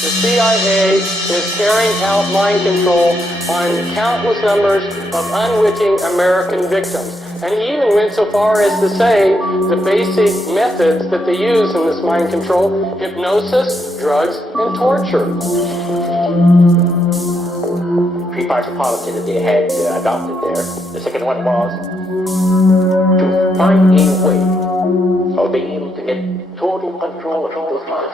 The CIA is carrying out mind control on countless numbers of unwitting American victims. And he even went so far as to say the basic methods that they use in this mind control: hypnosis, drugs, and torture. Three parts of policy that they had adopted there. The second one was to find a way of being able to get total control of the mind.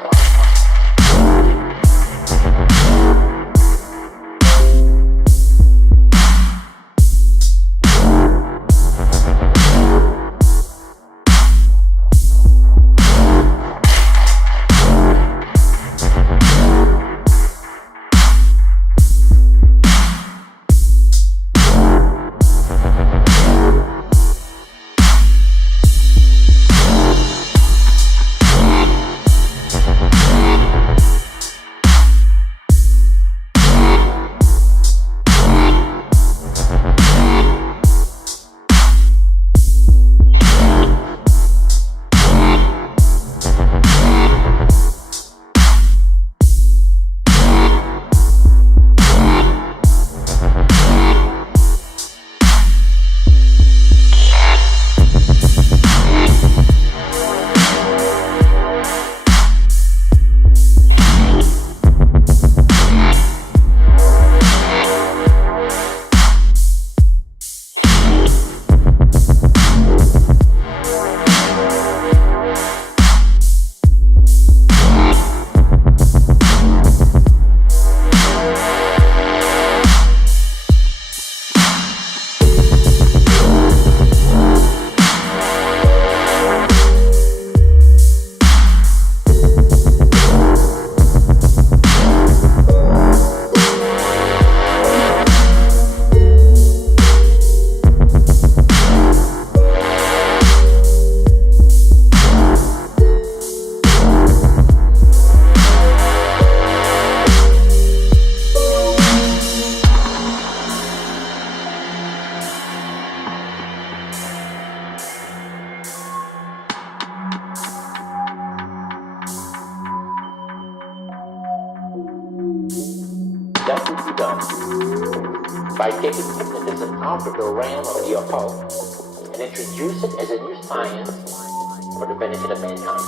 That would be done by taking hypnotism out of the realm of the occult and introduce it as a new science for the benefit of mankind.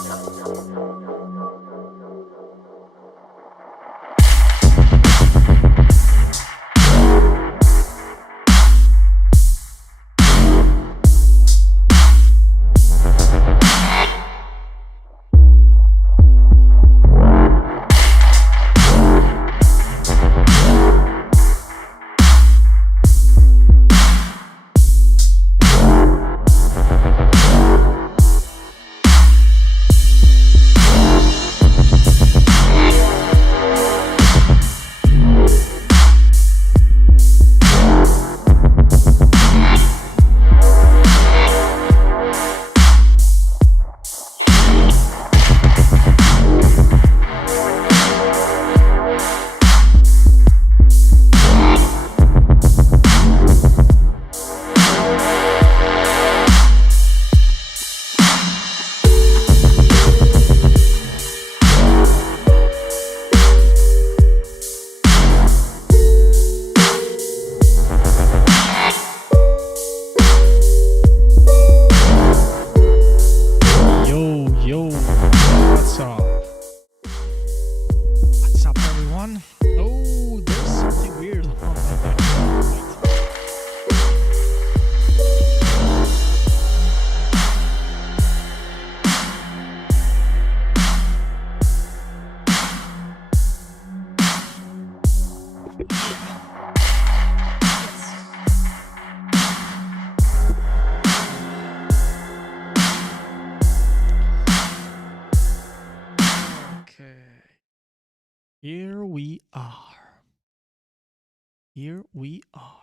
Here we are. Here we are.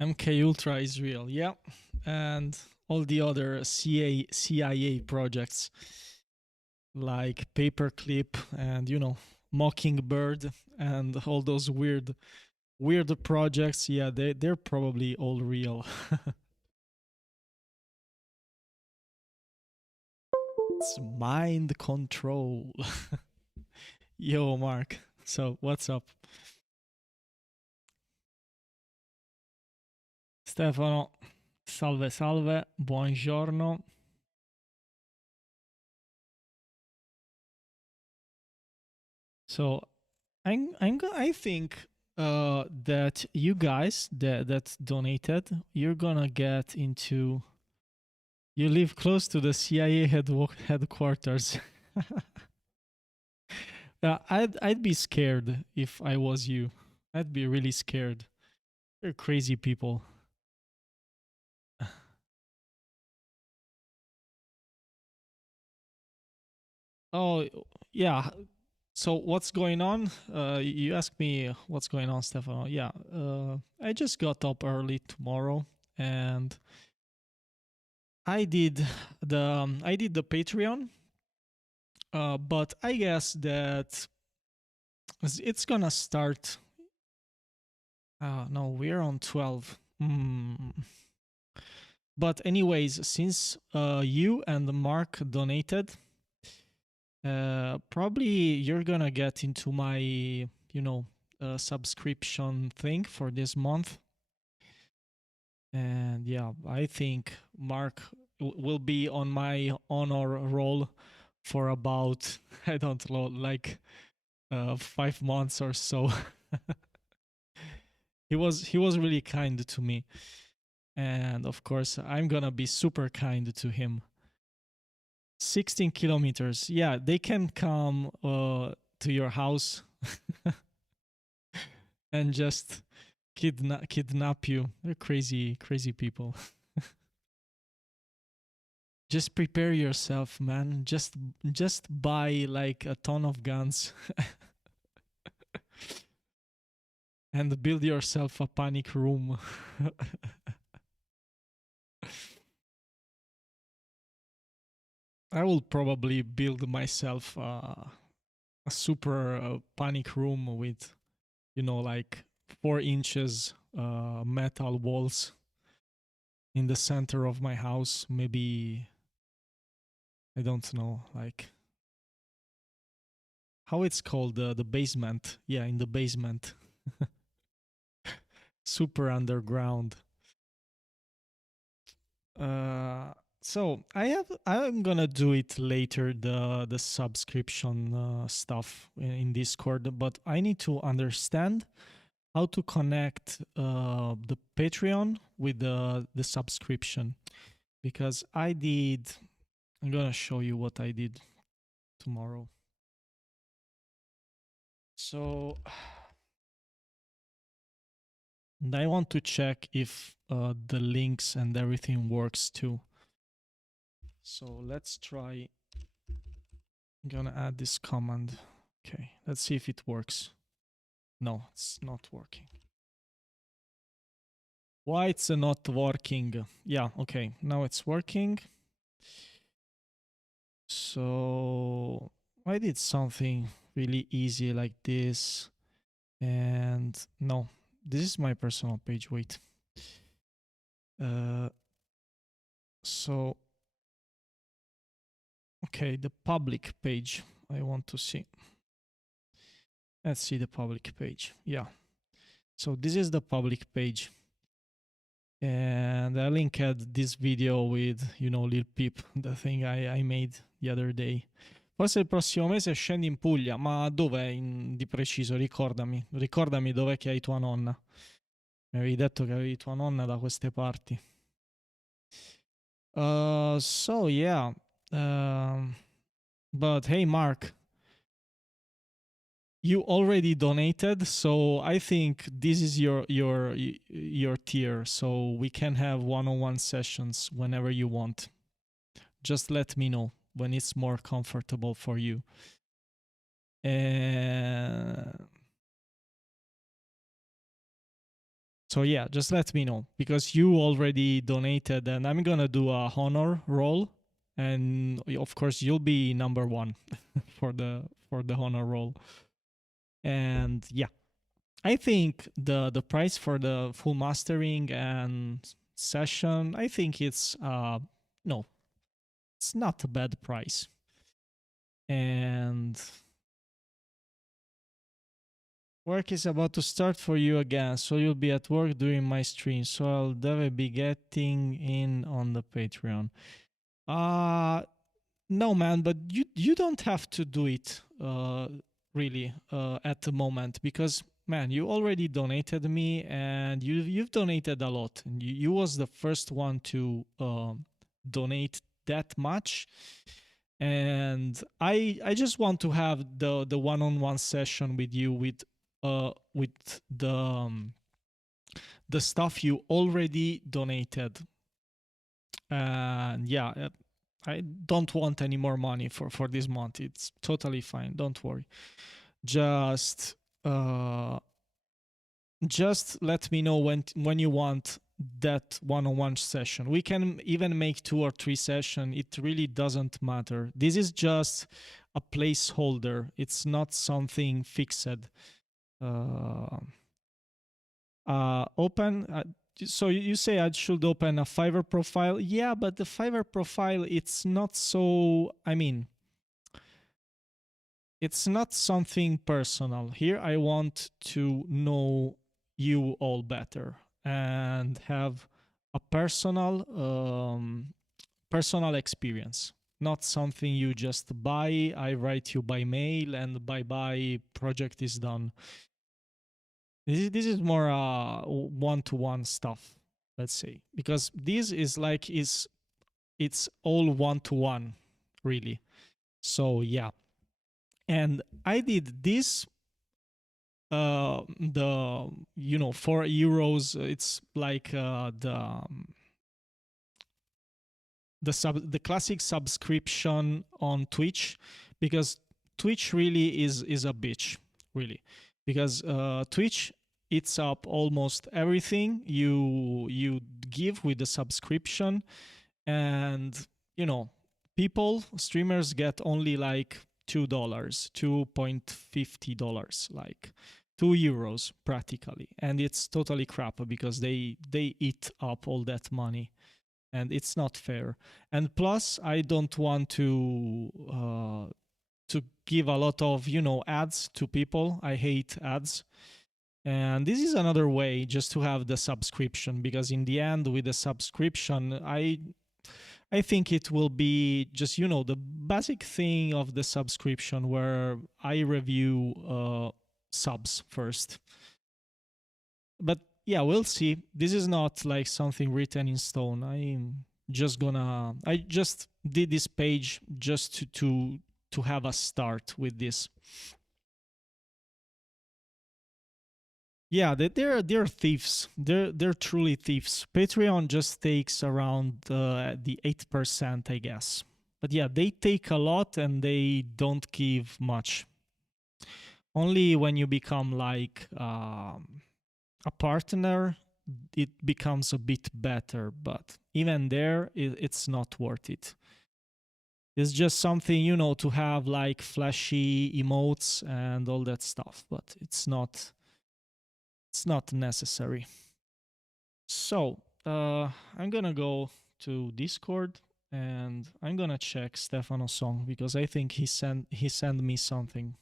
MK Ultra is real, yeah. And all the other CIA projects like Paperclip and, Mockingbird and all those weird weird projects, yeah, they're probably all real. It's mind control. Yo, Mark. So, what's up? Stefano, salve, salve, buongiorno. So, I think that you guys that donated, you're gonna get into. You live close to the CIA headquarters. Yeah, I'd be scared if I was you. I'd be really scared. They're crazy people. Oh, yeah. So what's going on? You asked me what's going on, Stefano. Yeah. I just got up early tomorrow and I did the Patreon. But I guess that it's gonna start. No, we're on 12. But anyways, since you and Mark donated, probably you're gonna get into my, subscription thing for this month. And yeah, I think Mark will be on my honor roll for about I don't know, like 5 months or so. He was really kind to me, and of course I'm gonna be super kind to him. 16 kilometers, yeah, they can come to your house and just kidnap you. They're crazy people. Just prepare yourself, man. Just buy like a ton of guns and build yourself a panic room. I will probably build myself a super panic room with, like 4 inches metal walls in the center of my house. Maybe, I don't know, like how it's called, the basement. Yeah, in the basement. Super underground. So I'm gonna do it later, the subscription stuff in Discord, but I need to understand how to connect the Patreon with the subscription, because I'm gonna show you what I did tomorrow. So and I want to check if the links and everything works too. So let's try. I'm gonna add this command. Okay, let's see if it works. No, it's not working. Why it's not working? Yeah, okay, now it's working. So I did something really easy like this. And no, this is my personal page. Wait. So, okay, the public page I want to see. Let's see the public page. Yeah. So this is the public page. And I linked this video with, Lil Peep, the thing I made the other day. Forse il prossimo mese scendi in Puglia, ma dove di preciso? Ricordami dov'è che hai tua nonna. Mi avevi detto che avevi tua nonna da queste parti. So yeah. But hey, Mark, you already donated, so I think this is your tier, so we can have one-on-one sessions whenever you want. Just let me know when it's more comfortable for you. So yeah, just let me know, because you already donated, and I'm gonna do a honor roll, and of course you'll be number one for the honor roll. And yeah, I think the price for the full mastering and session, I think it's no, it's not a bad price. And work is about to start for you again, so you'll be at work during my stream, so I'll definitely be getting in on the Patreon. No, man, but you don't have to do it really at the moment, because man, you already donated me, and you've donated a lot, and you was the first one to donate that much. And I just want to have the one-on-one session with you with the stuff you already donated. And yeah, I don't want any more money for this month. It's totally fine. Don't worry. Just uh, just let me know when you want that one-on-one session. We can even make 2 or 3 sessions. It really doesn't matter. This is just a placeholder. It's not something fixed. Open. So you say I should open a Fiverr profile. Yeah, but the Fiverr profile, it's not so. I mean, it's not something personal. Here, I want to know you all better and have a personal experience, not something you just buy. I write you by mail and bye bye. Project is done. This is more one-to-one stuff, let's say, because this is like it's all one-to-one, really. So yeah, and I did this the 4 euros. It's like the classic subscription on Twitch, because Twitch really is a bitch, really, because Twitch eats up almost everything you give with the subscription. And people, streamers, get only like $2, $2.50, like €2 practically, and it's totally crap because they eat up all that money, and it's not fair. And plus, I don't want to give a lot of ads to people. I hate ads. And this is another way just to have the subscription, because in the end, with the subscription, I think it will be just the basic thing of the subscription, where I review subs first. But yeah, we'll see. This is not like something written in stone. I just did this page just to have a start with this. Yeah, they're thieves. They're truly thieves. Patreon just takes around the 8%, I guess. But yeah, they take a lot and they don't give much. Only when you become like a partner, it becomes a bit better. But even there, it's not worth it. It's just something, to have like flashy emotes and all that stuff. But it's not necessary. So I'm gonna go to Discord and I'm gonna check Stefano's song, because I think he sent me something.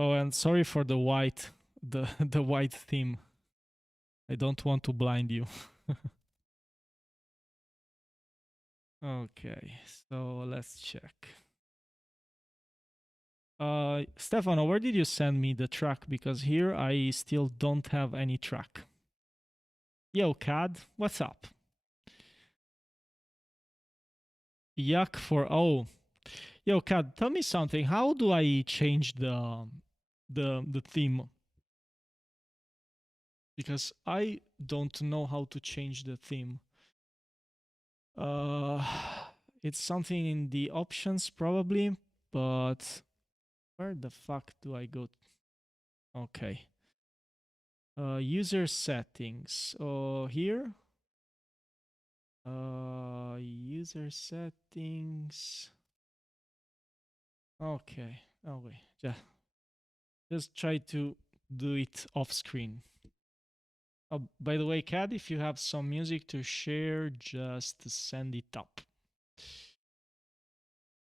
Oh, and sorry for the white the white theme. I don't want to blind you. Okay, so let's check. Stefano, where did you send me the track? Because here I still don't have any track. Yo, Cad, what's up? Yuck for Yo, Cad, tell me something. How do I change the theme? Because I don't know how to change the theme. Uh, it's something in the options probably, but where the fuck do I go? Okay. User settings. Here. User settings. Okay. Oh wait. Yeah. Just try to do it off screen. Oh, by the way, Kat, if you have some music to share, just send it up.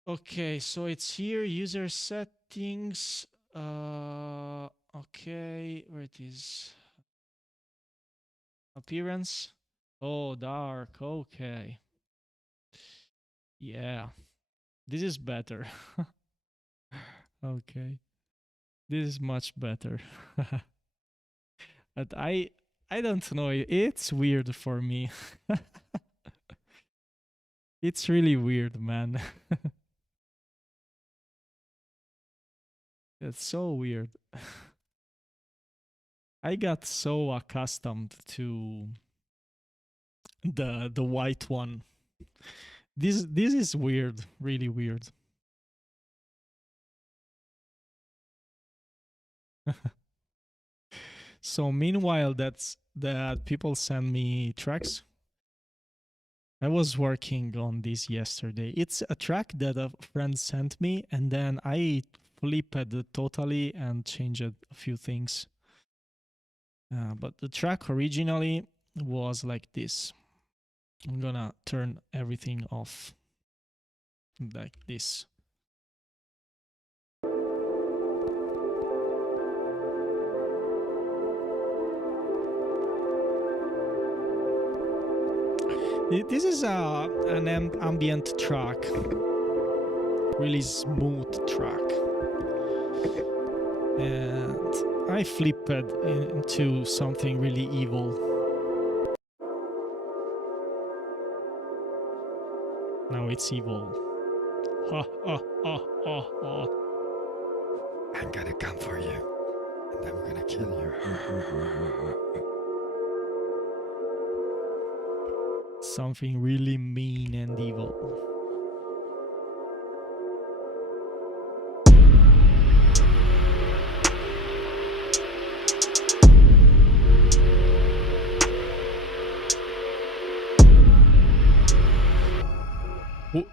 Okay, so it's here, user settings. Okay, where it is? Appearance. Oh, dark. Okay. Yeah, this is better. Okay, this is much better. But I don't know. It's weird for me. It's really weird, man. It's so weird. I got so accustomed to the white one. This is weird, really weird. So meanwhile that people send me tracks. I was working on this yesterday. It's a track that a friend sent me, and then I flipped it totally and changed a few things. But the track originally was like this. I'm gonna turn everything off like this. This is an ambient track, really smooth track, and I flipped it into something really evil. Now it's evil. Ha ha ha ha ha. I'm gonna come for you, and I'm gonna kill you. Something really mean and evil.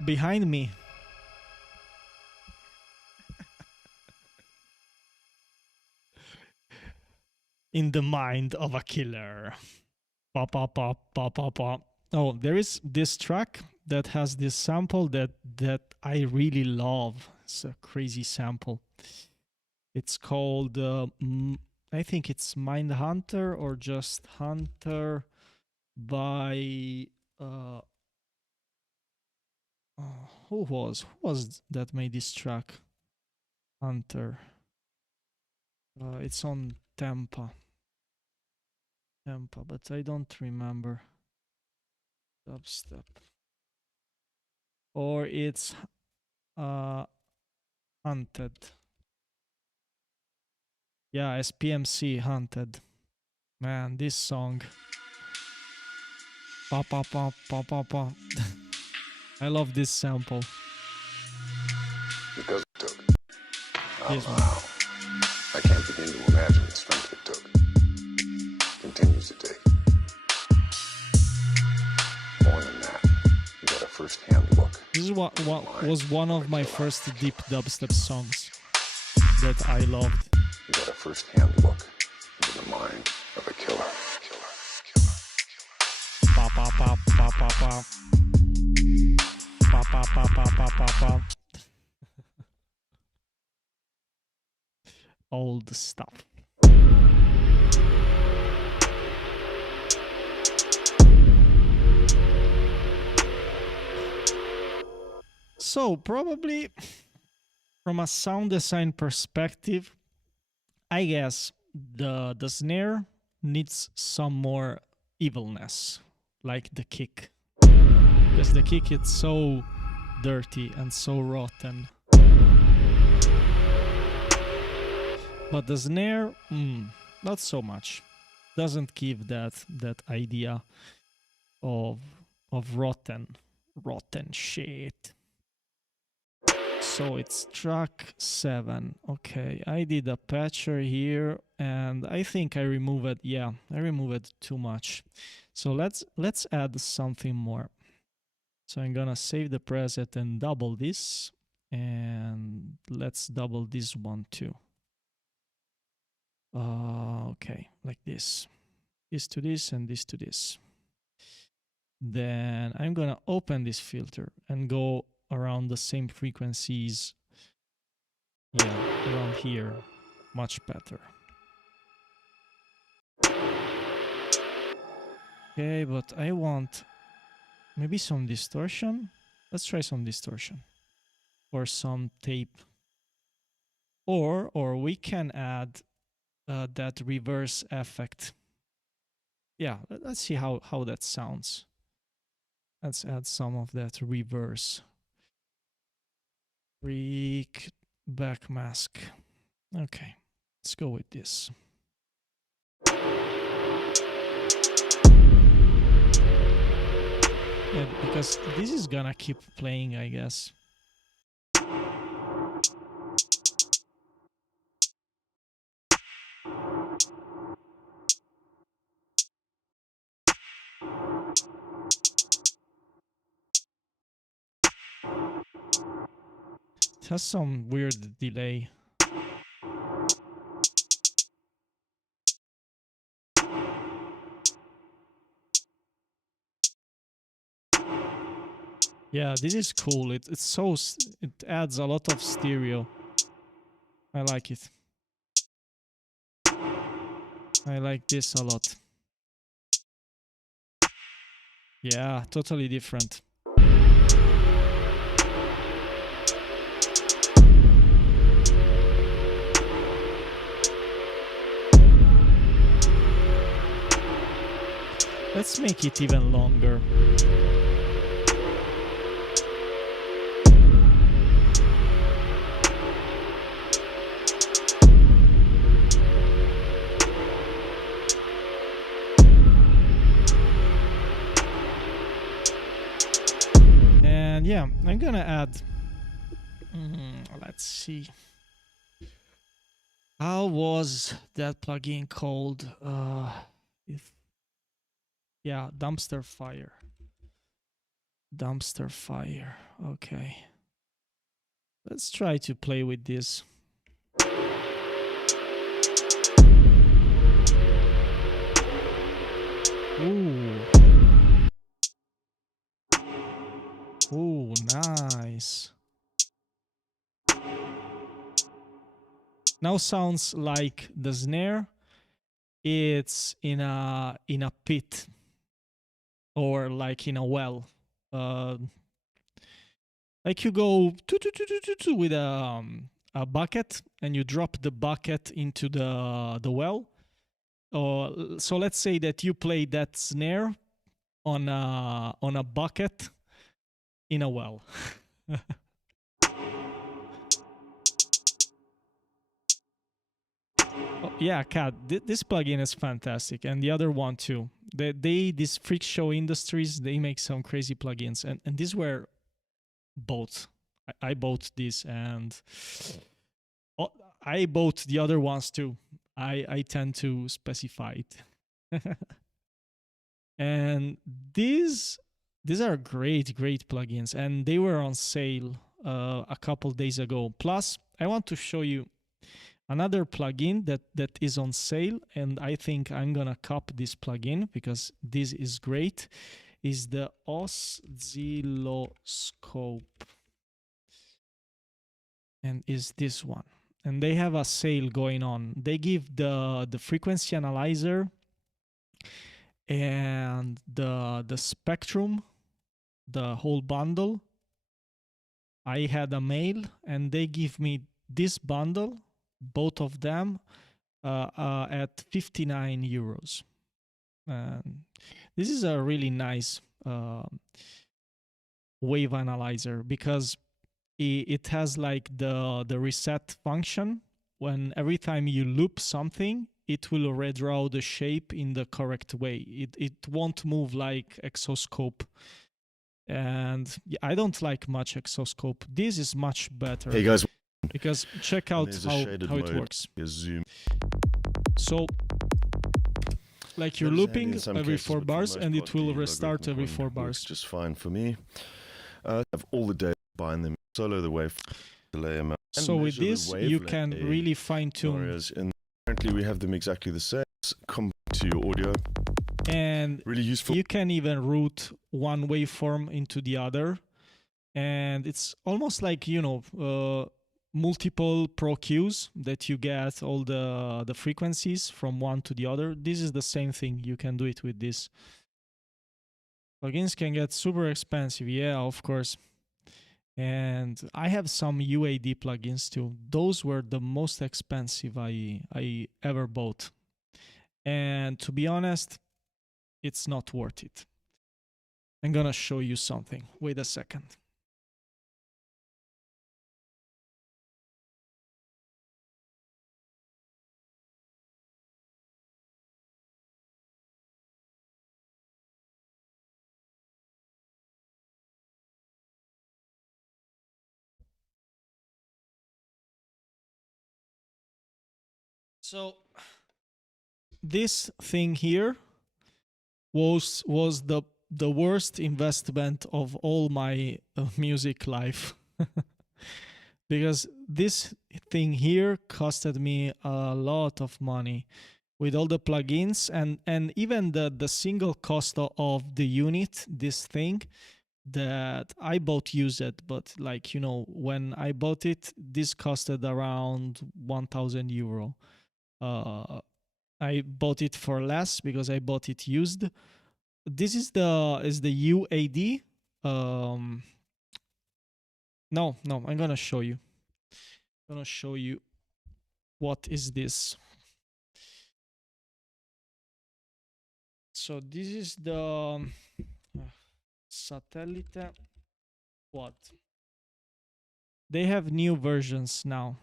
Behind me. In the mind of a killer. Pop, pop, pop, pop, pop, pop. Oh, there is this track that has this sample that I really love. It's a crazy sample. It's called, I think it's Mind Hunter or just Hunter by, who was that made this track? Hunter. It's on Tampa, but I don't remember. Dubstep. Or it's Hunted. Yeah, SPMC Hunted. Man, this song. Pa pa pa pa pa pa. I love this sample. It does took. Yes, Wow. I can't begin to imagine the strength it took. Continues to take. More than that, you got a first-hand look. This is what was one of my first deep dubstep songs that I loved. You got a first-hand look into the mind of a killer. Pa pa pa pa pa pa. Pa pa pa pa pa pa pa. Old stuff. So probably from a sound design perspective, I guess the snare needs some more evilness, like the kick. Because the kick is so dirty and so rotten. But the snare, not so much. Doesn't give that idea of rotten shit. So it's track 7. Okay, I did a patcher here, and I think I removed. Yeah, I removed too much. So let's add something more. So I'm gonna save the preset and double this, and let's double this one too. Okay, like this to this and this to this. Then I'm gonna open this filter and go around the same frequencies. Yeah, around here, much better. Okay, but I want maybe some distortion. Let's try some distortion or some tape. Or we can add that reverse effect. Yeah, let's see how that sounds. Let's add some of that reverse. Freak back mask. Okay, let's go with this. Yeah, because this is gonna keep playing, I guess. It has some weird delay. Yeah, this is cool. It adds a lot of stereo. I like it. I like this a lot. Yeah, totally different. Let's make it even longer. And yeah, I'm gonna add, let's see. How was that plugin called? Yeah, Dumpster Fire. Dumpster Fire. Okay. Let's try to play with this. Ooh. Ooh, nice. Now sounds like the snare. It's in a pit or like in a well. Like you go with a bucket and you drop the bucket into the well. So let's say that you play that snare on a bucket in a well. Yeah, Kat, this plugin is fantastic, and the other one too. These freak show industries, they make some crazy plugins, and these were both. I bought this, and I bought the other ones too. I tend to specify it. And these are great plugins, and they were on sale a couple days ago. Plus, I want to show you another plugin that is on sale, and I think I'm gonna cop this plugin because this is great. Is the Oscilloscope, and is this one. And they have a sale going on. They give the frequency analyzer and the spectrum, the whole bundle. I had a mail, and they give me this bundle, both of them, at 59 euros. This is a really nice wave analyzer because it has like the reset function. When every time you loop something, it will redraw the shape in the correct way. It won't move like Exoscope. And I don't like much Exoscope. This is much better. Hey guys, because check out how it works. So like you're looping every 4 bars, and it will restart every 4 bars. Just fine for me. Have all the data, bind them, solo the wave, delay amount. So with this, you can really fine tune. And currently we have them exactly the same. Come to your audio. And really useful. You can even route one waveform into the other. And it's almost like, multiple Pro Qs that you get all the frequencies from one to the other. This is the same thing. You can do it with this. Plugins can get super expensive. Yeah, of course. And I have some UAD plugins too. Those were the most expensive I ever bought. And to be honest, it's not worth it. I'm gonna show you something. Wait a second. So this thing here was the worst investment of all my music life. Because this thing here costed me a lot of money with all the plugins and even the single cost of the unit, this thing that I bought used, but when I bought it, this costed around 1,000 euro. I bought it for less because I bought it used. This is the UAD. No, I'm gonna show you. I'm gonna show you what is this. So this is the Satellite Quad. They have new versions now,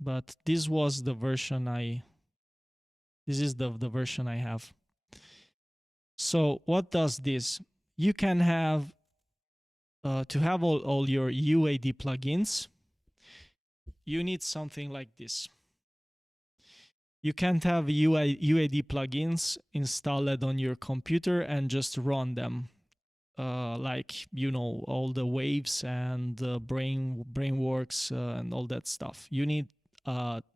but this was the version this is the version I have. So what does this? You can have to have all your UAD plugins, you need something like this. You can't have UAD plugins installed on your computer and just run them. All the waves and brainworks and all that stuff. You need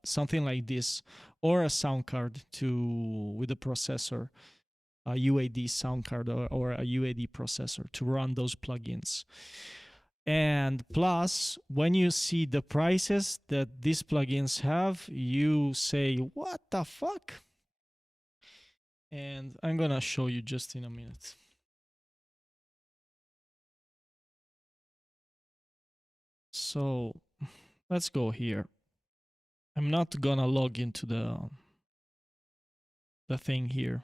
something like this or a sound card with a processor, a UAD sound card or a UAD processor to run those plugins. And plus, when you see the prices that these plugins have, you say, what the fuck? And I'm gonna show you just in a minute. So let's go here. I'm not gonna log into the thing here.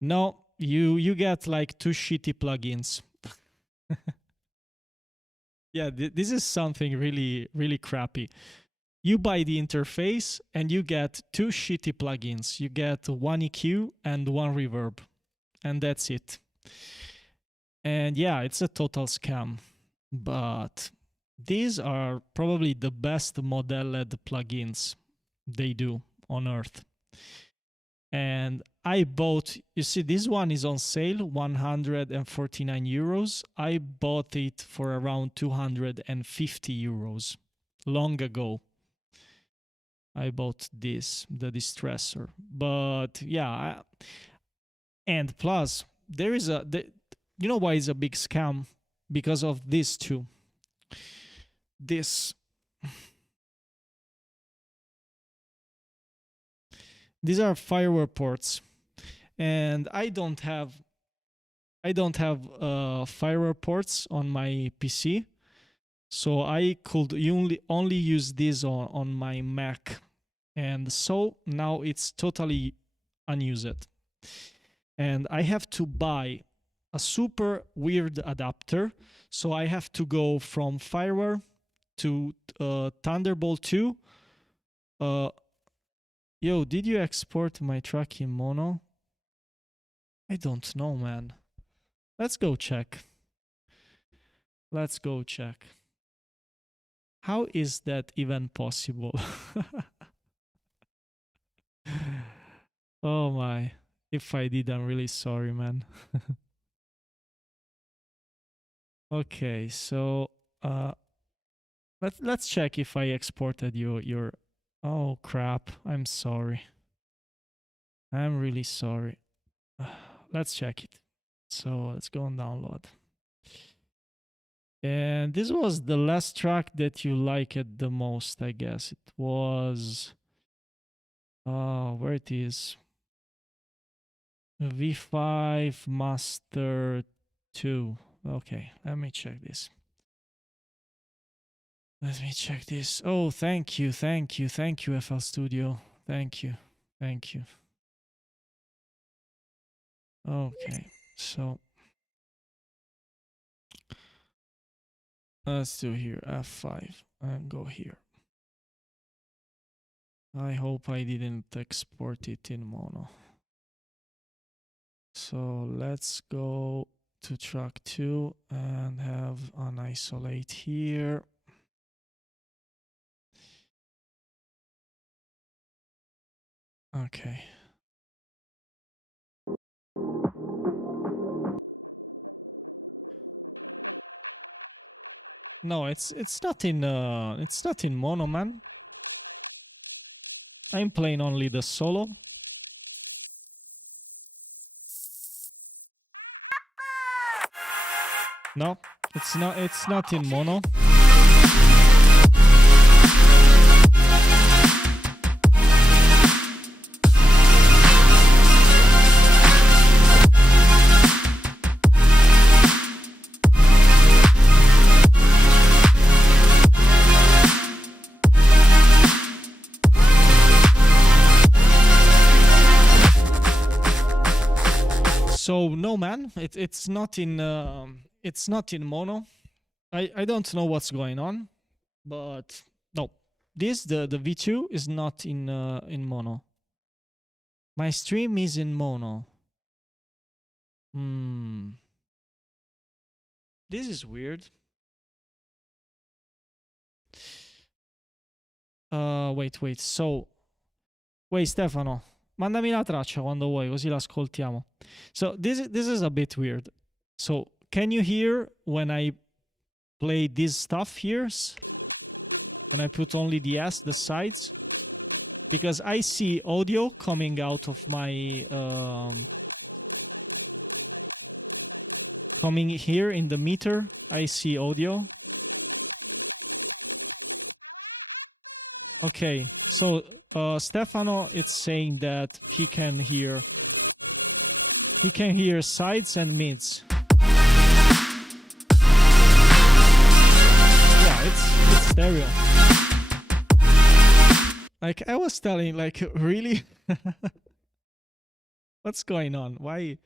No, you get like 2 shitty plugins. Yeah, this is something really, really crappy. You buy the interface and you get 2 shitty plugins. You get 1 EQ and 1 reverb, and that's it. And yeah, it's a total scam. But these are probably the best modeled plugins they do on Earth. And I bought, you see, this one is on sale, 149 euros. I bought it for around 250 euros long ago. I bought this, the distressor. But yeah, and plus, there is you know why it's a big scam? Because of this too. These are fireware ports, and I don't have fireware ports on my PC, so I could only use this on my Mac, and so now it's totally unused. And I have to buy a super weird adapter, so I have to go from fireware to Thunderbolt 2. Yo, did you export my track in mono? I don't know, man. Let's go check. How is that even possible? Oh my. If I did, I'm really sorry, man. Okay, so let's check if I exported your. Oh crap! I'm sorry. I'm really sorry. Let's check it. So let's go and download. And this was the last track that you liked the most, I guess. It was where it is. V5 Master 2. Okay, let me check this. Let me check this. Oh, thank you, FL Studio. Thank you. Okay, so let's do here F5 and go here. I hope I didn't export it in mono. So let's go to track 2 and have an isolate here. Okay. No, it's not in mono, man. I'm playing only the solo. No, it's not in mono. So no, man, it's not in mono. I don't know what's going on, but no, this the V2 is not in mono. My stream is in mono. This is weird. Wait. So, wait, Stefano. Mandami la traccia quando vuoi, così l'ascoltiamo. So this is a bit weird. So can you hear when I play this stuff here? When I put only the sides? Because I see audio coming out of my... coming here in the meter, I see audio. Okay, so Stefano is saying that he can hear sides and mids. Yeah, it's stereo. Like I was telling, like really, what's going on? Why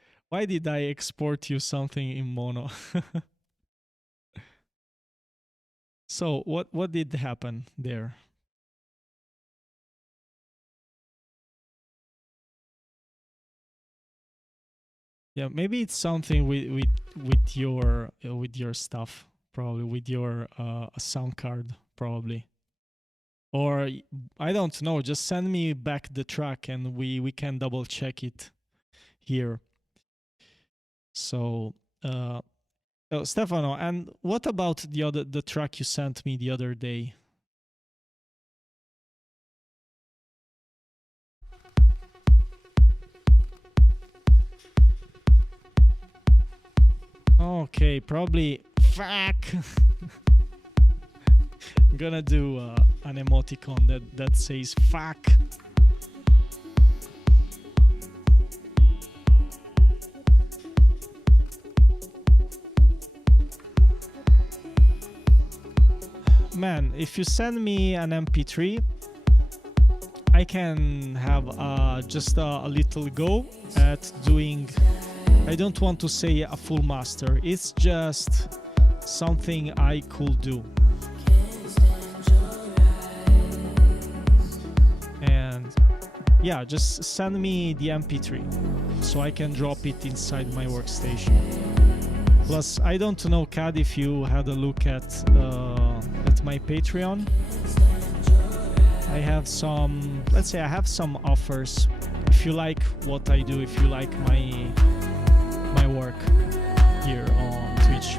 did I export you something in mono? So what did happen there? Yeah, maybe it's something with your stuff, probably with your sound card, probably. Or I don't know, just send me back the track and we can double check it here. So Stefano, and what about the track you sent me the other day? Okay, probably fuck. I'm gonna do an emoticon that says fuck. Man, if you send me an MP3, I can have just a little go at doing... I don't want to say a full master. It's just something I could do. And yeah, just send me the MP3 so I can drop it inside my workstation. Plus, I don't know, Cad, if you had a look at my Patreon. I have some, let's say I have some offers. If you like what I do, if you like my work here on Twitch,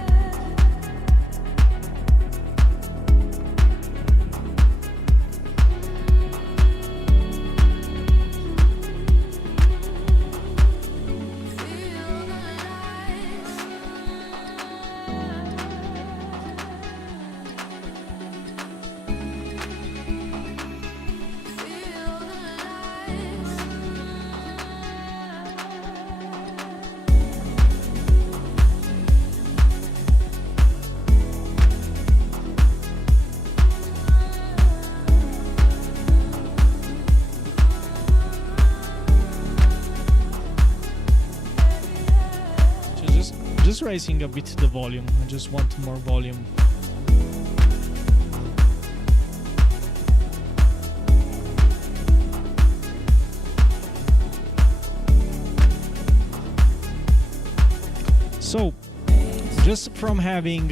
just raising a bit the volume. I just want more volume. So, just from having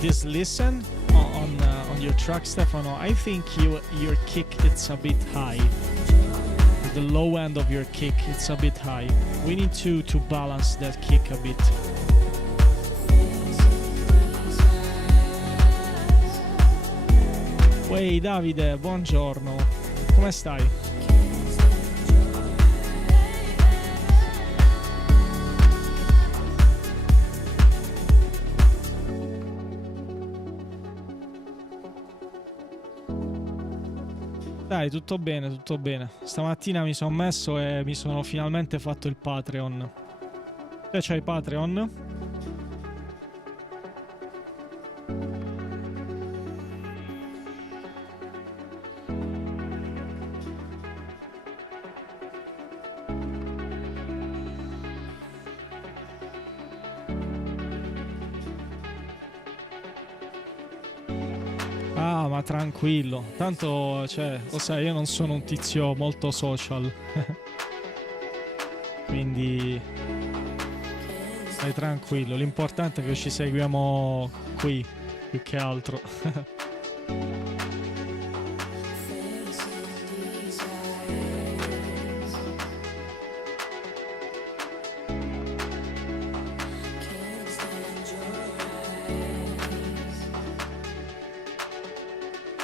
this listen on your track, Stefano, I think your kick it's a bit high. The low end of your kick it's a bit high. We need to balance that kick a bit. Ehi Davide, buongiorno. Come stai? Dai, tutto bene, tutto bene. Stamattina mi sono messo e mi sono finalmente fatto il Patreon. Te c'hai Patreon? Ah, ma tranquillo. Tanto, cioè, lo sai, io non sono un tizio molto social. Quindi stai tranquillo. L'importante è che ci seguiamo qui, più che altro.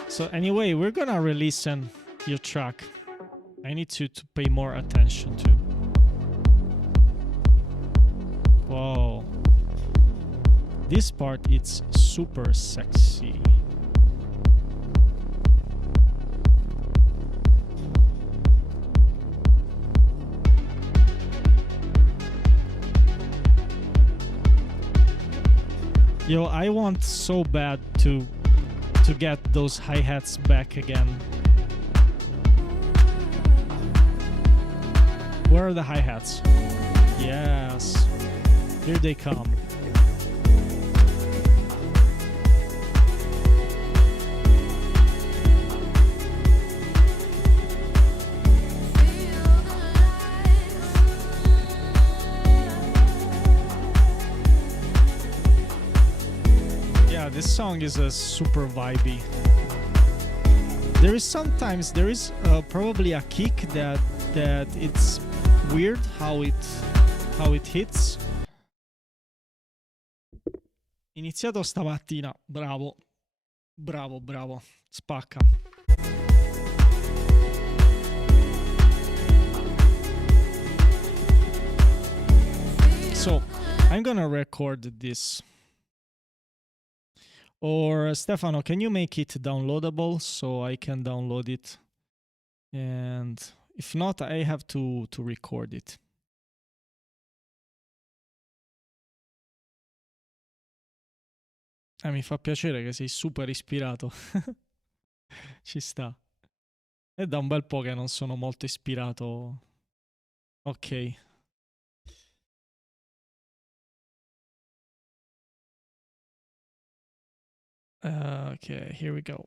So anyway, we're gonna re-listen your track. I need to pay more attention to. Whoa. This part, it's super sexy. Yo, I want so bad to get those hi-hats back again. Where are the hi-hats? Yes. Here they come. This song is a super vibey. There is probably a kick that it's weird how it hits. Iniziato stamattina, bravo, spacca. So I'm gonna record this. Or Stefano, can you make it downloadable so I can download it? And if not, I have to record it. Mi fa piacere che sei super ispirato. Ci sta. È da un bel po' che non sono molto ispirato. Ok. Okay, here we go.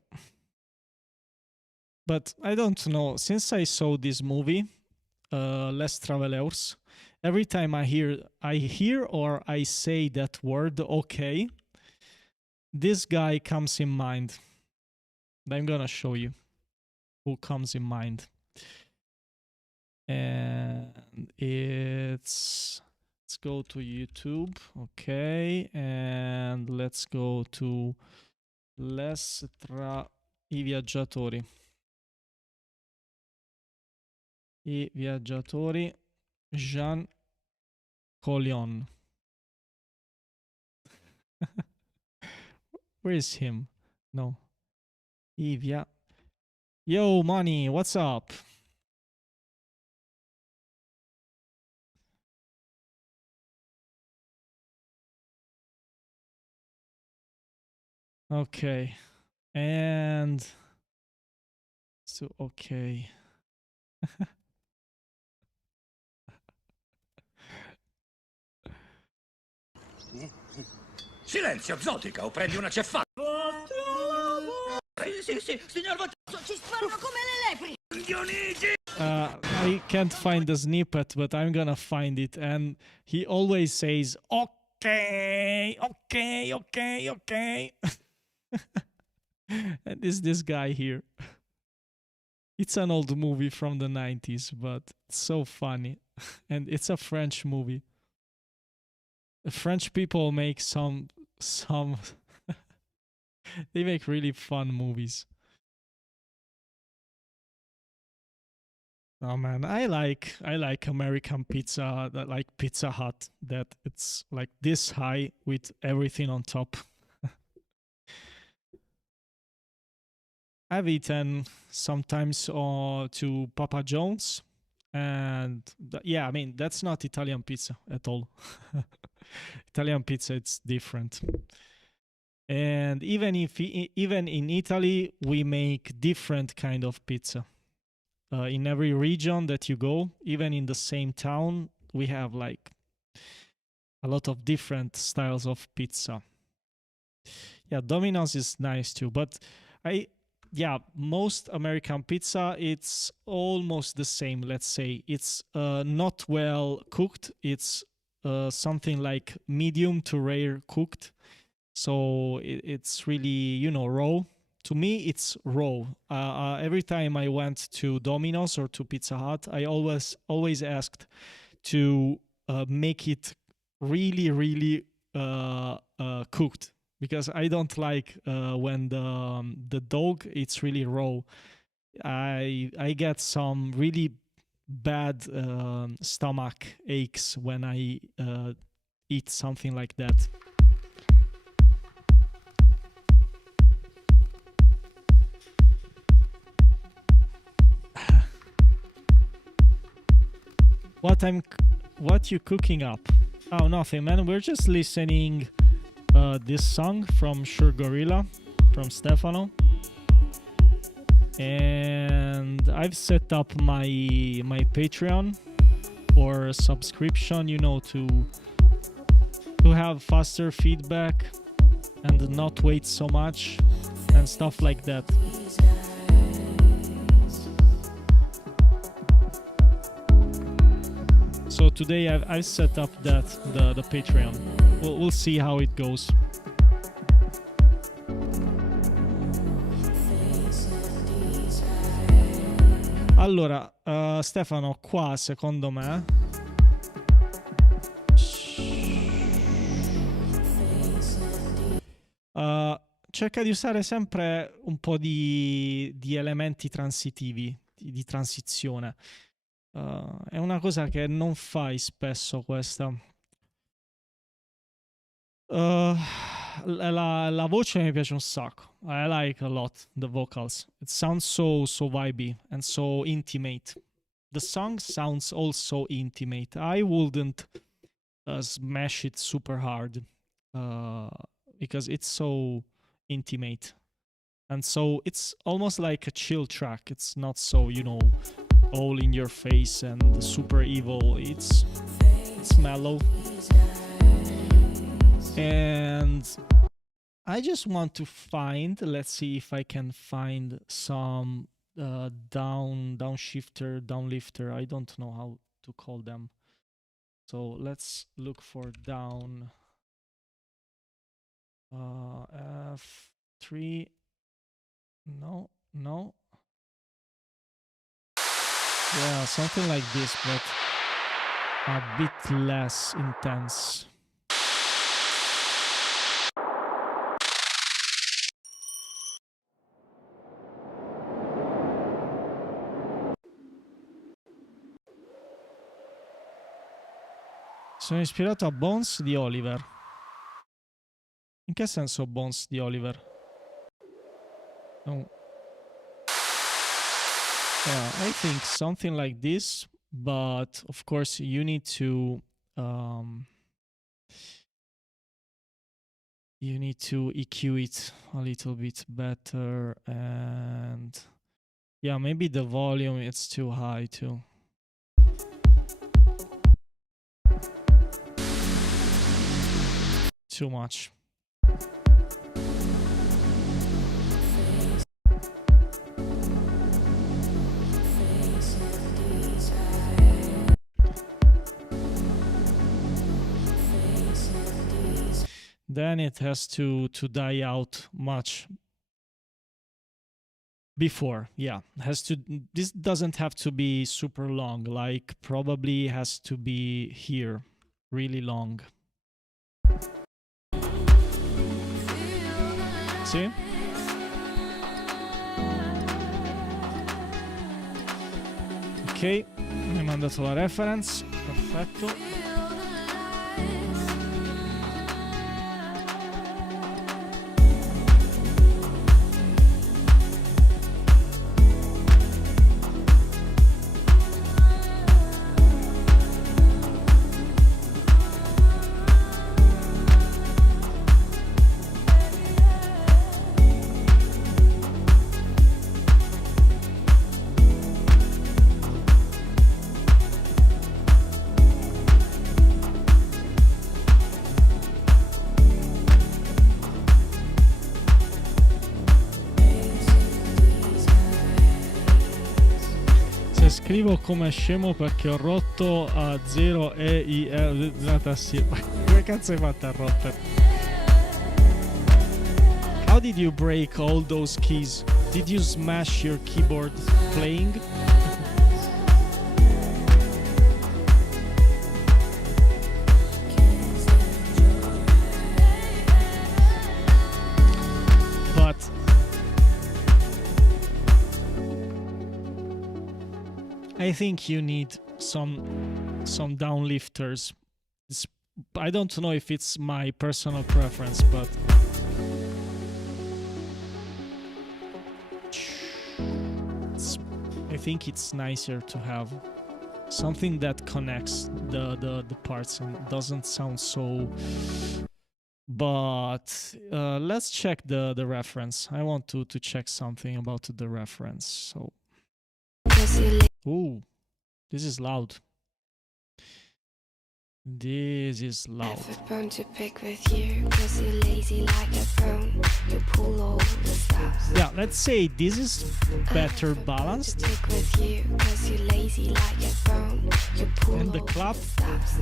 But I don't know, since I saw this movie, Les Travelers, every time I hear or I say that word, okay, this guy comes in mind. I'm gonna show you who comes in mind. And let's go to YouTube, okay, and let's go to I viaggiatori. I viaggiatori, Jean Collion. Where is him? No. Yo, Money, what's up? Okay. And so, okay. Silenzio, zotica, o prendi una ceffata. Sì, signor Vattuso, ci sparano come le lepri. Dionigi! I can't find the snippet, but I'm gonna find it. And he always says, okay, okay, okay, okay. And this guy here. It's an old movie from the 90s, but it's so funny. And it's a French movie. The French people make some they make really fun movies. Oh man, I like American pizza, that like Pizza Hut, that it's like this high with everything on top. I've eaten sometimes to Papa John's, and yeah, I mean that's not Italian pizza at all. Italian pizza, it's different. And even in Italy, we make different kind of pizza. In every region that you go, even in the same town, we have like a lot of different styles of pizza. Yeah, Domino's is nice too, but most American pizza, it's almost the same. Let's say it's not well cooked. It's something like medium to rare cooked. So it's really, raw. To me, it's raw. Every time I went to Domino's or to Pizza Hut, I always asked to make it really, really cooked, because I don't like when the dog, it's really raw. I get some really bad stomach aches when I eat something like that. What you cooking up? Oh, nothing, man. We're just listening this song from Sure Gorilla, from Stefano, and I've set up my Patreon for subscription, to have faster feedback and not wait so much and stuff like that. So today I've set up the Patreon. We'll see how it goes. Allora, Stefano, qua secondo me cerca di usare sempre un po' di elementi transitivi, di transizione. È una cosa che non fai spesso questa. La voce mi piace un sacco. I like a lot the vocals. It sounds so vibey and so intimate. The song sounds also intimate. I wouldn't smash it super hard because it's so intimate. And so it's almost like a chill track. It's not so, all in your face and super evil. It's mellow. And I just want to find, let's see if I can find some downshifter, downlifter. I don't know how to call them. So let's look for down F3. No. Yeah, something like this, but a bit less intense. Sono ispirato a Bones di Oliver. In che senso Bones di Oliver? No. Yeah, I think something like this, but of course you need to EQ it a little bit better, and yeah, maybe the volume it's too high too. Too much. then it has to die out much before. Yeah, has to. This doesn't have to be super long. Like probably has to be here, really long. See? Ok, mi ha mandato la reference, perfetto. Scrivo come scemo perché ho rotto a 0 e i la tastiera. Come cazzo hai fatto a rompere? How did you break all those keys? Did you smash your keyboard playing? But I think you need some downlifters. I don't know if it's my personal preference, but I think it's nicer to have something that connects the parts and doesn't sound so. But let's check the reference. I want to check something about the reference. So. Ooh, this is loud. This is loud. I have a bone to pick with you, 'cause you're lazy like a bone. You pull all the stops. Yeah, let's say this is better balanced. I have a bone to pick with you, 'cause you're lazy like a bone. You pull And the all clap, stops.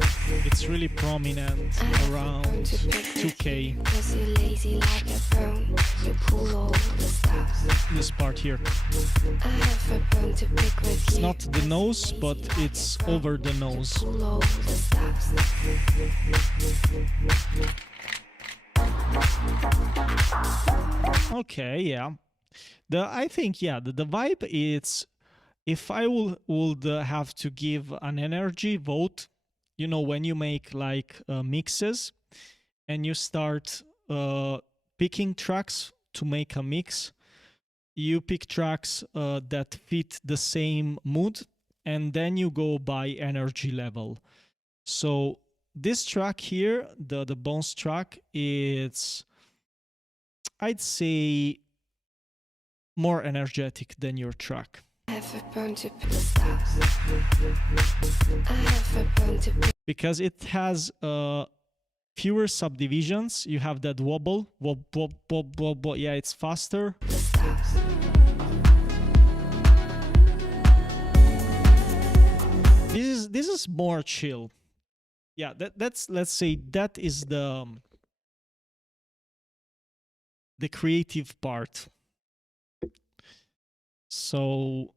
it's really prominent I have a around bone to pick with 2K. you, 'cause you're lazy like a bone. You pull all the stops. This part here. I have a bone to pick with It's you, not the nose, but it's over the nose. pull all the stops. Okay, yeah. I think the vibe is, if I would have to give an energy vote, you know, when you make like mixes and you start picking tracks to make a mix, you pick tracks that fit the same mood, and then you go by energy level. So this track here, the Bones track, it's, I'd say, more energetic than your track. I have a bone to pick with stops. I have a bone to pick. Because it has fewer subdivisions. You have that wobble, wob, wob, wob, wob, wob. Yeah, it's faster. This is more chill. Yeah, that's, let's say, that is the creative part. So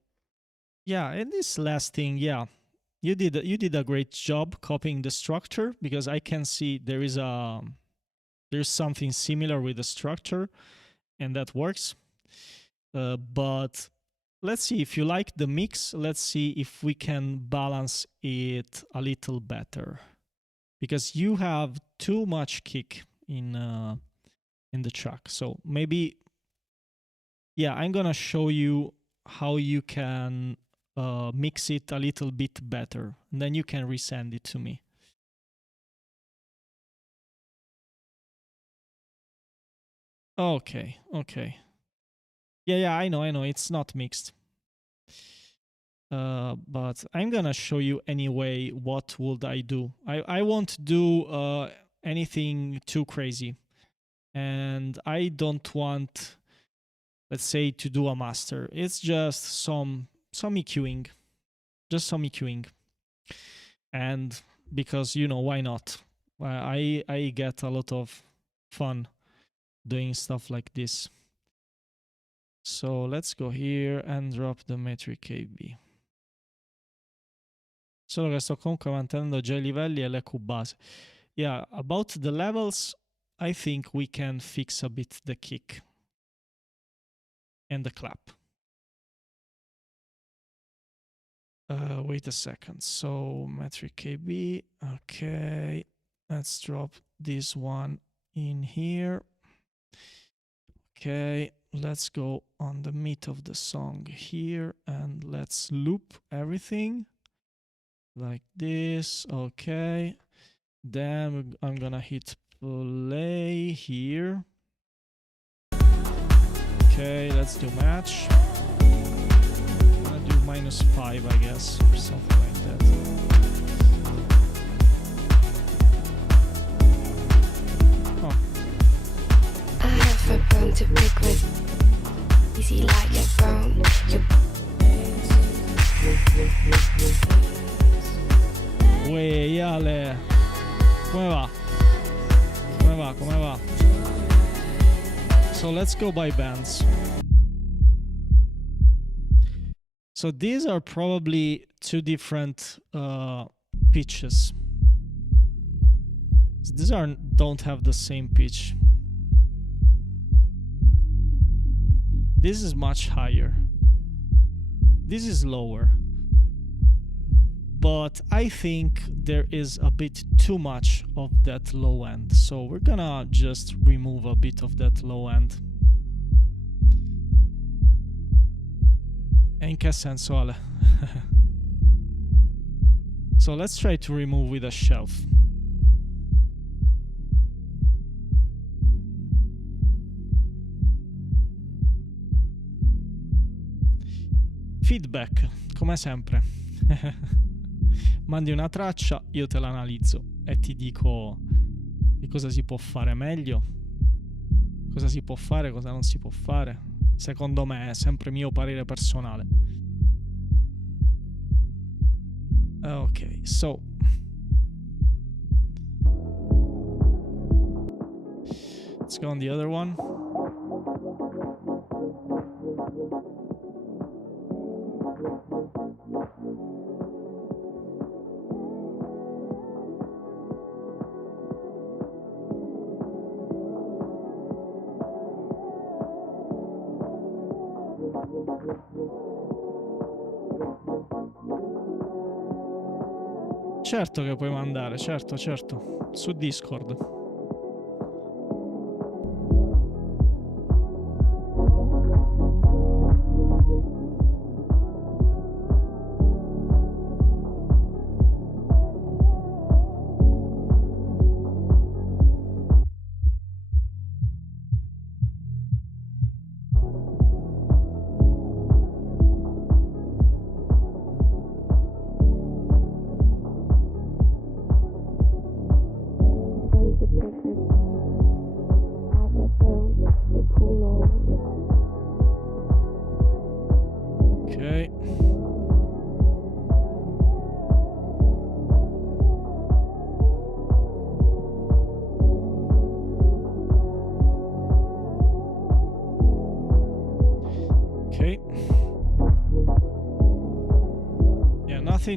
yeah, and this last thing, yeah, you did a great job copying the structure, because I can see there's something similar with the structure, and that works. But let's see, if you like the mix, let's see if we can balance it a little better, because you have too much kick in the track. So maybe, yeah, I'm gonna show you how you can mix it a little bit better, and then you can resend it to me. Okay. Yeah, I know, it's not mixed. But I'm gonna show you anyway what would I do. I won't do anything too crazy, and I don't want, let's say, to do a master. It's just some EQing, just some EQing, and because, you know, why not? I get a lot of fun doing stuff like this. So let's go here and drop the metric KB. Solo che sto comunque mantenendo già i livelli e l'EQ base. Yeah, about the levels, I think we can fix a bit the kick and the clap. Wait a second. So metric KB. Okay, let's drop this one in here. Okay, let's go on the meat of the song here and let's loop everything like this. Okay, then I'm gonna hit play here. Okay, let's do match. -5, I guess, or something like that. Oh. I have a bone to pick with. Easy like a phone. Uè, Ale. Come va? Come va? Come va? So let's go by bands. So these are probably two different pitches. These don't have the same pitch. This is much higher. This is lower. But I think there is a bit too much of that low end. So we're gonna just remove a bit of that low end. In che senso, Ale? So let's try to remove with a shelf. Feedback, come sempre. Mandi una traccia, io te l'analizzo e ti dico di cosa si può fare meglio, cosa si può fare, cosa non si può fare. Secondo me è sempre mio parere personale. Ok, so let's go on the other one. Certo che puoi mandare, certo, su Discord.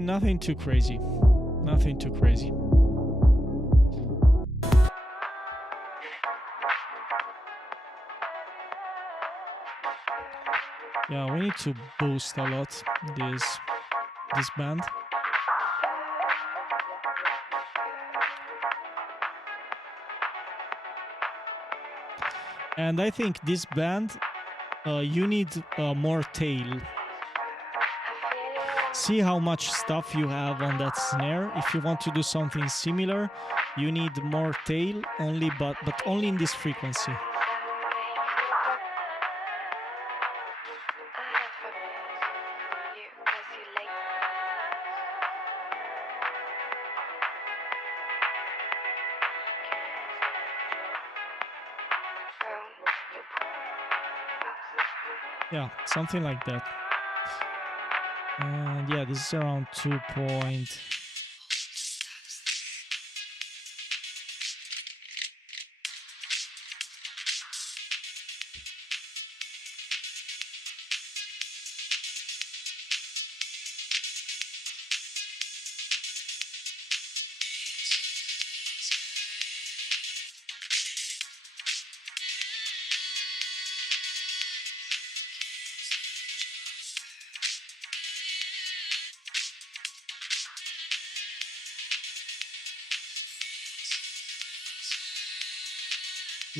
Nothing too crazy. Nothing too crazy. Yeah, we need to boost a lot this band. And I think this band, you need more tail. See how much stuff you have on that snare. If you want to do something similar, you need more tail only, but only in this frequency. Yeah, something like that. And yeah, this is around 2 point.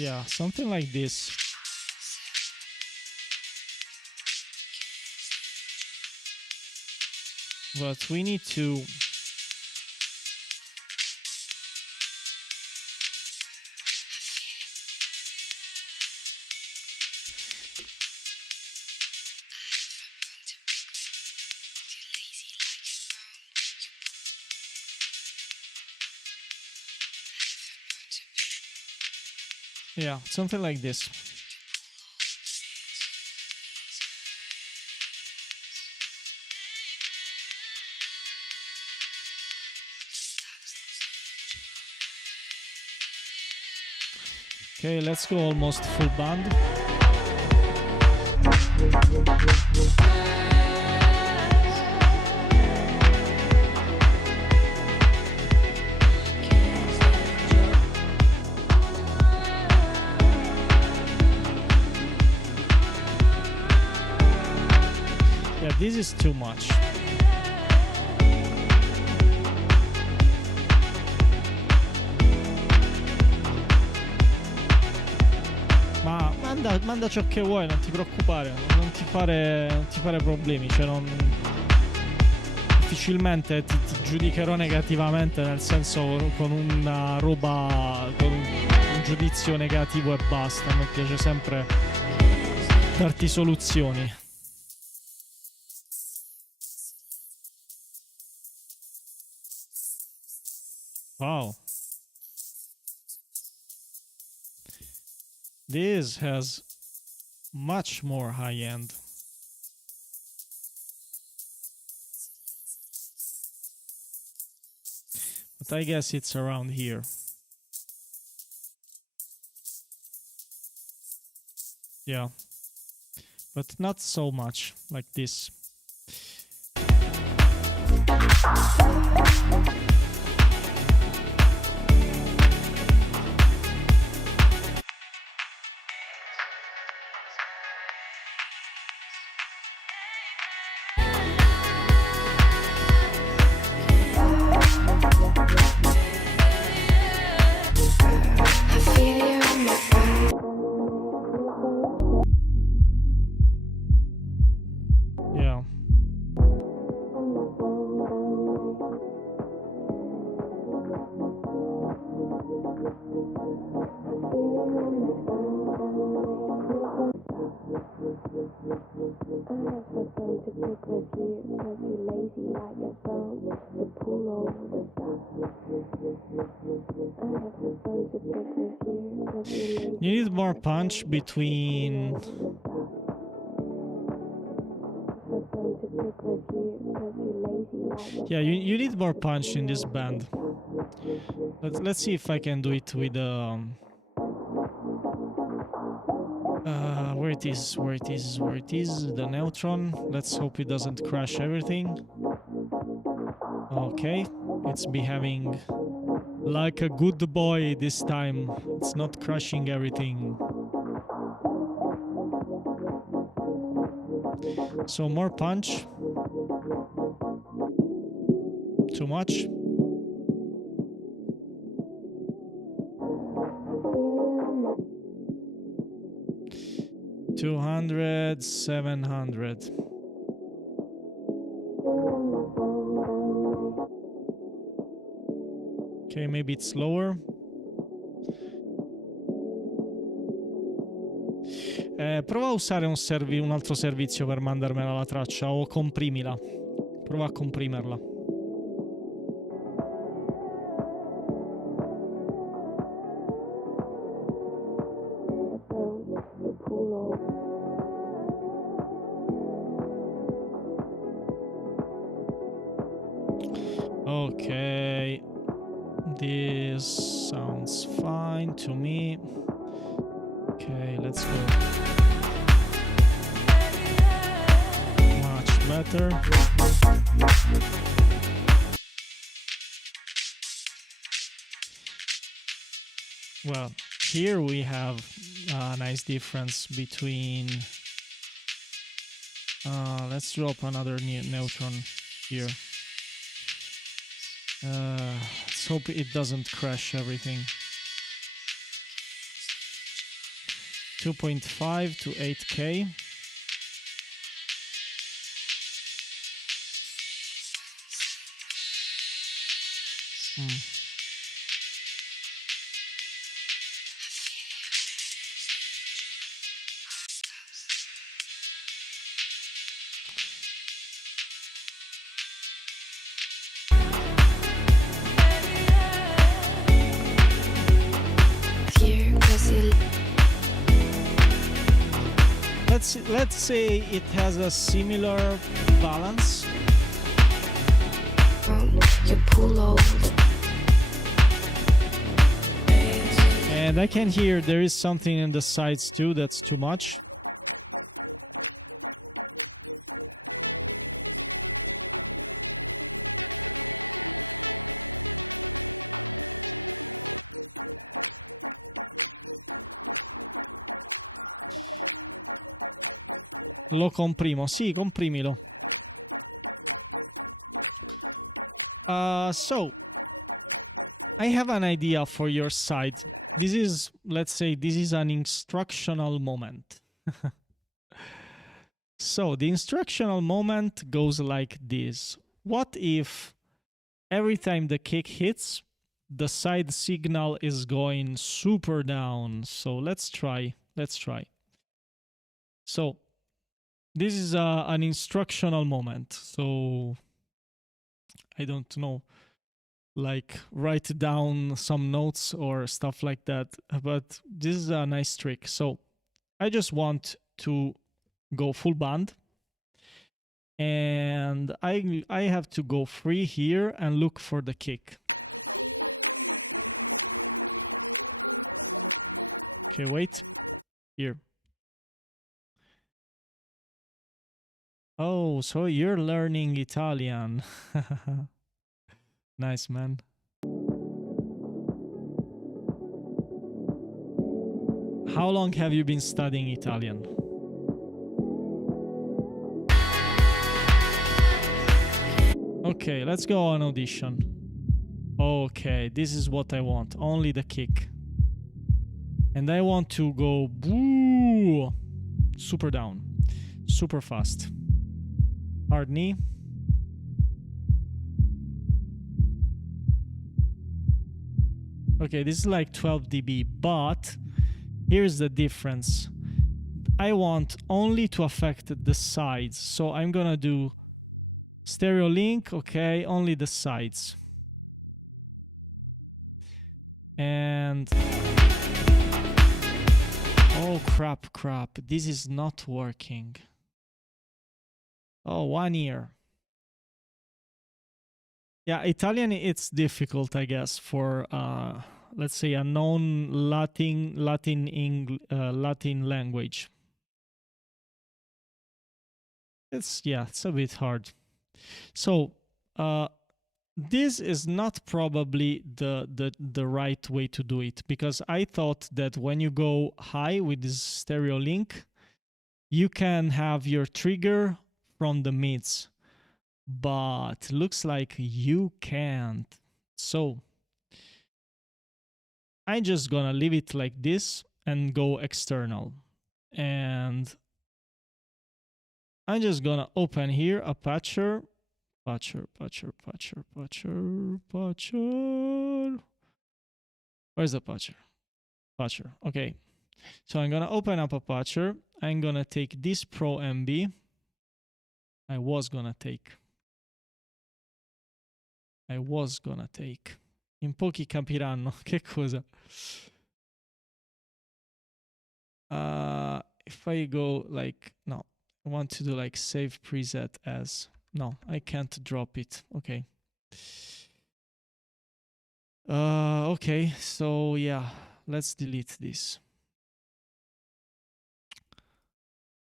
Yeah, something like this. But we need to yeah, something like this. Okay, let's go almost full band. Yeah, this is too much. Manda ciò che vuoi, non ti preoccupare, non ti fare problemi, cioè non difficilmente ti giudicherò negativamente, nel senso con una roba, con un giudizio negativo e basta. Mi piace sempre darti soluzioni. Wow. This has much more high end. But I guess it's around here. Yeah. But not so much like this. Yeah. You need more punch between. Yeah, you need more punch in this band. Let's see if I can do it with where it is the neutron. Let's hope it doesn't crash everything. Okay, it's behaving like a good boy this time. It's not crushing everything. So more punch. Too much. $200, $700. Okay, maybe it's lower. Prova a usare un altro servizio per mandarmela la traccia o comprimila. Prova a comprimerla. Okay, this sounds fine to me. Okay, let's go. Much better. Well, here we have a nice difference between. Let's drop another neutron here. Let's hope it doesn't crash everything. 2.5 to 8K. Here, 'cause you Let's say it has a similar balance. you pull over. And I can hear there is something in the sides too that's too much. Lo comprimo, sì, comprimilo. So I have an idea for your site. This is, let's say, this is an instructional moment. So the instructional moment goes like this. What if every time the kick hits, the side signal is going super down? So let's try. So this is an instructional moment. So I don't know, like write down some notes or stuff like that. But this is a nice trick. So I just want to go full band. And I have to go free here and look for the kick. Okay, wait. Here. Oh, so you're learning Italian. Nice, man. How long have you been studying Italian? Okay, let's go on audition. Okay, this is what I want. Only the kick. And I want to go boo, super down, super fast. Hard knee. Okay, this is like 12 dB, but here's the difference. I want only to affect the sides. So I'm gonna do stereo link, okay, only the sides. And oh crap, this is not working. Oh, 1 ear. Yeah, Italian, it's difficult, I guess, for let's say a non-Latin language. It's a bit hard. So this is not probably the right way to do it, because I thought that when you go high with this stereo link, you can have your trigger from the mids, but looks like you can't. So I'm just gonna leave it like this and go external. And I'm just gonna open here a patcher. Patcher. Where's the patcher? Patcher, okay. So I'm gonna open up a patcher. I'm gonna take this Pro MB. I was gonna take. In pochi capiranno che cosa. If I go like, no, I want to do like save preset as, no, I can't drop it. Okay. Okay, so yeah, let's delete this.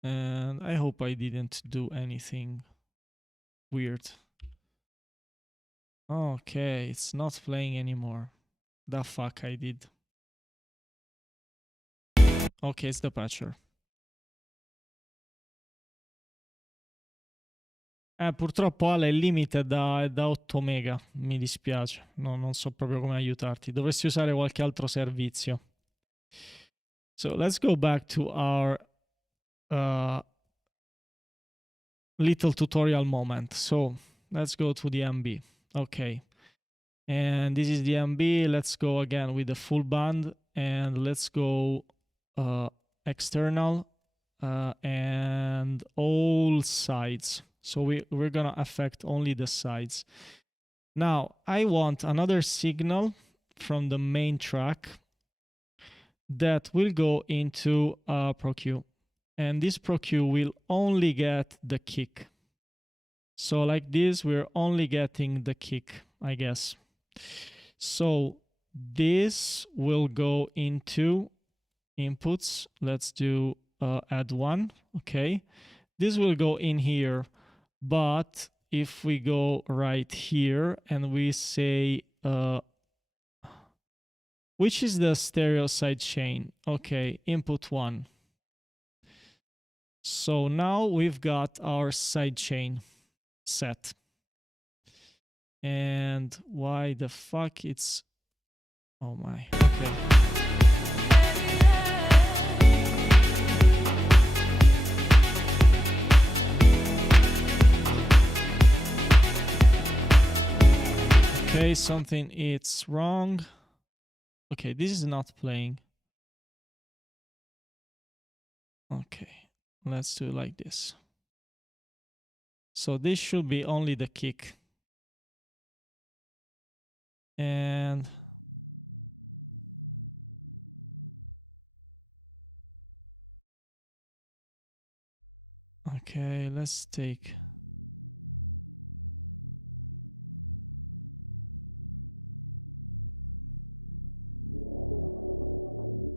And I hope I didn't do anything weird. Okay, it's not playing anymore. The fuck I did. Okay, it's the patcher. Purtroppo Ale, il limite è da 8 mega, mi dispiace, no, non so proprio come aiutarti, dovresti usare qualche altro servizio. So let's go back to our little tutorial moment. So let's go to the MB. Okay. And this is the MB. Let's go again with the full band, and let's go external and all sides. So we're gonna affect only the sides. Now I want another signal from the main track that will go into ProQ, and this ProQ will only get the kick. So like this, we're only getting the kick, I guess. So this will go into inputs. Let's do add one. Okay, this will go in here, but if we go right here and we say which is the stereo side chain? Okay, input 1. So now we've got our side chain set. And why the fuck it's... Oh my, okay. Okay, something it's wrong. Okay, this is not playing. Okay, let's do it like this. So this should be only the kick. And okay, let's take...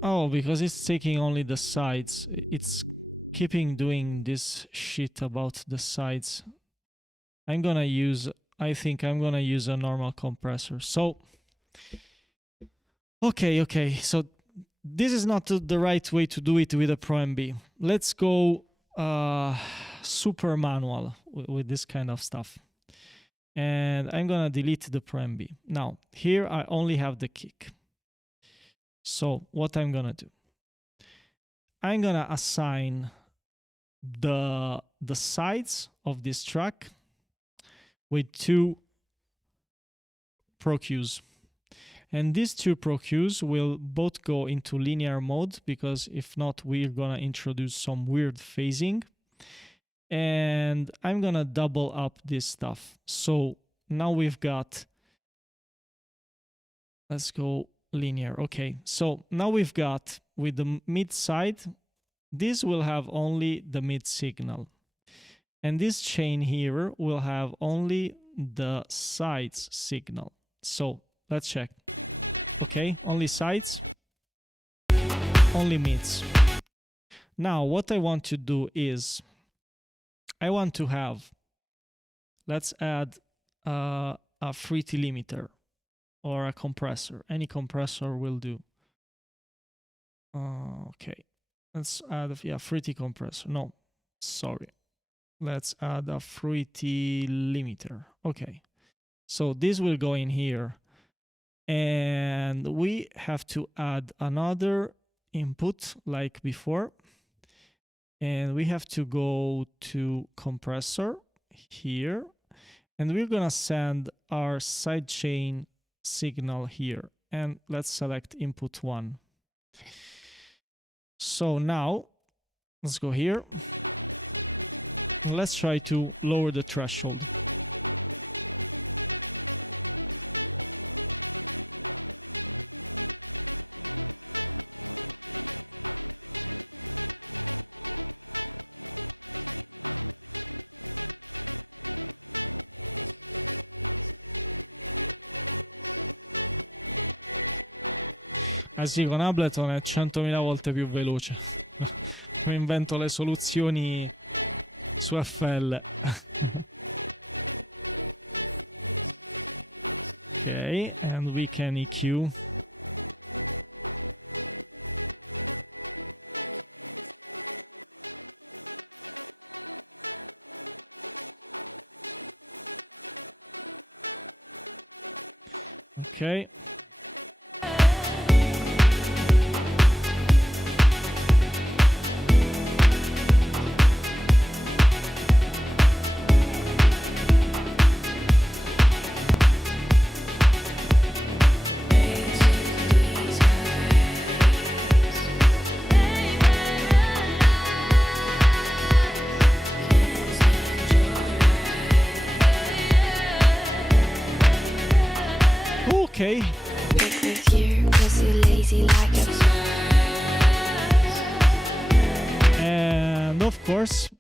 Oh, because it's taking only the sides. It's keeping doing this shit about the sides. I'm gonna use... I think I'm gonna use a normal compressor. So, okay. So this is not the right way to do it with a Pro MB. Let's go super manual with this kind of stuff. And I'm gonna delete the Pro MB. Now, here I only have the kick. So what I'm gonna do? I'm gonna assign the sides of this track with 2 ProQs. And these 2 ProQs will both go into linear mode, because if not, we're gonna introduce some weird phasing. And I'm gonna double up this stuff. So now we've got... Let's go linear. Okay, so now we've got, with the mid side, this will have only the mid signal. And this chain here will have only the sides signal. So let's check. Okay, only sides, only mids. Now what I want to do is, I want to have, let's add a Freety limiter or a compressor. Any compressor will do. Okay, let's add a Freety compressor. No, sorry. Let's add a Freety limiter. Okay, so this will go in here, and we have to add another input like before, and we have to go to compressor here, and we're gonna send our sidechain signal here, and let's select input 1. So now let's go here. Let's try to lower the threshold. Eh sì, con Ableton è 100.000 volte più veloce. Io invento le soluzioni su FL. Okay, and we can EQ. Okay. Okay. Quick with you, 'cause you're lazy like a And of course,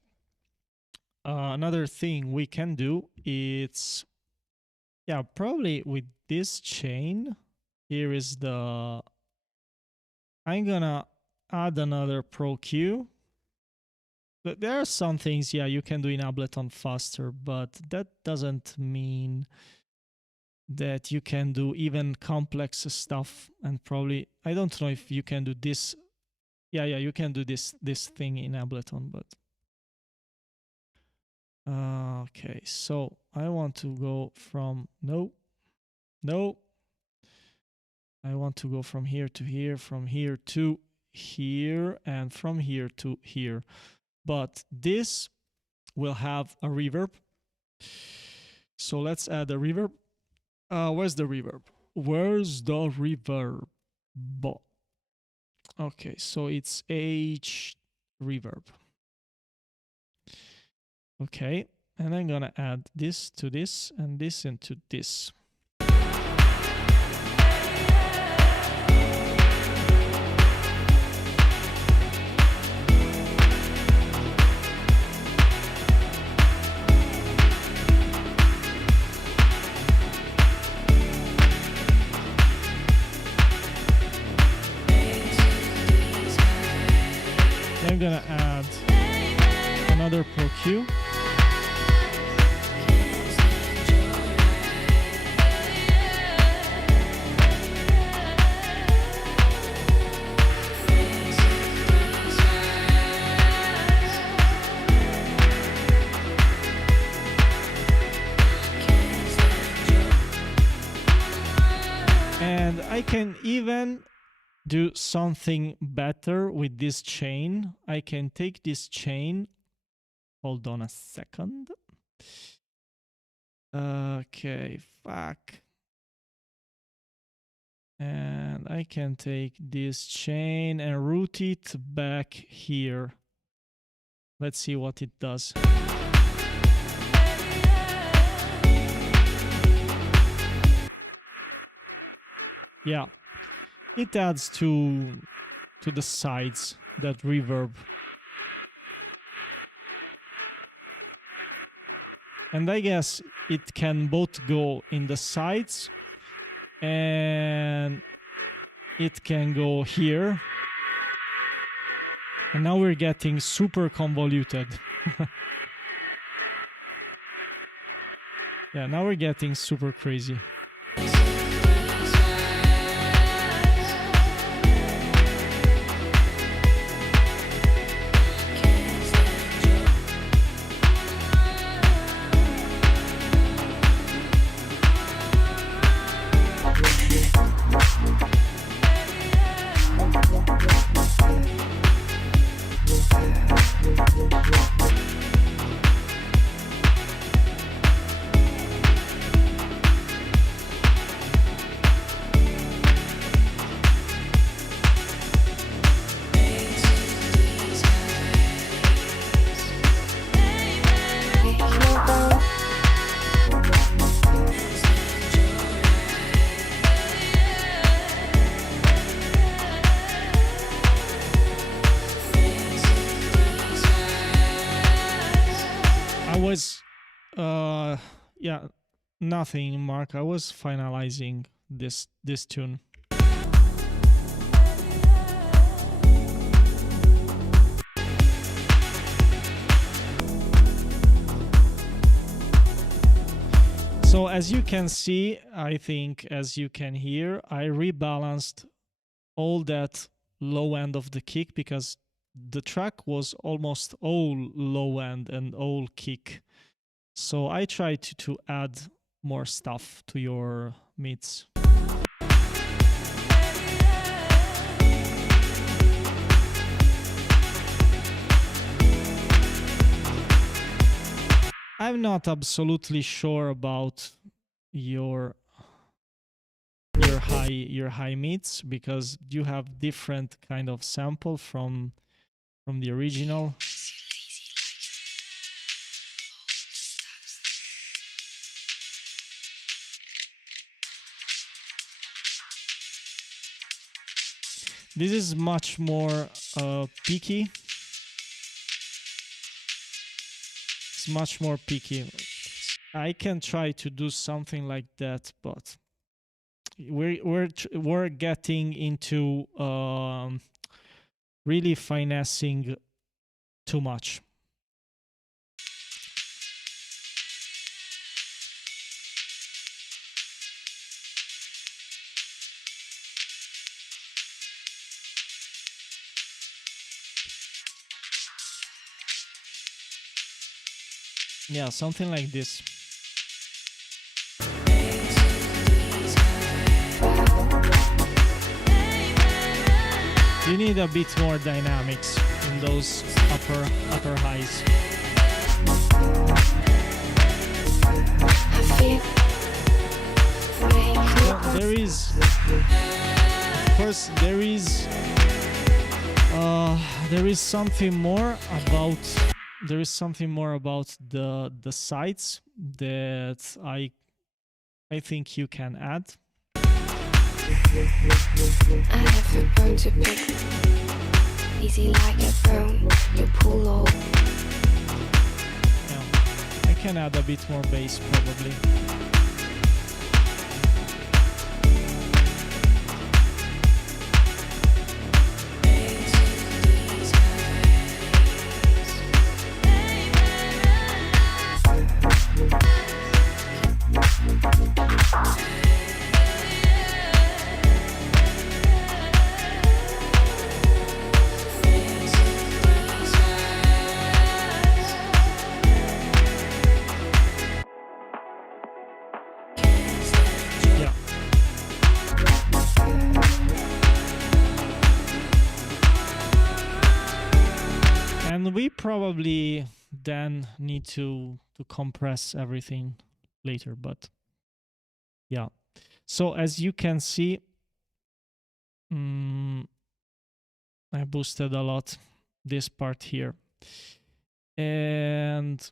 another thing we can do is, yeah, probably with this chain, here is the, I'm gonna add another pro queue. But there are some things, yeah, you can do in Ableton faster, but that doesn't mean that you can do even complex stuff. And probably, I don't know if you can do this. Yeah, you can do this thing in Ableton, but okay. So I want to go from no. I want to go from here to here, from here to here, and from here to here. But this will have a reverb. So let's add a reverb. Where's the reverb? Where's the reverb? Okay, so it's H reverb. Okay, and I'm gonna add this to this and this into this. I'm gonna add another Pro Q. And I can even do something better with this chain. I can take this chain. Hold on a second. Okay, fuck. And I can take this chain and route it back here. Let's see what it does. Yeah, it adds to the sides, that reverb. And I guess it can both go in the sides and it can go here. And now we're getting super convoluted. Yeah, now we're getting super crazy. Yeah, nothing, Mark. I was finalizing this tune. So as you can see, I think as you can hear, I rebalanced all that low end of the kick because the track was almost all low end and all kick. So I tried to add more stuff to your mids. I'm not absolutely sure about your high mids because you have different kind of sample from the original. This is much more peaky. It's much more peaky. I can try to do something like that, but we're getting into really finessing too much. Yeah, something like this. You need a bit more dynamics in those upper highs. Well, there is, of course, there is something more about. There is something more about the sides that I think you can add. I have a bone to pick. Easy like a bone, you pull all. Yeah, I can add a bit more bass probably. And we probably then need to compress everything later, but yeah. So as you can see, I boosted a lot this part here. And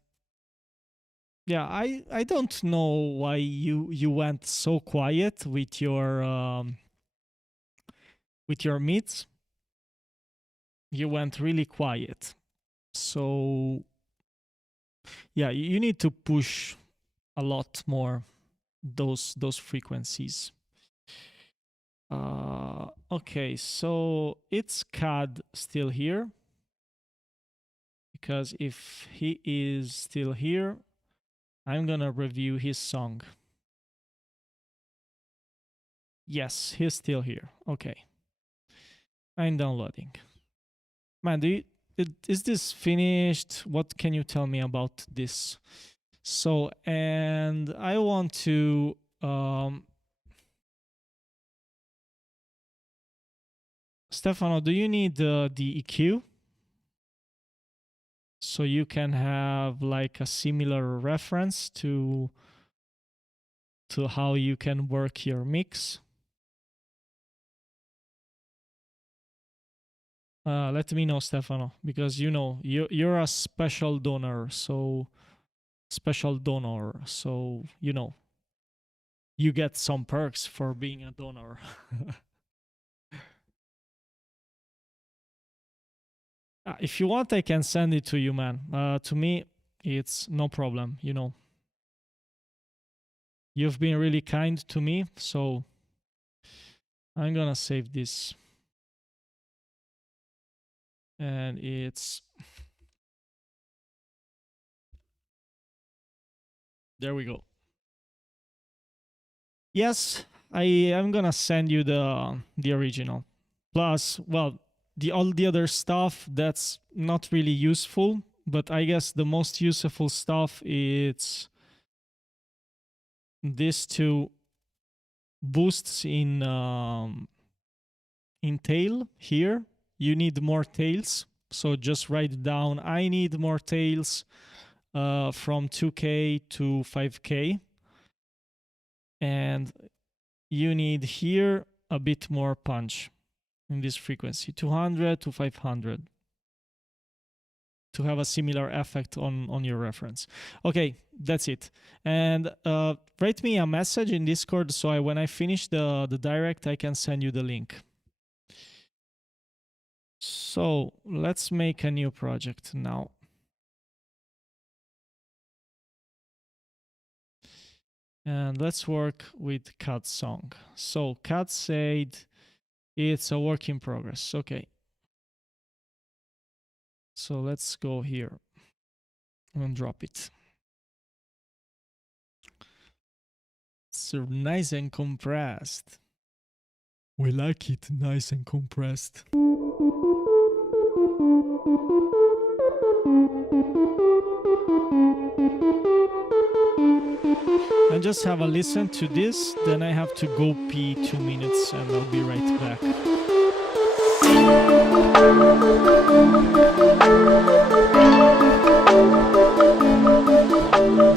yeah, I don't know why you went so quiet with your mids. You went really quiet. So yeah, you need to push a lot more those frequencies. Okay, so it's CAD still here, because if he is still here, I'm gonna review his song. Yes, he's still here. Okay, I'm downloading. Man, is this finished? What can you tell me about this? So, and I want to Stefano, do you need the EQ? So you can have like a similar reference to how you can work your mix. Let me know, Stefano, because you know you're a special donor, so you know you get some perks for being a donor. If you want, I can send it to you, man. To me, it's no problem. You know, you've been really kind to me, so I'm gonna save this. And it's, there we go. Yes, I am gonna send you the original. Plus, well, all the other stuff that's not really useful, but I guess the most useful stuff is these two boosts in tail here. You need more tails, so just write down, I need more tails from 2K to 5K. And you need here a bit more punch in this frequency, 200 to 500, to have a similar effect on your reference. Okay, that's it. And write me a message in Discord, so when I finish the direct, I can send you the link. So let's make a new project now. And let's work with cat song. So cat said it's a work in progress. Okay. So let's go here and drop it. It's nice and compressed. We like it nice and compressed. I just have a listen to this, then I have to go pee 2 minutes and I'll be right back.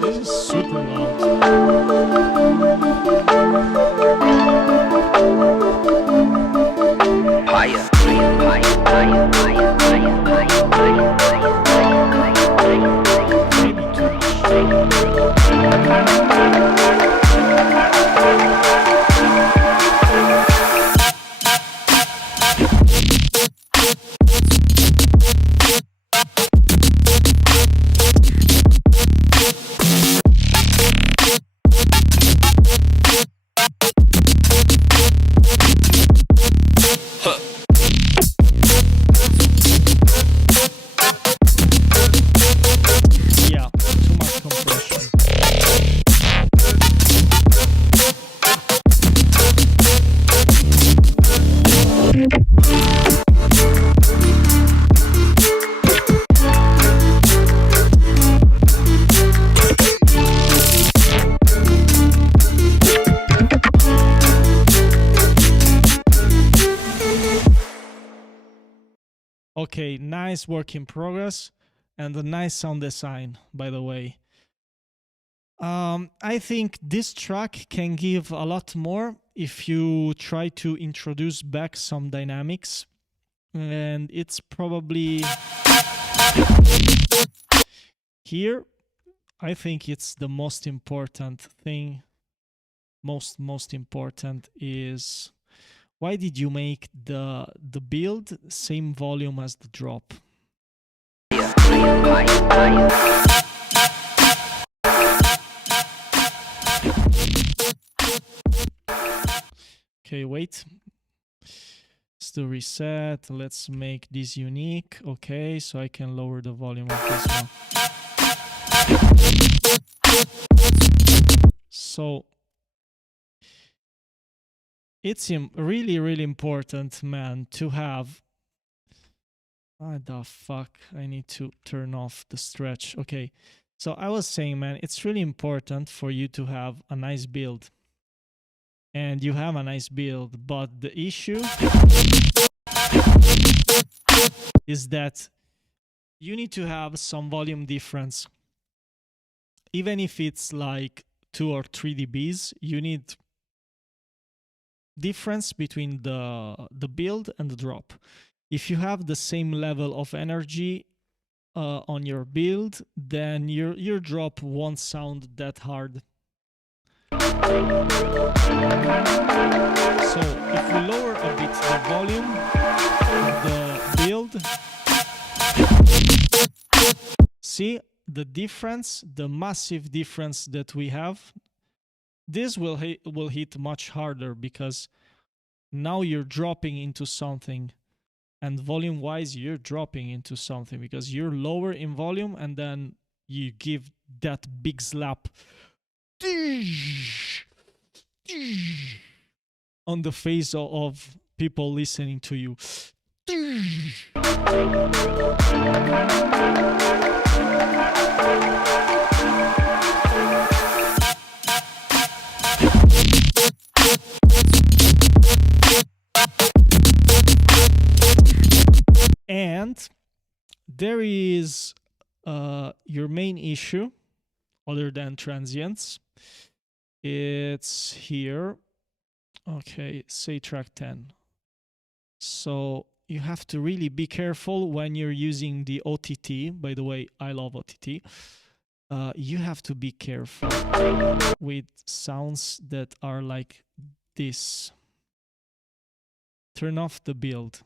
This is super loud. Higher, higher, higher, higher, Maybe too Yeah, too much compression. Okay, nice work in progress and a nice sound design, by the way. I think this track can give a lot more if you try to introduce back some dynamics, and it's probably here. I think it's the most important thing. Most important is, why did you make the build same volume as the drop? Okay, wait. Let's do reset. Let's make this unique. Okay, so I can lower the volume of this one. So it's really, really important, man, to have... What the fuck? I need to turn off the stretch. Okay, so I was saying, man, it's really important for you to have a nice build. And you have a nice build, but the issue is that you need to have some volume difference. Even if it's like 2 or 3 dBs, you need difference between the build and the drop. If you have the same level of energy on your build, then your drop won't sound that hard. So if we lower a bit the volume of the build, see the difference, the massive difference that we have. This will hit much harder because now you're dropping into something, and volume wise you're dropping into something because you're lower in volume, and then you give that big slap on the face of people listening to you. And there is your main issue, other than transients. It's here. Okay, say track 10. So you have to really be careful when you're using the OTT. By the way, I love OTT. You have to be careful with sounds that are like this. Turn off the build.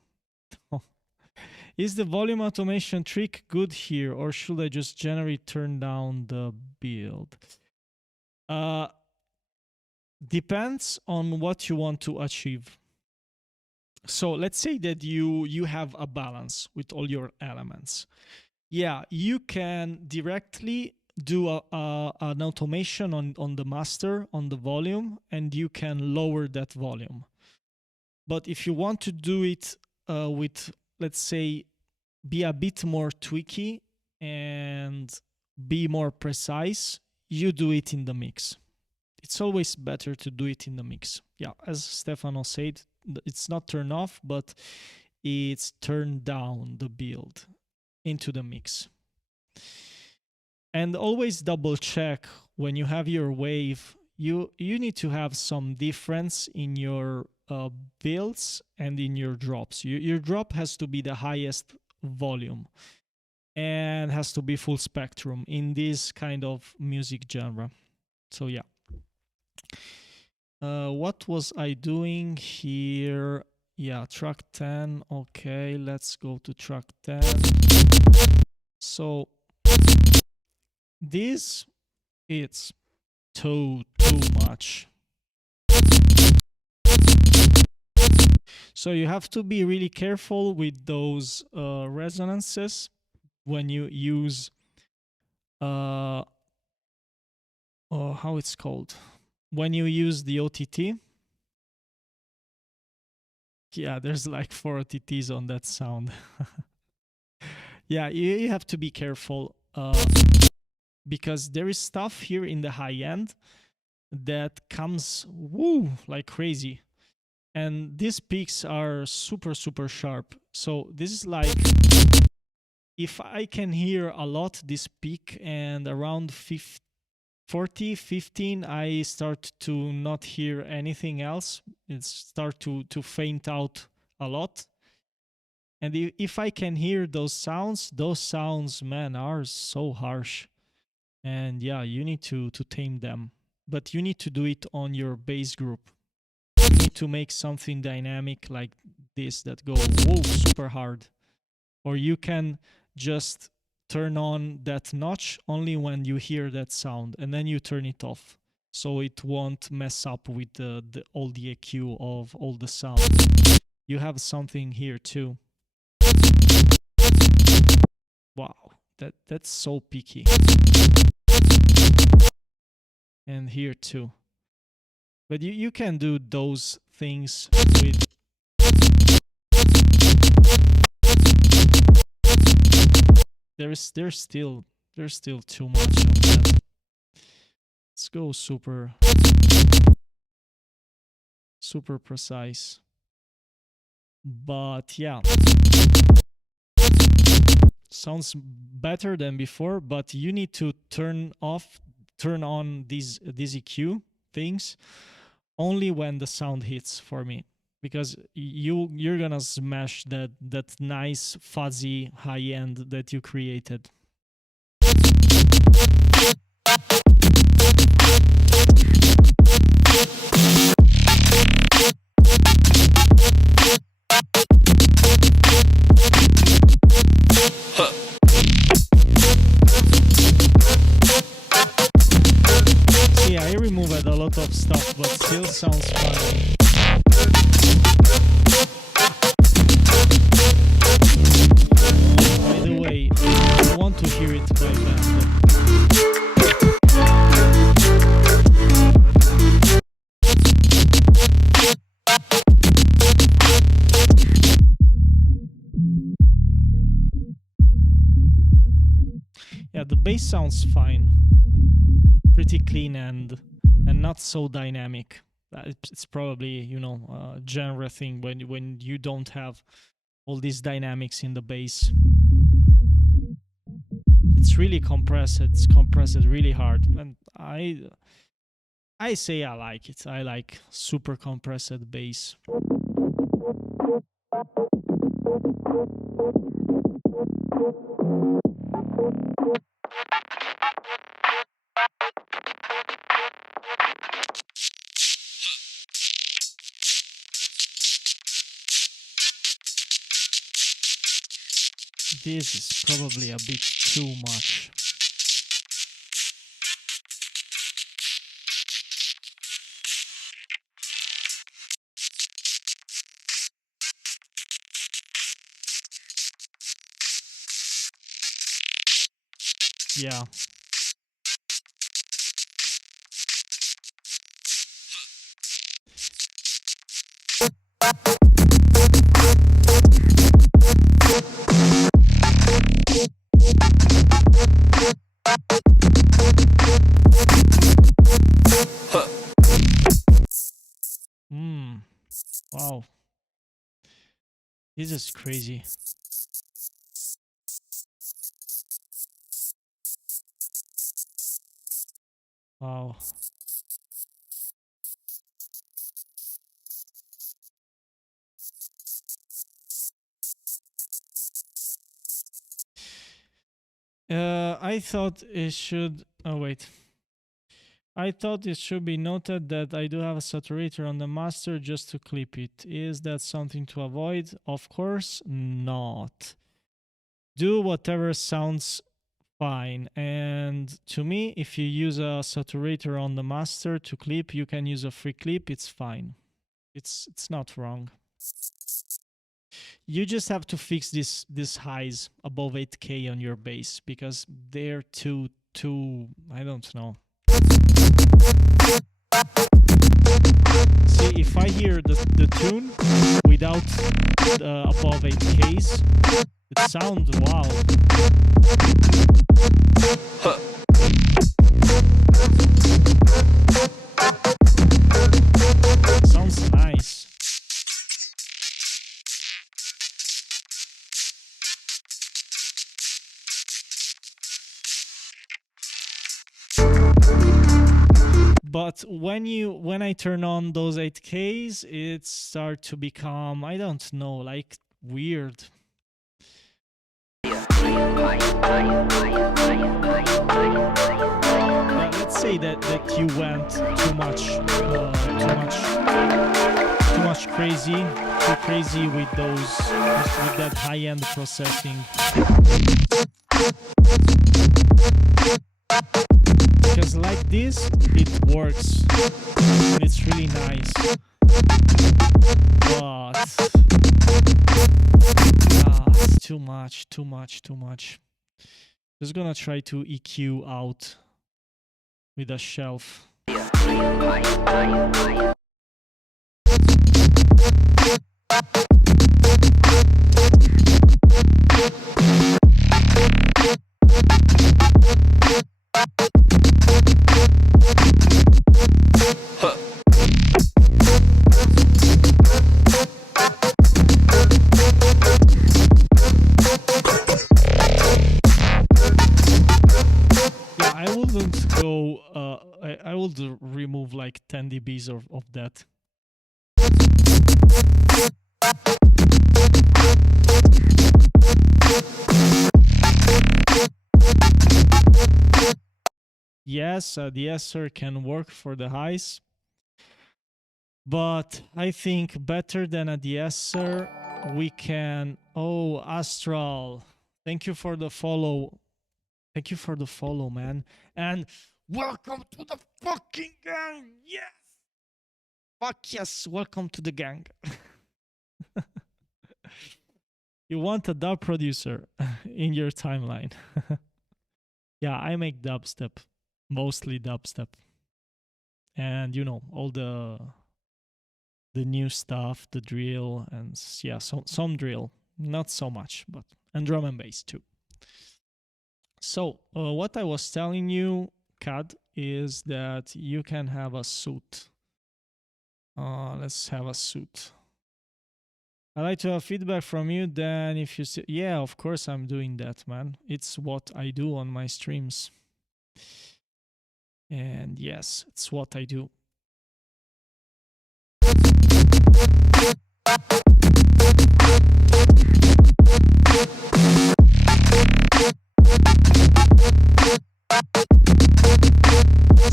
Is the volume automation trick good here, or should I just generally turn down the build? Depends on what you want to achieve. So let's say that you have a balance with all your elements. Yeah, you can directly do an automation on the master, on the volume, and you can lower that volume. But if you want to do it with, let's say, be a bit more tweaky and be more precise, you do it in the mix. It's always better to do it in the mix. Yeah, as Stefano said, it's not turn off, but it's turn down the build into the mix. And always double check when you have your wave, you need to have some difference in your builds and in your drops. Your drop has to be the highest volume and has to be full spectrum in this kind of music genre. So yeah. What was I doing here? Yeah, track 10. Okay, let's go to track 10. So this, it's too much. So you have to be really careful with those resonances when you use how it's called, when you use the OTT. Yeah, there's like 4 OTTs on that sound. Yeah, you have to be careful because there is stuff here in the high end that comes woo like crazy, and these peaks are super sharp. So this is like, if I can hear a lot this peak, and around 40, 15, I start to not hear anything else. It start to faint out a lot. And if I can hear those sounds, man, are so harsh. And yeah, you need to tame them. But you need to do it on your bass group. You need to make something dynamic like this that go whoa super hard. Or you can just turn on that notch only when you hear that sound, and then you turn it off so it won't mess up with all the EQ of all the sound. You have something here too. Wow, that's so peaky. And here too. But you can do those things with there's still too much of that. Let's go super precise. But yeah, sounds better than before, but you need to turn on these EQ things only when the sound hits for me, because you're gonna smash that nice fuzzy high end that you created. Yeah, I removed a lot of stuff, but still sounds fine. By the way, I want to hear it by then. Yeah, the bass sounds fine. Pretty clean and not so dynamic. It's probably, a genre thing when you don't have all these dynamics in the bass. It's really compressed. It's compressed really hard, and I say I like it. I like super compressed bass. this is probably a bit too much. Yeah. Wow. This is crazy. Wow. I thought it should... Oh, wait. I thought it should be noted that I do have a saturator on the master just to clip it. Is that something to avoid? Of course not. Do whatever sounds fine. And to me, if you use a saturator on the master to clip, you can use a free clip. It's fine. It's not wrong. You just have to fix this highs above 8K on your bass because they're too I don't know. See, if I hear the tune without above 8Ks, it sounds wow. Sounds nice. But when I turn on those 8Ks, it starts to become, I don't know, like weird. Let's say that you went too much crazy, too crazy with that high-end processing. Because like this, it works, and it's really nice. But it's too much. Just gonna try to EQ out with a shelf. I would remove like 10 dBs of that. Yes, the ESR can work for the highs, but I think better than a de-esser we can... Oh, Astral, thank you for the follow. Thank you for the follow, man. And welcome to the fucking gang. Yes. Fuck yes, welcome to the gang. You want a dub producer in your timeline. Yeah, I make dubstep, mostly dubstep. And you know, all the new stuff, the drill, and yeah, some drill, not so much, but and drum and bass too. So what I was telling you, Cad, is that you can have a suit. Let's have a suit. I'd like to have feedback from you. Then if you say, yeah, of course I'm doing that, man. It's what I do on my streams. And yes, it's what I do.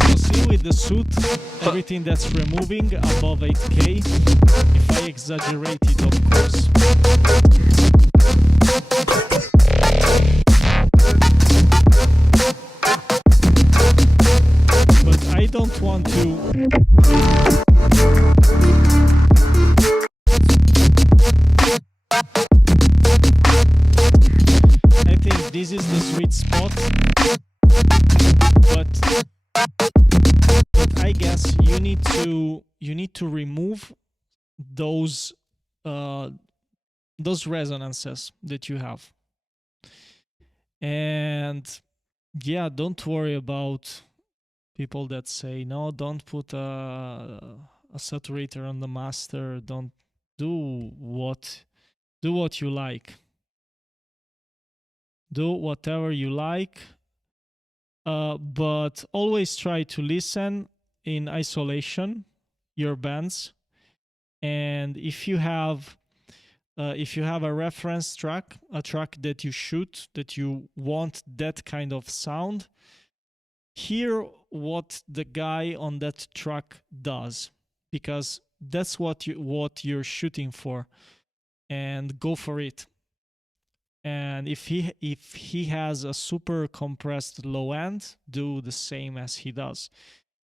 So see, with the suit, everything that's removing above 8K, if I exaggerate it, of course. don't want to I think this is the sweet spot, but I guess you need to remove those resonances that you have. And yeah, don't worry about people that say no, don't put a saturator on the master, don't do what you like. Do whatever you like, but always try to listen in isolation your bands. And if you have a reference track, a track that you shoot, that you want that kind of sound, hear what the guy on that track does, because that's what you're shooting for, and go for it. And if he has a super compressed low end, do the same as he does.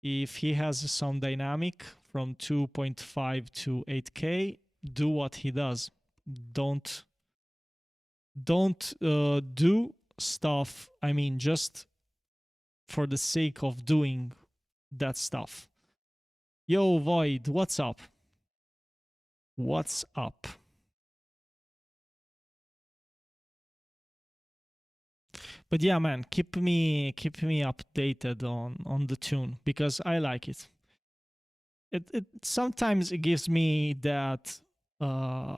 If he has a sound dynamic from 2.5 to 8K, do what he does. Don't do stuff, I mean, just for the sake of doing that stuff. Yo, Void, what's up? What's up? But yeah, man, keep me updated on the tune, because I like it. It sometimes it gives me that the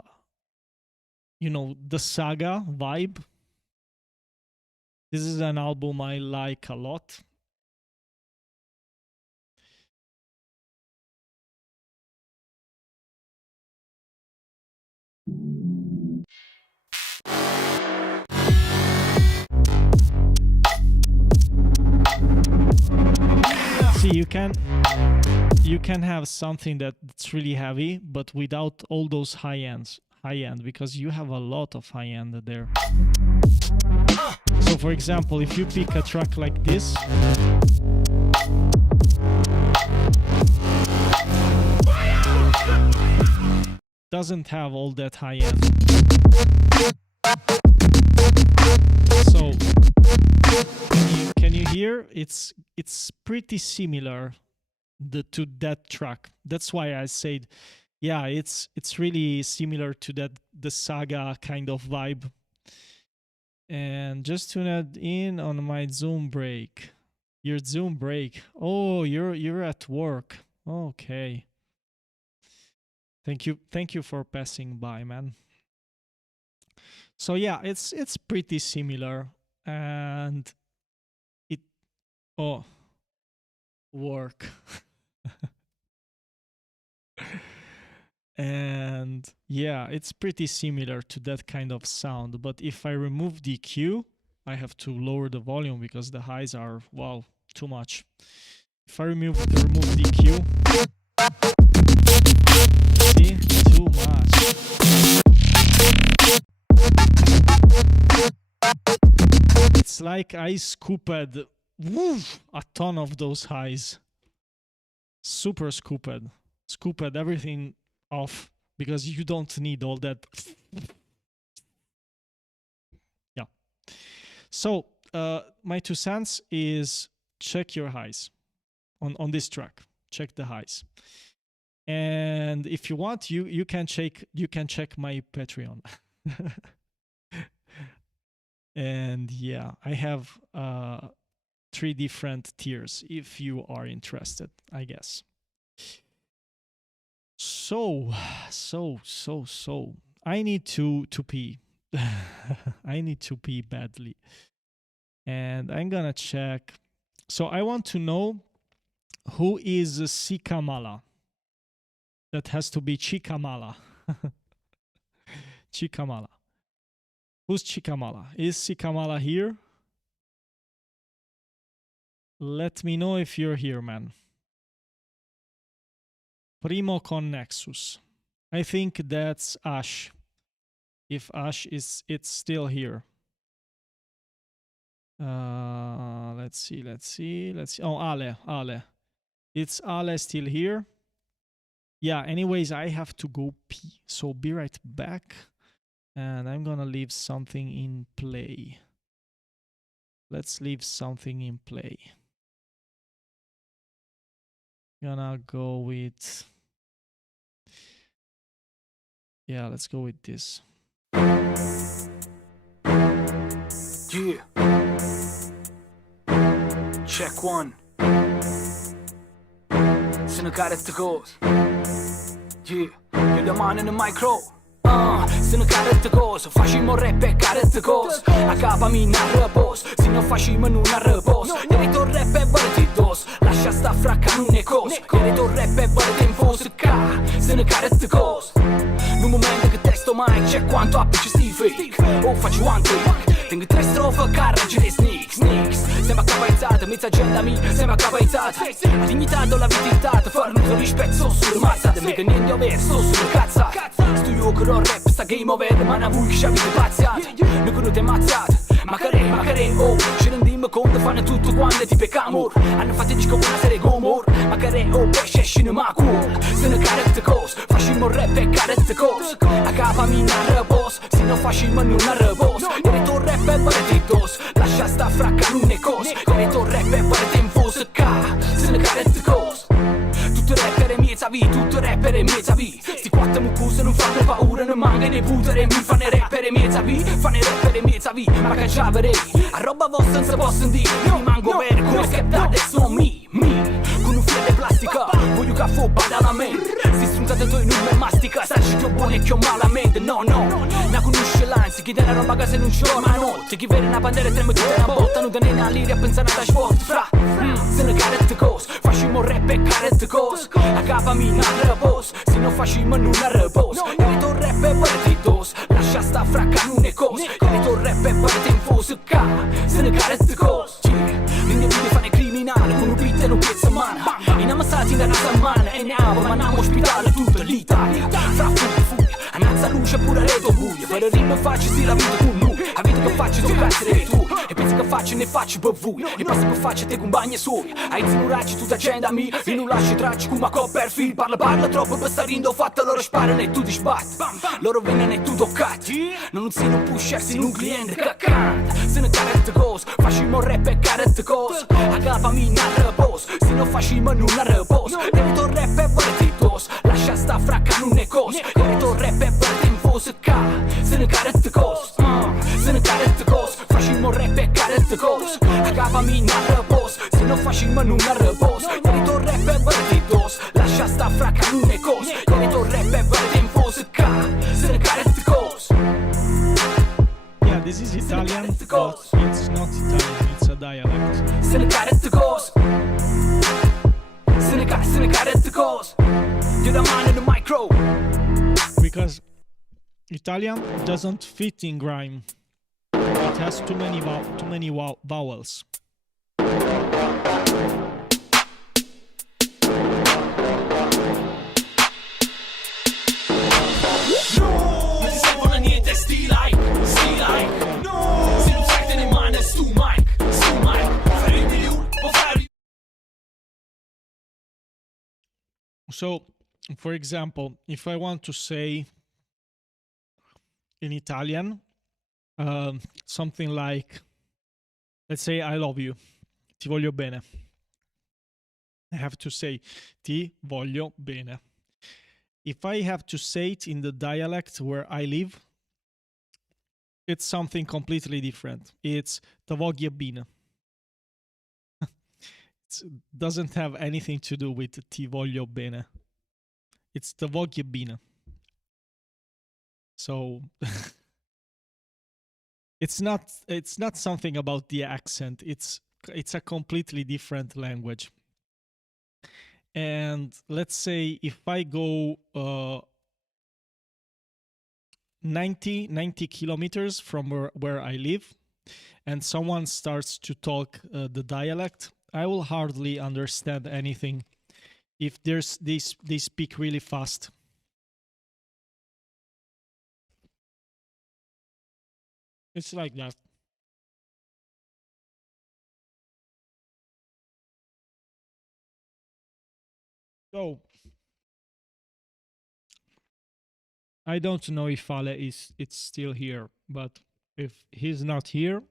Saga vibe. This is an album I like a lot. See, you can have something that's really heavy, but without all those high end, because you have a lot of high end there. So for example, if you pick a track like this, doesn't have all that high end. So can you hear? It's pretty similar to that track. That's why I said, yeah, it's really similar to the Saga kind of vibe. And just tune it in on my Zoom break. Your Zoom break. Oh, you're at work. Okay. Thank you for passing by, man. So yeah, it's pretty similar, and work. And yeah, it's pretty similar to that kind of sound, but if I remove the EQ, I have to lower the volume because the highs are, wow, too much. If I remove the EQ, see, too much. It's like I scooped a ton of those highs. Super scooped everything off, because you don't need all that. Yeah. So my 2 cents is check your highs on this track. Check the highs, and if you want, you can check my Patreon. And yeah, I have 3 different tiers if you are interested, I guess. So I need to pee. I need to pee badly, and I'm gonna check. So I want to know who is Sikamala. That has to be Chikamala. Chikamala. Who's Chikamala? Is Sikamala here? Let me know if you're here, man. Primo con Nexus. I think that's Ash. If Ash it's still here. Let's see. Oh, Ale. It's Ale still here. Yeah, anyways, I have to go pee. So be right back. And I'm gonna leave something in play. Let's leave something in play. Gonna go with... Yeah, let's go with this. Yeah. Check one. Sono care te goes. Yeah. You're the man in the micro. Sono care te goes. Facciamo rap e care te goes. Acabami in răbos. Se non facciamo in una răbos. Ieri tot rap e bărti dos. Lascia sta fracca nu necos. Ieri tot rap e bărti in fos ca. Sono care te goes. Nel momento che testo mai c'è quanto applici sti fake. O faccio one take. Tengo 3 strofe care gire sneaks. Sembra capaizzata, mezza agenda mi sembra capaizzata. La dignità do la vitalità, farmi un rispetto so sulle mazzate. Mica niente over, so sulle cazzate. Sto io che lo rap sta game over, ma una voi che ci avete pazziate. Mi conoscete mazzate, macare, oh. Ci rendiamo conto, fanno tutto quando ti peccamo. Hanno fatto dico una serie gomor. Macare, oh, pesce scene ma cool. Se ne carette cose, facciamo rap e carette cose. A capa mi narra boss, se non facciamo non narra boss. Ieri tu rap e parete dos, lascia sta fracca non ne cos. Ieri tu rap e parete in fos ca, se ne carette cose. Tutto rapper è mezza vita, tutto rapper è mezza vita. Sti quattro mucuse non fanno paura, non manca né putere. Mi fanno rapper è mezza vita, fanno rapper è mezza vita. Ma che ciaverei, a roba vostra non si possono dire. Io rimango vero come skeptate, sono mi. Con un filo di plastica, voglio che fu dalla mente. Si strunzate tu in una mastica, sai che buone che ho malamente. No, la conosce l'ansia, chi dà la roba che se non c'ho ma notte. Chi vede una bandiera e trema tutta una botta. Non te ne a liri a pensare a sport. Fra, se ne carette cose, facciamo rap e carette cose. A capa mi narra boss, se non facciamo non narra boss. Ieri tu rap e parete dos, lascia sta fracca non è cose. Ieri tu rap e parete in fos ca, se ne carette cose. Quindi vi fanno criminali, con un beat e un pezzo mano. In ammazzati nella settimana e ne abbiamo ospitale tutta l'Italia. Fra furia, annanza luce pure reto buio. Per rima faccio si la vita con lui. A vita che faccio tu cazzere tu. E pensi che faccio ne faccio per voi. E passo che faccio te compagni suoi. Hai smuracci tutta agenda mi. E non lasci tracce come a Copperfield. Parla troppo per stare rindo fatta. Loro sparano e tu ti sbatti. Loro vengono e tu toccati. Non si non pushersi in un cliente caccante. Se ne carette cose, facciamo rap e carette cose. A capa mi narra boss, se non facciamo non narra boss. E tu rap e parti dos, lascia sta fracca non è cose. E tu rap e parti in fos ca, se ne carette cose. Se ne carette cose, facciamo rap e carette cose. A capa mi narra boss, se non facciamo non narra boss. E tu rap e parti dos, lascia sta fracca non è cose. E tu rap e parti in fos ca, se ne carette cose. Yeah, this is Italian, but it's not Italian, it's a dialect. Se ne carette cose. Se ne carette cose. You're the man in the micro. Because Italian doesn't fit in grime. It has too many vowels. Non ti servono a niente sti like. No. Se non fai te ne mani su mic. Fai i milioni o fai. So, for example, if I want to say in Italian something like, let's say I love you, ti voglio bene. I have to say ti voglio bene. If I have to say it in the dialect where I live, it's something completely different. It's ti voglio bene. It doesn't have anything to do with ti voglio bene. It's ti voglio bene. So it's not something about the accent. It's a completely different language. And let's say if I go 90 kilometers from where I live, and someone starts to talk the dialect, I will hardly understand anything if they speak really fast. It's like that. So I don't know if Ale it's still here, but if he's not here,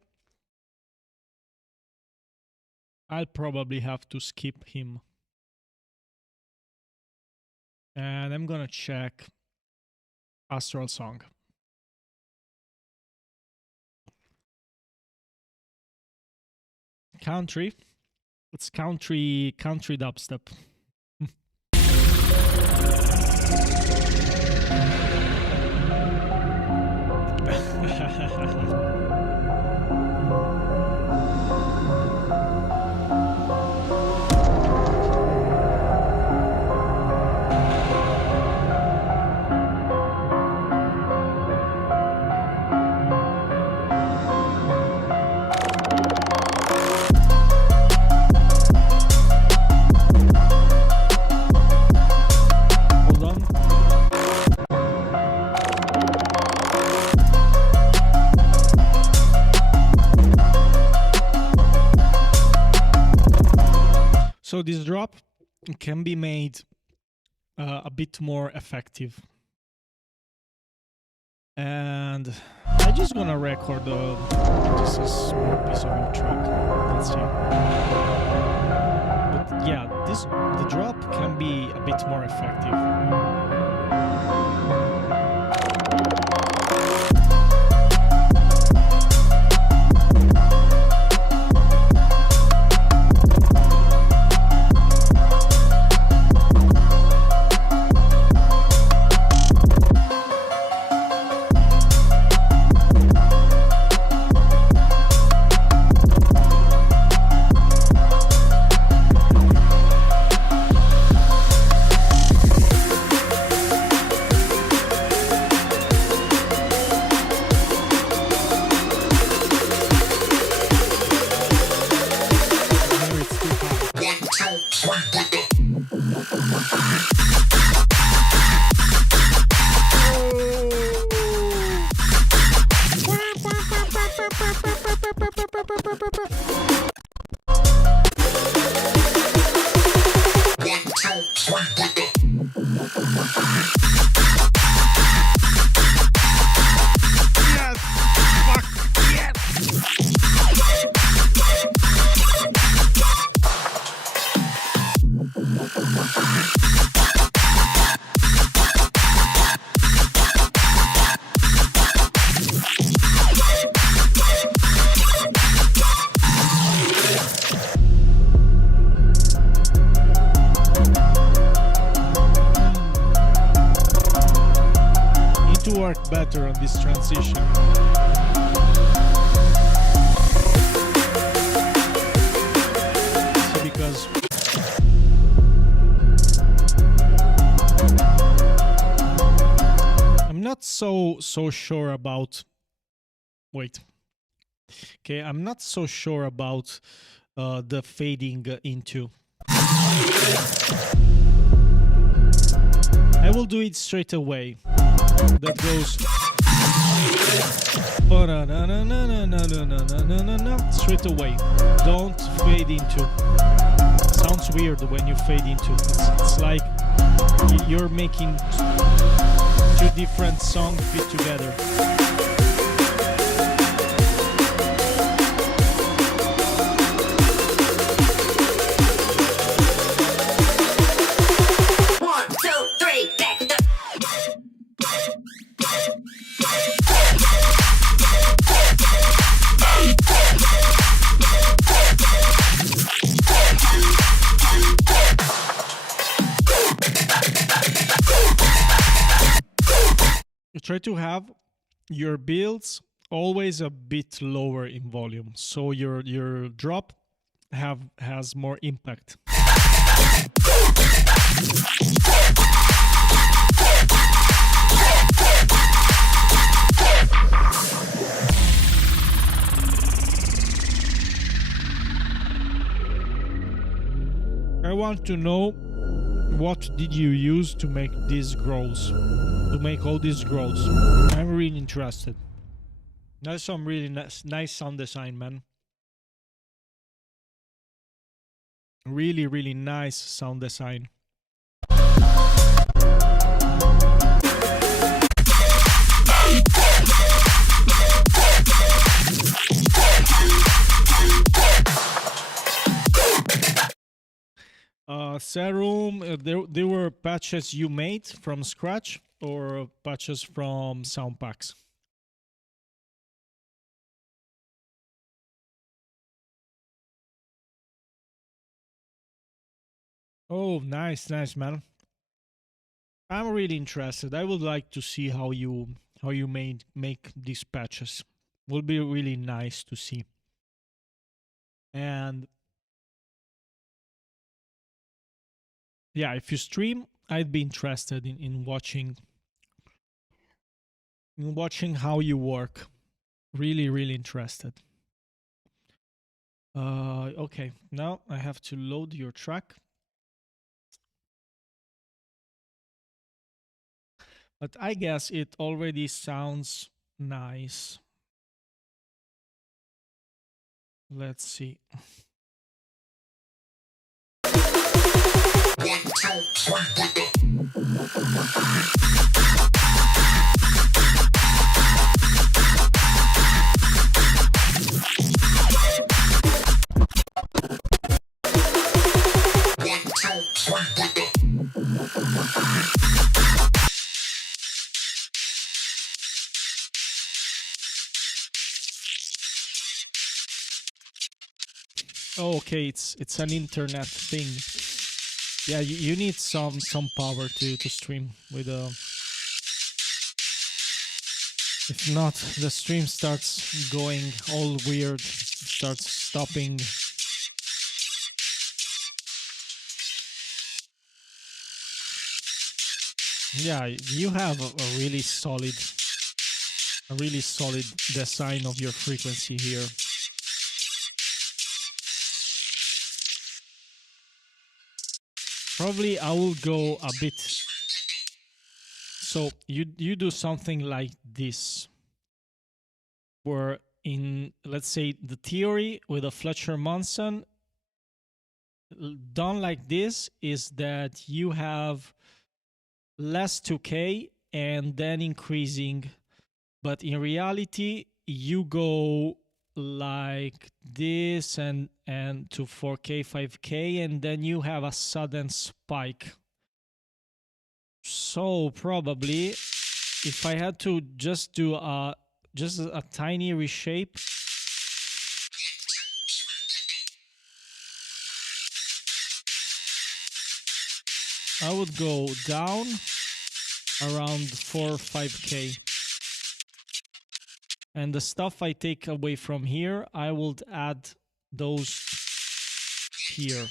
I'll probably have to skip him. And I'm gonna check Astral Song. Country. It's country dubstep. Hold on. So this drop can be made a bit more effective. And I'm just gonna record this is one piece of a track. Let's see. But yeah, the drop can be a bit more effective. Work better on this transition. So because I'm not so sure about I'm not so sure about the fading into. I will do it straight away. That goes straight away. Don't fade into. Sounds weird when you fade into. It's like you're making two different songs fit together. Try to have your builds always a bit lower in volume, so your drop has more impact. I want to know, what did you use to make these growls? To make all these growls? I'm really interested. That's some really nice sound design, man. Really, really nice sound design. Serum, there were patches you made from scratch or patches from sound packs? Oh, nice, nice, man. I'm really interested. I would like to see how you make these patches. Will be really nice to see. And yeah, if you stream, I'd be interested in watching how you work. Really, really interested. Okay, now I have to load your track. But I guess it already sounds nice. Let's see. Oh, okay, it's an internet thing. Yeah, you need some power to stream with a. If not, the stream starts going all weird, starts stopping. Yeah, you have a really solid design of your frequency here. Probably I will go a bit. So you do something like this, where in, let's say, the theory with a Fletcher Munson done like this is that you have less 2K and then increasing, but in reality you go like this and to 4K 5K, and then you have a sudden spike. So probably if I had to just do just a tiny reshape, I would go down around 4 or 5K. And the stuff I take away from here, I will add those here.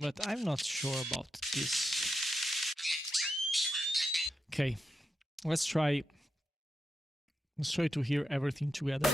But I'm not sure about this. Okay, let's try to hear everything together.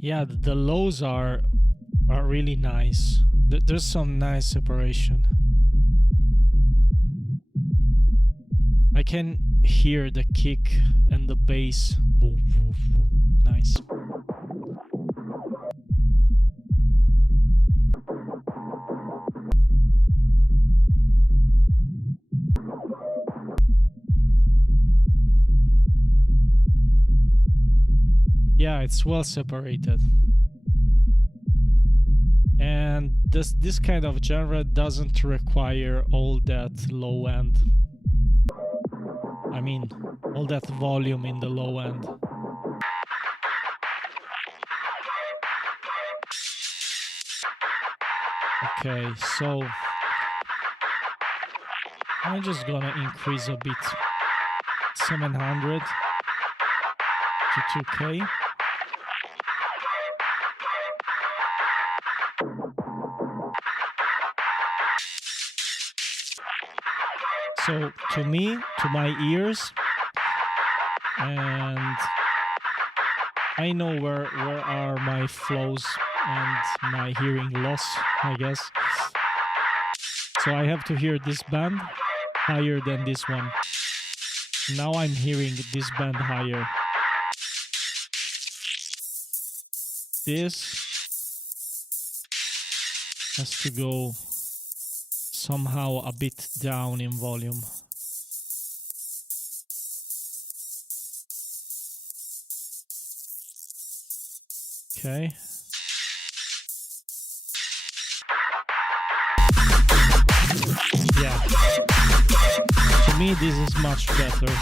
Yeah, the lows are really nice. There's some nice separation. I can hear the kick and the bass. Nice. Yeah, it's well separated. And this kind of genre doesn't require all that low end. I mean, all that volume in the low end. Okay, so I'm just gonna increase a bit. 700 to 2K. So to me, to my ears, and I know where are my flows and my hearing loss, I guess. So I have to hear this band higher than this one. Now I'm hearing this band higher. This has to go somehow a bit down in volume. Okay. Yeah. To me, this is much better.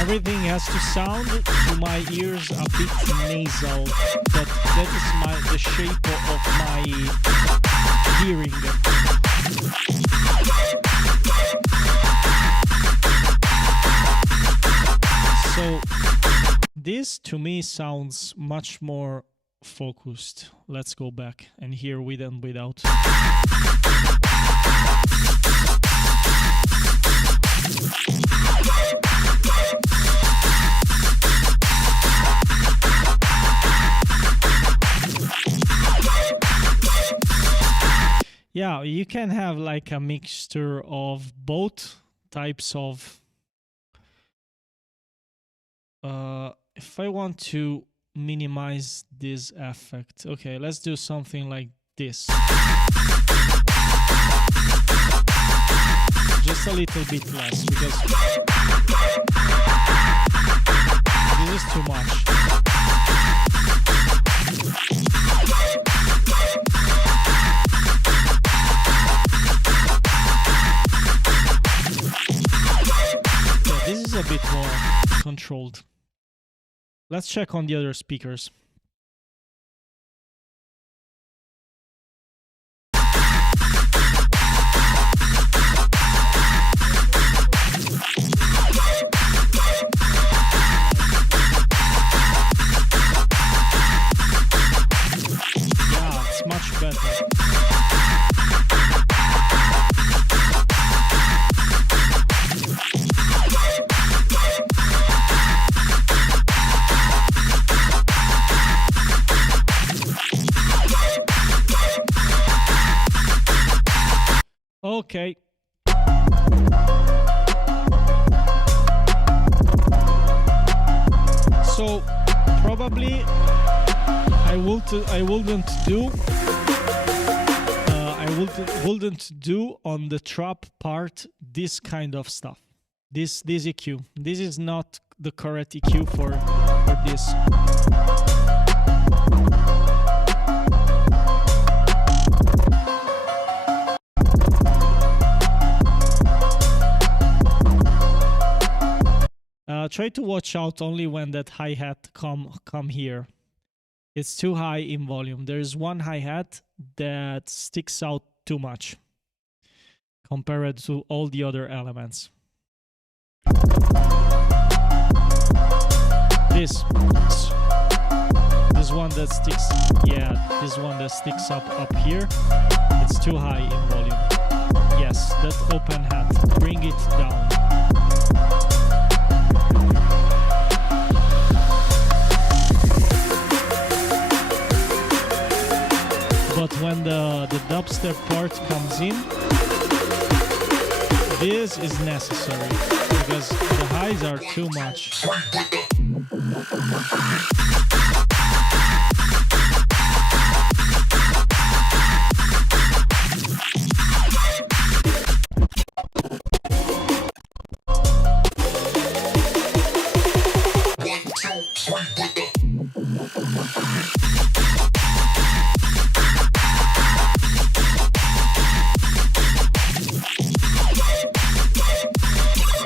Everything has to sound to my ears a bit nasal, but that is the shape of my hearing. So this to me sounds much more focused. Let's go back and hear with and without. Yeah, you can have like a mixture of both types of if I want to minimize this effect, okay, let's do something like this. Just a little bit less, because this is too much. Yeah, this is a bit more controlled. Let's check on the other speakers. Yeah, it's much better. Okay. So probably I wouldn't do on the trap part this kind of stuff. This EQ. This is not the correct EQ for this. Try to watch out only when that hi-hat come here. It's too high in volume. There's one hi-hat that sticks out too much compared to all the other elements. This one that sticks, yeah, this one that sticks up here, it's too high in volume. Yes, that open hat, bring it down. But when the dubstep part comes in, this is necessary because the highs are too much.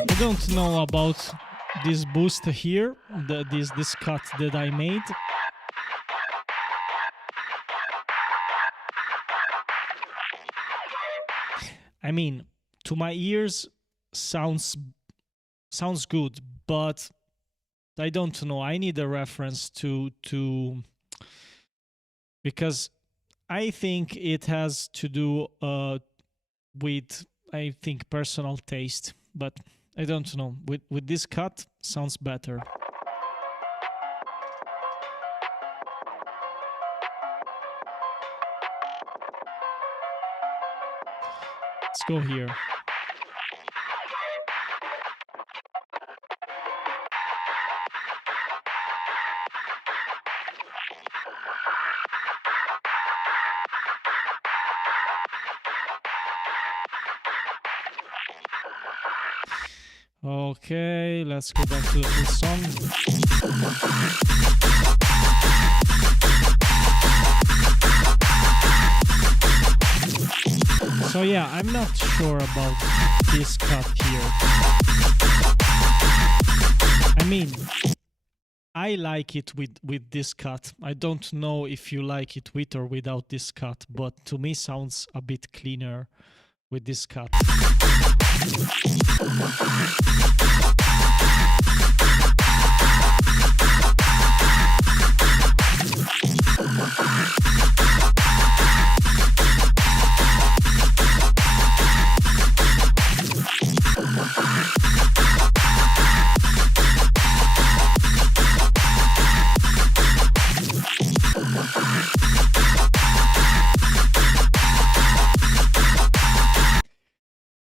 I don't know about this boost here, this cut that I made. I mean, to my ears, sounds good, but I don't know. I need a reference to because I think it has to do with, I think, personal taste, but I don't know. With this cut, sounds better. Let's go here. Okay, let's go back to the full song. So yeah, I'm not sure about this cut here. I mean, I like it with this cut. I don't know if you like it with or without this cut, but to me sounds a bit cleaner with this cut.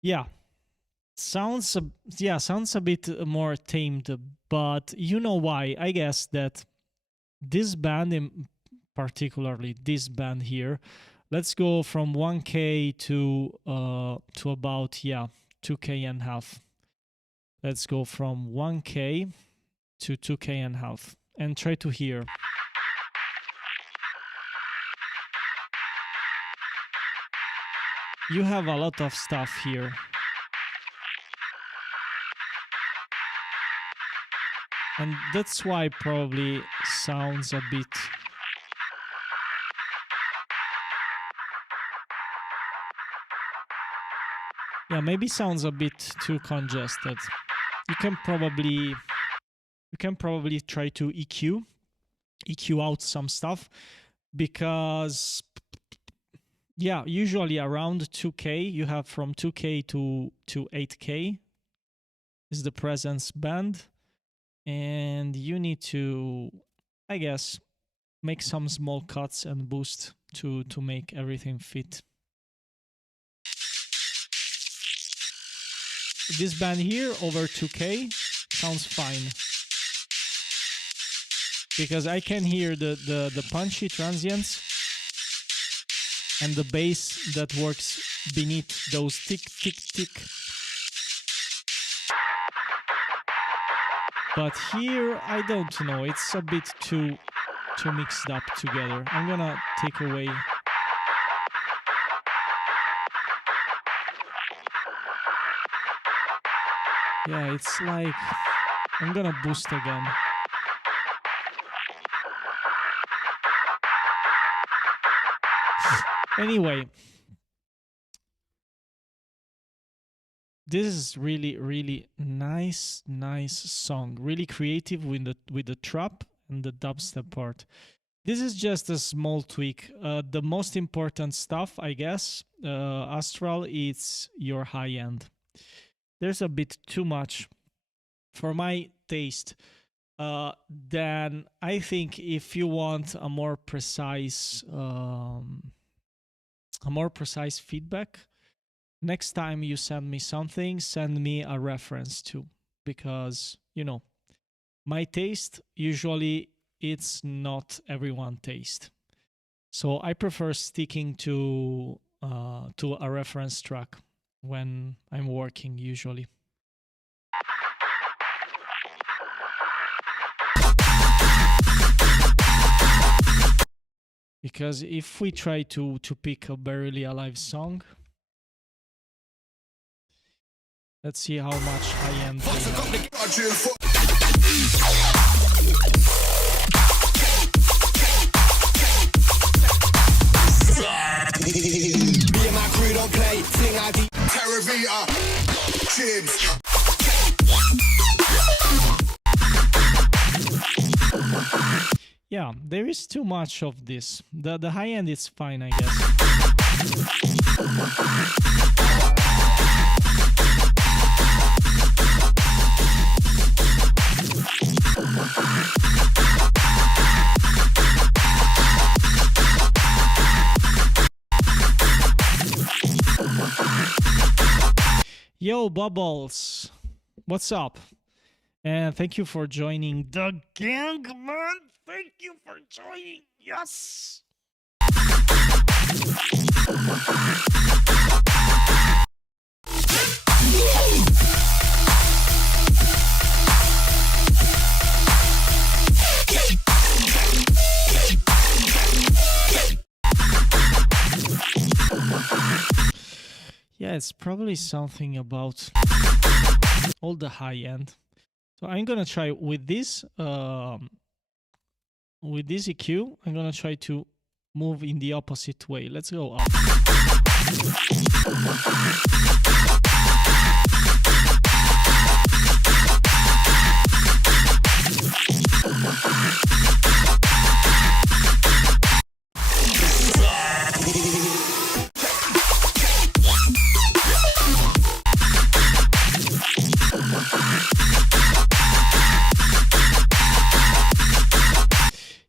Yeah, sounds a bit more tamed, but you know why? I guess that this band, particularly this band here, let's go from 1K to about 2K and a half. Let's go from 1K to 2K and a half and try to hear. You have a lot of stuff here. And that's why probably sounds a bit... Yeah, maybe sounds a bit too congested. You can probably try to EQ out some stuff, because yeah, usually around 2K, you have from 2K to 8K is the presence band, and you need to, I guess, make some small cuts and boost to make everything fit. This band here over 2K sounds fine, because I can hear the punchy transients and the bass that works beneath those tick, tick, tick. But here, I don't know, it's a bit too mixed up together. I'm gonna take away. Yeah, it's like, I'm gonna boost again. Anyway, this is really nice song. Really creative with the trap and the dubstep part. This is just a small tweak. The most important stuff, I guess, Astral, is your high end. There's a bit too much for my taste. Then I think if you want a more precise feedback, next time you send me something, send me a reference too, because you know, my taste usually it's not everyone's taste. So I prefer sticking to a reference track when I'm working usually. Because if we try to pick a Barely Alive song, let's see how much high-end we have. Yeah, there is too much of this. The high end is fine, I guess. Yo, Bubbles, what's up? And thank you for joining the gang, man. Thank you for joining. Yes. Yeah, it's probably something about all the high end. So I'm gonna try with this EQ. I'm gonna try to move in the opposite way. Let's go up.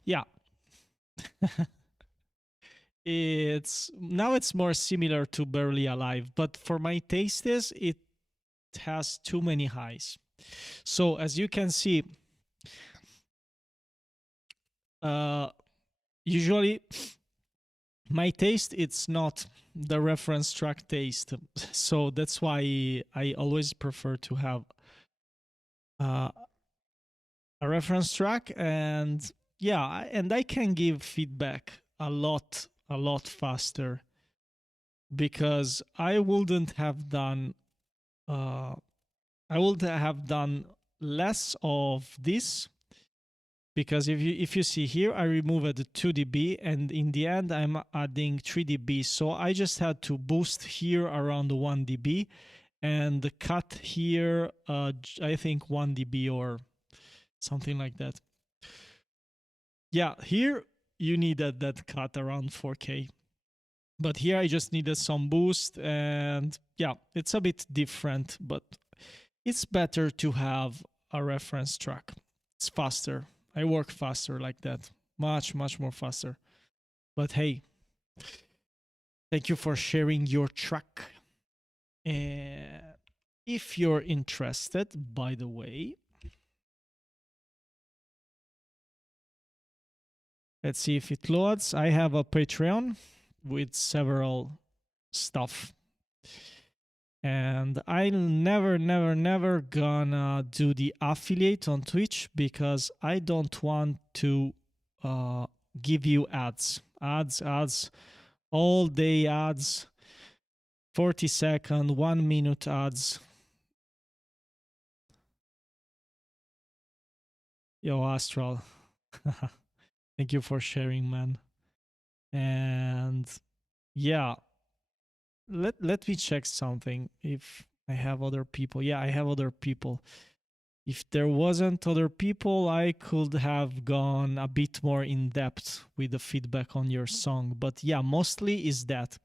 Yeah. It's more similar to Barely Alive, but for my tastes, it has too many highs. So as you can see, usually my taste, it's not the reference track taste. So that's why I always prefer to have a reference track. And yeah, and I can give feedback a lot faster, because I wouldn't have done less of this, because if you see here, I removed 2 dB, and in the end I'm adding 3 dB, so I just had to boost here around 1 dB and cut here I think 1 dB or something like that. Yeah, here you needed that cut around 4K, but here I just needed some boost, and yeah, it's a bit different, but it's better to have a reference track. It's faster. I work faster like that. Much more faster. But hey, thank you for sharing your track. If you're interested, by the way, let's see if it loads. I have a Patreon with several stuff. And I never gonna do the affiliate on Twitch, because I don't want to give you ads, all day ads, 40-second, 1 minute ads. Yo, Astral, thank you for sharing, man. And yeah, let me check something if I have other people. Yeah, I have other people. If there wasn't other people, I could have gone a bit more in depth with the feedback on your song. But yeah, mostly is that.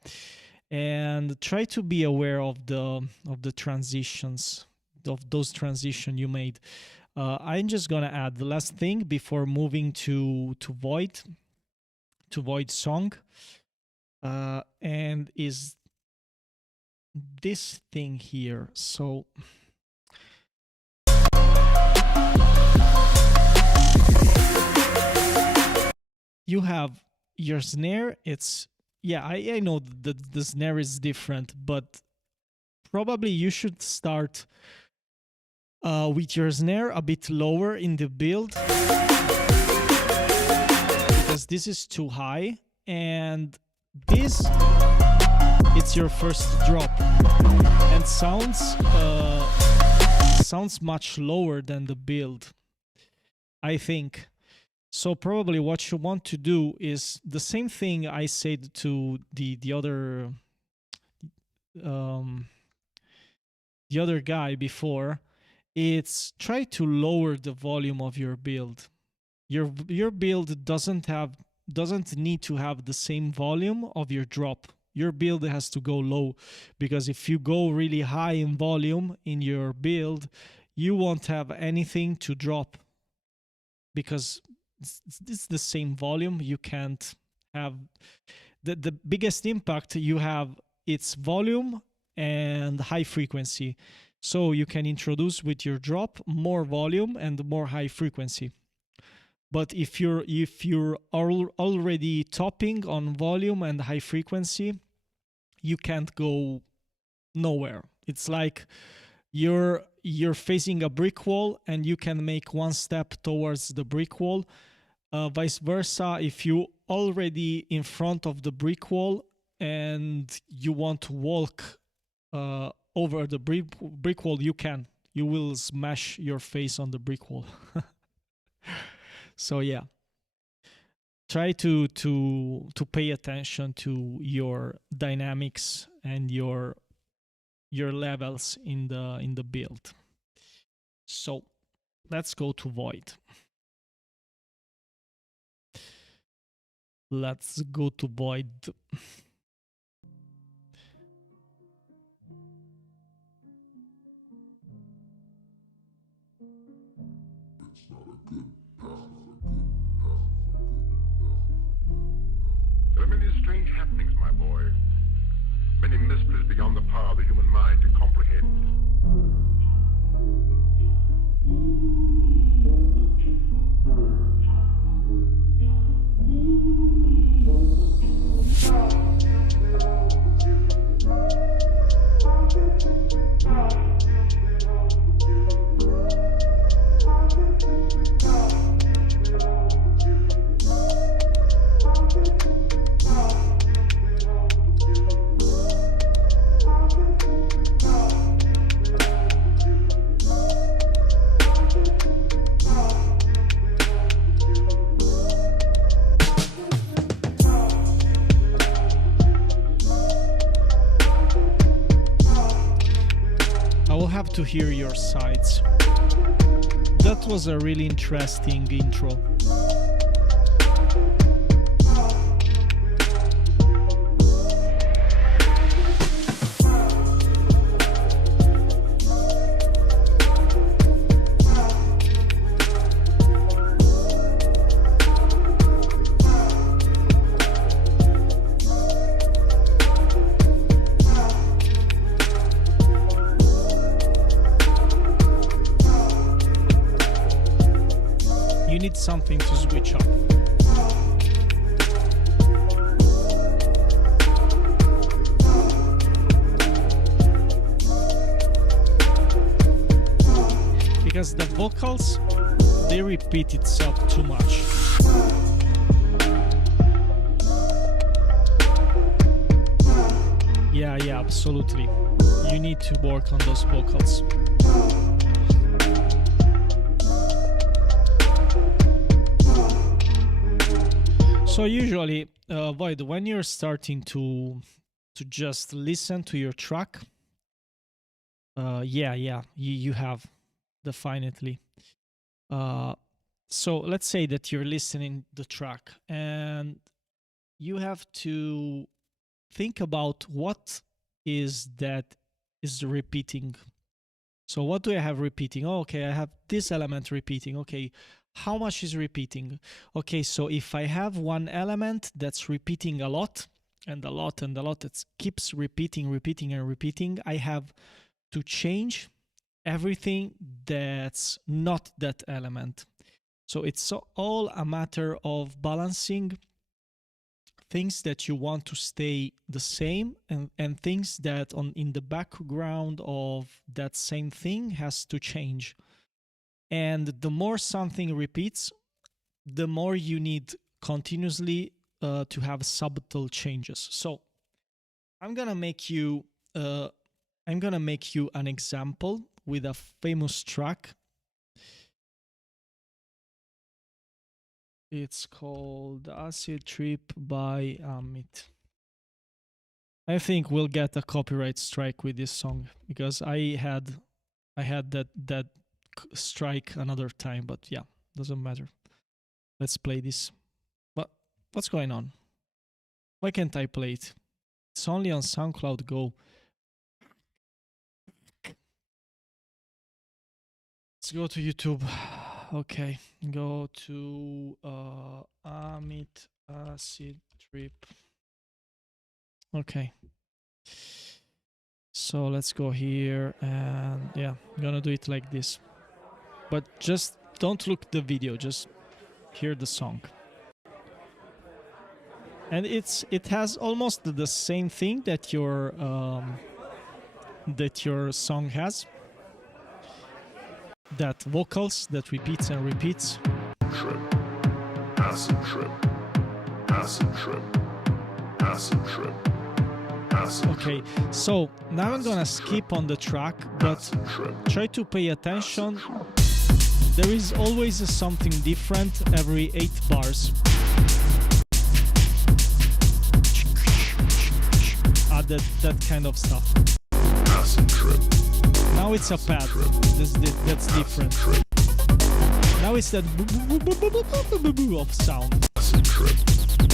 And try to be aware of the transitions, of those transition you made. I'm just gonna add the last thing before moving to Void song, and is this thing here. So you have your snare. It's, yeah, I know that the snare is different, but probably you should start with your snare a bit lower in the build, because this is too high, and this, it's your first drop, and sounds much lower than the build, I think. So probably what you want to do is the same thing I said to the other guy before. It's try to lower the volume of your build, your build doesn't need to have the same volume of your drop. Your build has to go low, because if you go really high in volume in your build, you won't have anything to drop, because it's the same volume. You can't have the biggest impact you have, it's volume and high frequency. So you can introduce with your drop more volume and more high frequency. But if you're already topping on volume and high frequency, you can't go nowhere. It's like you're facing a brick wall and you can make one step towards the brick wall. Vice versa, if you already in front of the brick wall and you want to walk over the brick wall, you will smash your face on the brick wall. So yeah, try to pay attention to your dynamics and your levels in the build. So let's go to void. Let's go to void. So many strange happenings, my boy. Many mysteries beyond the power of the human mind to comprehend. To hear your sides. That was a really interesting intro. Something to switch up. Because the vocals, they repeat itself too much. Yeah, absolutely. You need to work on those vocals. So usually, Void, when you're starting to just listen to your track, you have definitely. So let's say that you're listening the track and you have to think about what is that is repeating. So what do I have repeating? Oh, okay, I have this element repeating. Okay, how much is repeating? Okay, so if I have one element that's repeating a lot and a lot and a lot, it keeps repeating, I have to change everything that's not that element. So it's all a matter of balancing things that you want to stay the same and things that in the background of that same thing has to change. And the more something repeats, the more you need continuously to have subtle changes. So I'm gonna make you an example with a famous track. It's called Acid Trip by Amit. I think we'll get a copyright strike with this song because I had that strike another time, but yeah, doesn't matter. Let's play this. But what's going on? Why can't I play it? It's only on SoundCloud Go. Let's go to YouTube. Okay, go to Amit Acid Trip. Okay. So let's go here and yeah, I'm gonna do it like this. But just don't look the video, just hear the song. And it has almost the same thing that your song has. That vocals that repeats and repeats. Trip. Acid trip. Acid trip. Acid trip. Acid Okay, so now I'm gonna skip on the track, but try to pay attention. There is always something different every 8 bars. That kind of stuff. Acid trip. Now it's a pad. That's different. Now it's that of sound.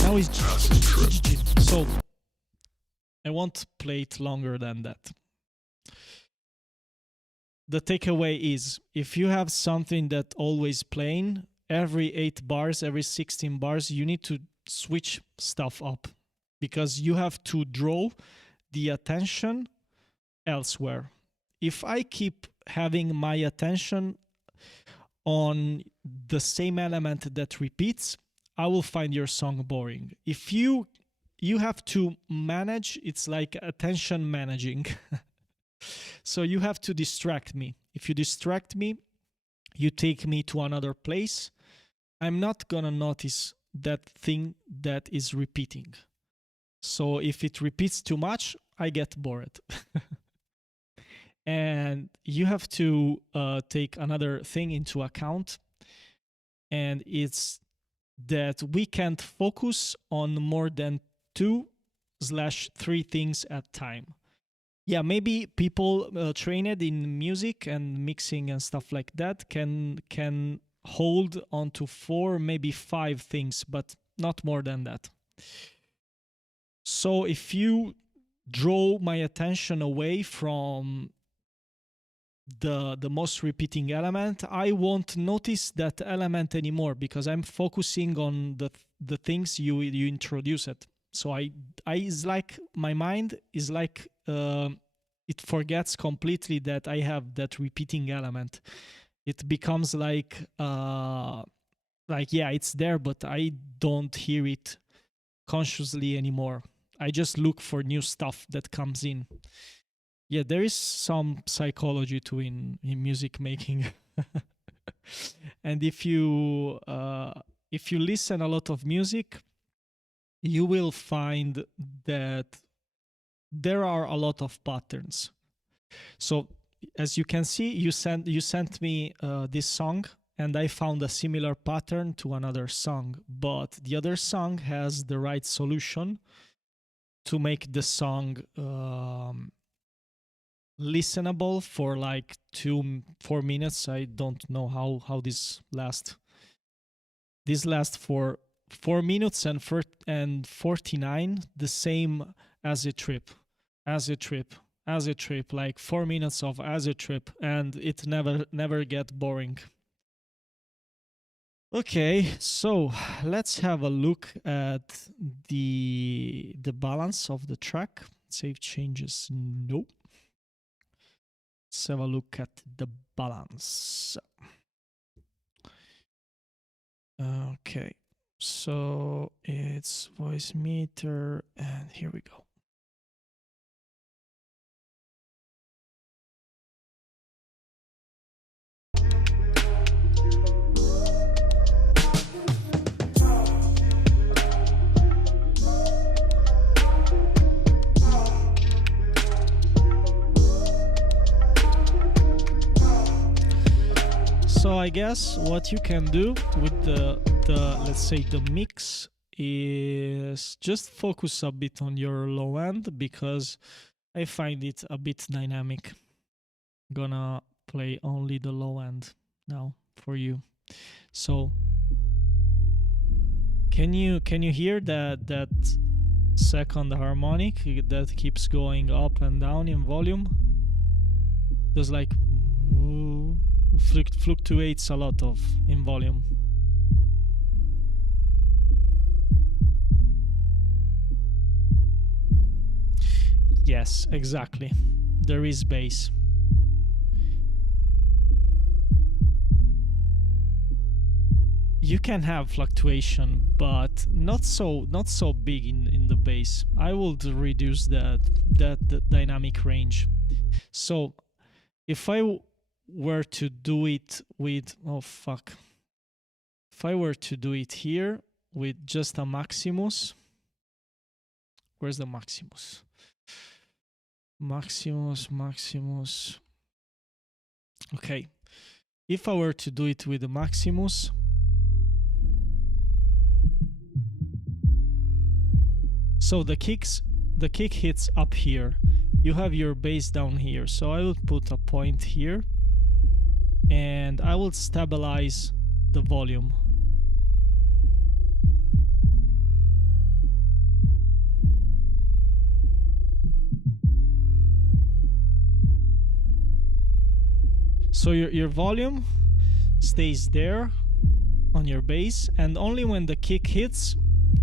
Now it's so I won't play it longer than that. The takeaway is if you have something that always playing every 8 bars, every 16 bars, you need to switch stuff up because you have to draw the attention elsewhere. If I keep having my attention on the same element that repeats, I will find your song boring. If you have to manage, it's like attention managing. So you have to distract me. If you distract me, you take me to another place. I'm not gonna notice that thing that is repeating. So if it repeats too much, I get bored. And you have to take another thing into account, and it's that we can't focus on more than 2/3 things at a time. Yeah, maybe people trained in music and mixing and stuff like that can hold on to 4, maybe 5 things, but not more than that. So if you draw my attention away from the most repeating element, I won't notice that element anymore because I'm focusing on the things you introduce it. So I is like my mind is like it forgets completely that I have that repeating element. It becomes like yeah, it's there, but I don't hear it consciously anymore. I just look for new stuff that comes in. Yeah, there is some psychology to in music making. And if you listen a lot of music, you will find that there are a lot of patterns. So as you can see, you sent me this song, and I found a similar pattern to another song, but the other song has the right solution to make the song listenable for like 4 minutes. I don't know how this lasts. This lasts for 4 minutes and 49, the same as a trip, like 4 minutes of as a trip, and it never get boring. Okay, so let's have a look at the balance of the track. Save changes, no. Let's have a look at the balance. Okay, so it's voice meter, and here we go. So I guess what you can do with the let's say the mix is just focus a bit on your low end, because I find it a bit dynamic. Gonna play only the low end now for you. So Can you hear that second harmonic that keeps going up and down in volume? There's like fluctuates a lot of in volume. Yes, exactly. There is bass. You can have fluctuation, but not so big in the bass. I would reduce that dynamic range. So if I were to do it with if I were to do it here with just a Maximus, where's the Maximus? Maximus. Okay, if I were to do it with the Maximus, so the kick hits up here. You have your bass down here. So I would put a point here and I will stabilize the volume. So your volume stays there on your bass, and only when the kick hits,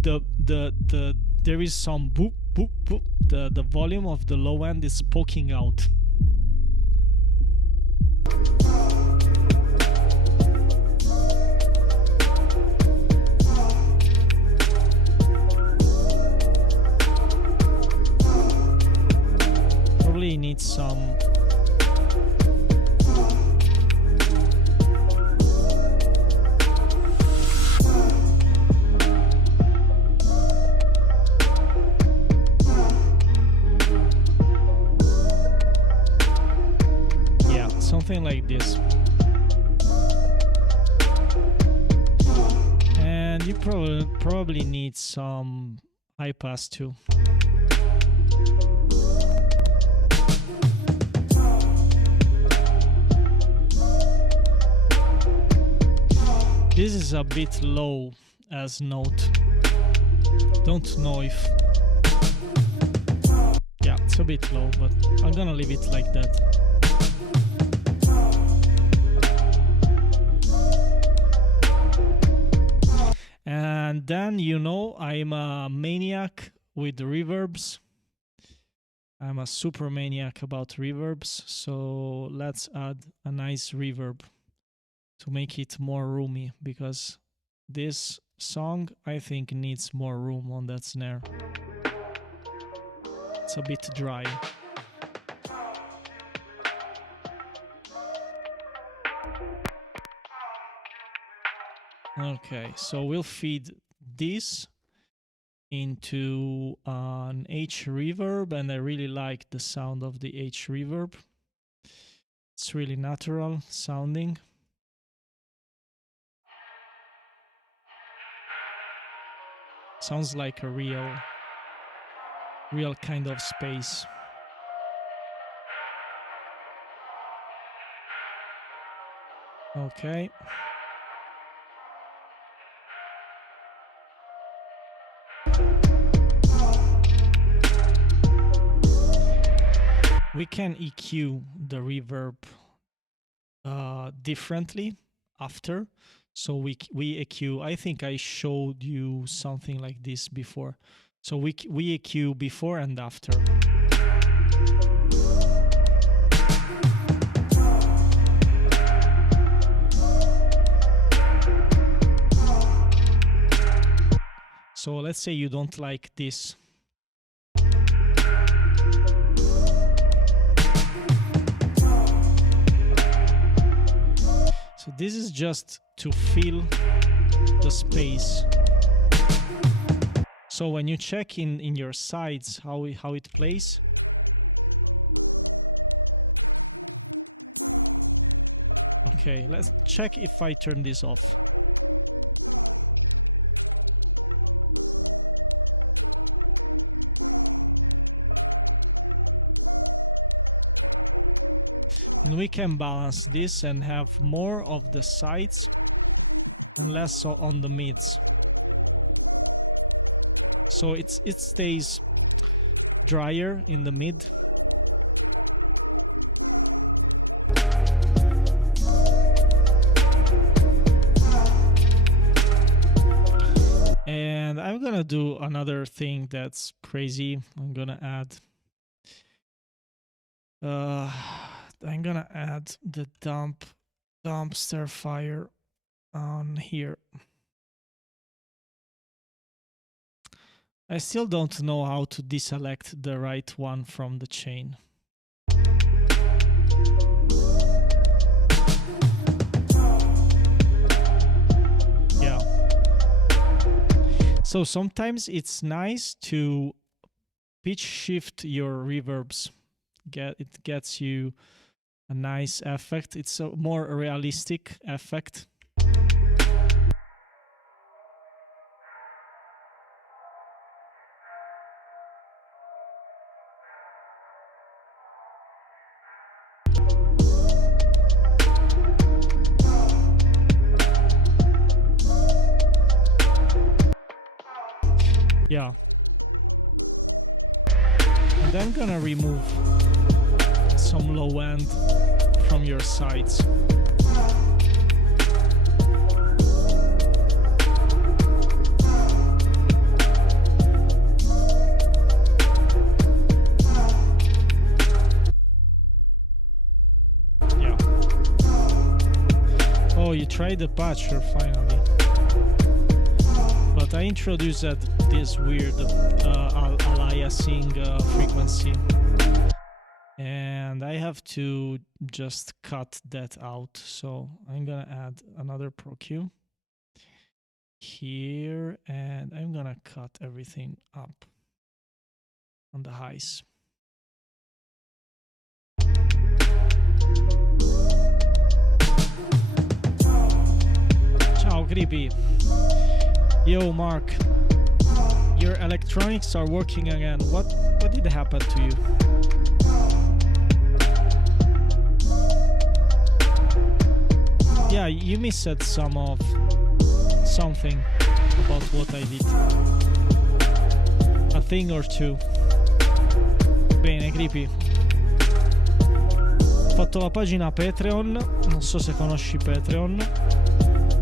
there is some boop boop boop. The volume of the low end is poking out. Probably needs some. Something like this. And you probably need some high pass too. This is a bit low as note. Don't know if... Yeah, it's a bit low, but I'm gonna leave it like that. And then, you know, I'm a maniac with reverbs. I'm a super maniac about reverbs. So let's add a nice reverb to make it more roomy, because this song, I think, needs more room on that snare. It's a bit dry. Okay, so we'll feed this into an H reverb, and I really like the sound of the H reverb. It's really natural sounding. Sounds like a real kind of space. Okay. We can EQ the reverb differently after. So we EQ, I think I showed you something like this before. So we EQ before and after. So let's say you don't like this. So this is just to fill the space. So when you check in your sides how it plays, okay, let's check if I turn this off. We can balance this and have more of the sides and less on the mids. so it stays drier in the mid. And I'm gonna do another thing that's crazy. I'm gonna add the dumpster fire on here. I still don't know how to deselect the right one from the chain. Yeah. So sometimes it's nice to pitch shift your reverbs. It gets you a nice effect. It's a more realistic effect. Yeah. And I'm gonna remove some low end from your sides. Yeah. Oh, you tried the patcher finally. But I introduced this weird aliasing frequency. And I have to just cut that out. So I'm gonna add another Pro Q here, and I'm gonna cut everything up on the highs. Ciao, Creepy. Yo, Mark. Your electronics are working again. What did happen to you? Yeah, you missed something about what I did. A thing or two. Bene, Creepy. Ho fatto la pagina Patreon, non so se conosci Patreon.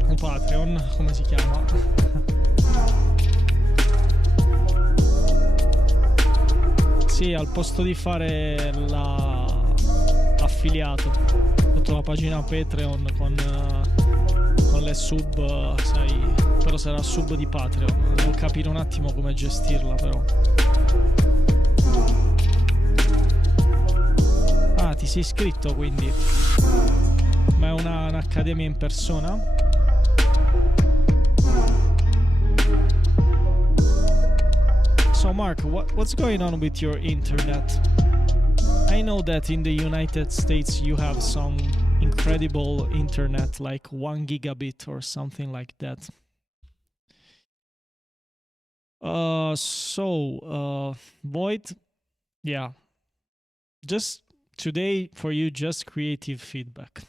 Un Patreon, come si chiama? Sì, al posto di fare l'affiliato, ho fatto la pagina Patreon con le sub, sai, però sarà sub di Patreon. Devo capire un attimo come gestirla, però. Ah, ti sei iscritto quindi? Ma è un'accademia in persona? So Mark, what's going on with your internet? I know that in the United States you have some incredible internet, like 1 gigabit or something like that. Void, yeah. Just today for you, just creative feedback.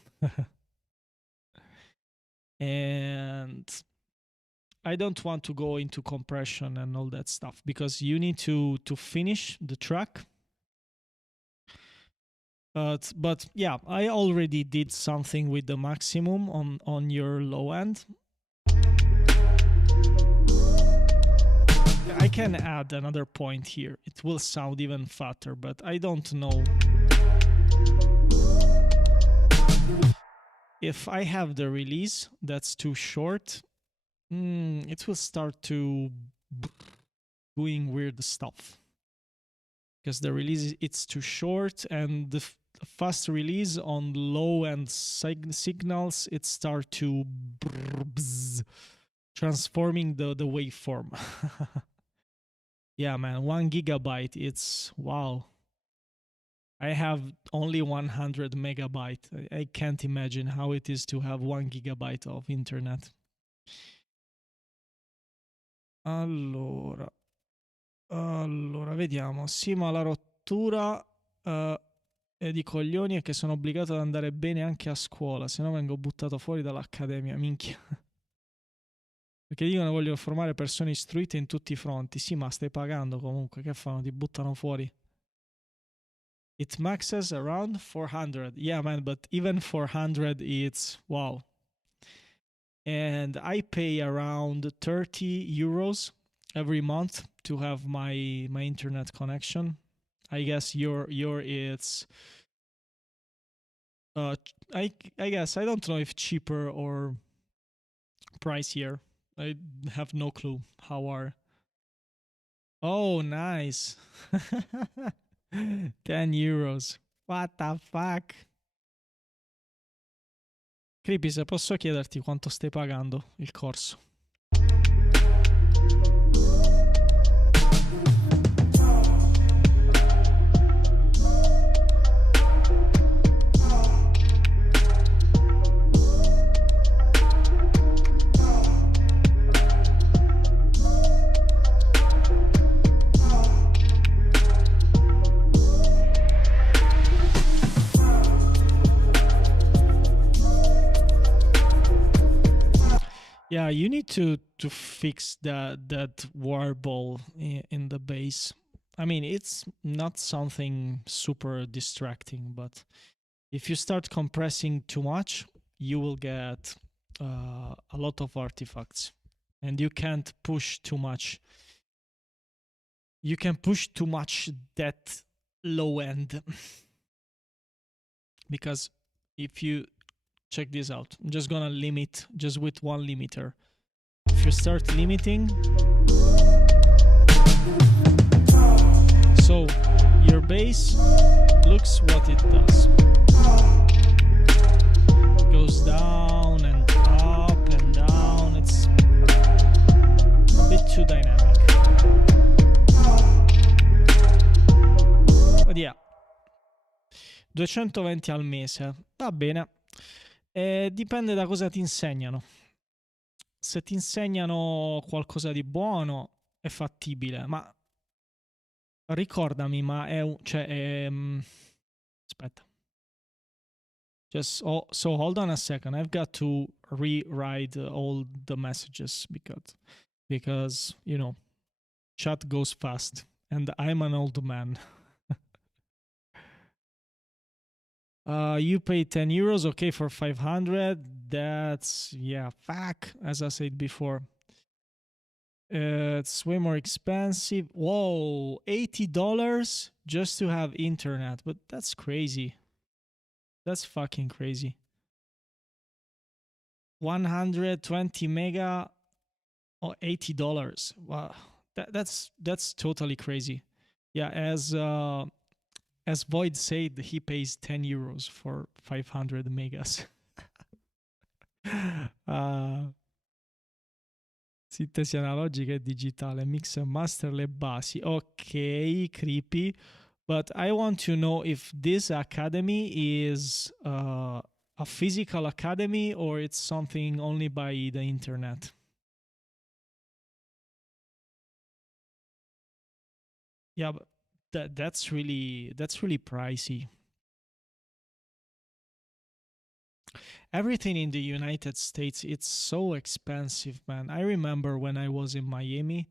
And I don't want to go into compression and all that stuff because you need to finish the track. But yeah, I already did something with the maximum on your low end. I can add another point here. It will sound even fatter, but I don't know if I have the release that's too short. It will start to doing weird stuff because the release it's too short, and the fast release on low end signals it start to transforming the waveform. Yeah, man, 1 gigabyte. It's wow. I have only 100 megabyte. I can't imagine how it is to have 1 gigabyte of internet. Allora, vediamo. Sì, ma la rottura è di coglioni è che sono obbligato ad andare bene anche a scuola, se no vengo buttato fuori dall'accademia, minchia. Perché dicono vogliono formare persone istruite in tutti i fronti. Sì, ma stai pagando comunque. Che fanno? Ti buttano fuori. It maxes around 400. Yeah, man, but even 400, it's wow. And I pay around 30 euros every month to have my internet connection. I guess your it's I guess I don't know if cheaper or pricier. I have no clue how are. Oh, nice. 10 euros. What the fuck? Creepy, se posso chiederti quanto stai pagando il corso? Yeah, you need to fix that warble in the bass. I mean, it's not something super distracting, but if you start compressing too much, you will get a lot of artifacts, and you can't push too much. You can push too much that low end because if you check this out, I'm just gonna limit just with one limiter. If you start limiting, so your bass looks what it does. It goes down and up and down. It's a bit too dynamic. But yeah, 220 al mese, va bene. Dipende da cosa ti insegnano. Se ti insegnano qualcosa di buono è fattibile, ma ricordami, ma aspetta. Just so hold on a second. I've got to rewrite all the messages because you know, chat goes fast and I'm an old man. You pay 10 euros, okay, for 500. That's, yeah, fuck, as I said before. It's way more expensive. Whoa, $80 just to have internet, but that's crazy. That's fucking crazy. 120 mega or $80. Wow, that's totally crazy. Yeah, as Void said, he pays 10 euros for 500 megas. Sintesi analogica e digitale, mix and master le basi. Ok, creepy. But I want to know if this academy is a physical academy or it's something only by the internet. Yeah, but that's really pricey. Everything in the United States, it's so expensive, man. I remember when I was in Miami.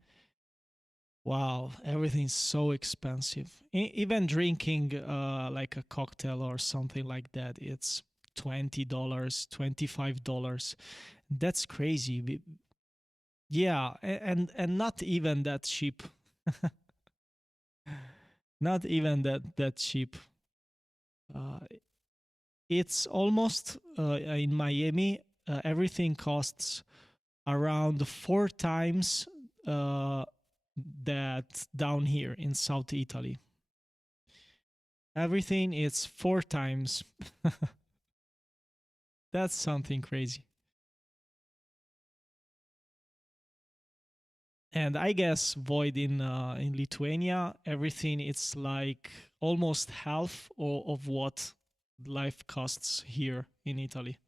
Wow, everything's so expensive. Even drinking like a cocktail or something like that, it's $20, $25. That's crazy. Yeah, and not even that cheap. Not even that cheap. It's almost in Miami. Everything costs around 4 times that down here in South Italy. Everything is 4 times. That's something crazy. And I guess Void in Lithuania, everything it's like almost half of what life costs here in Italy.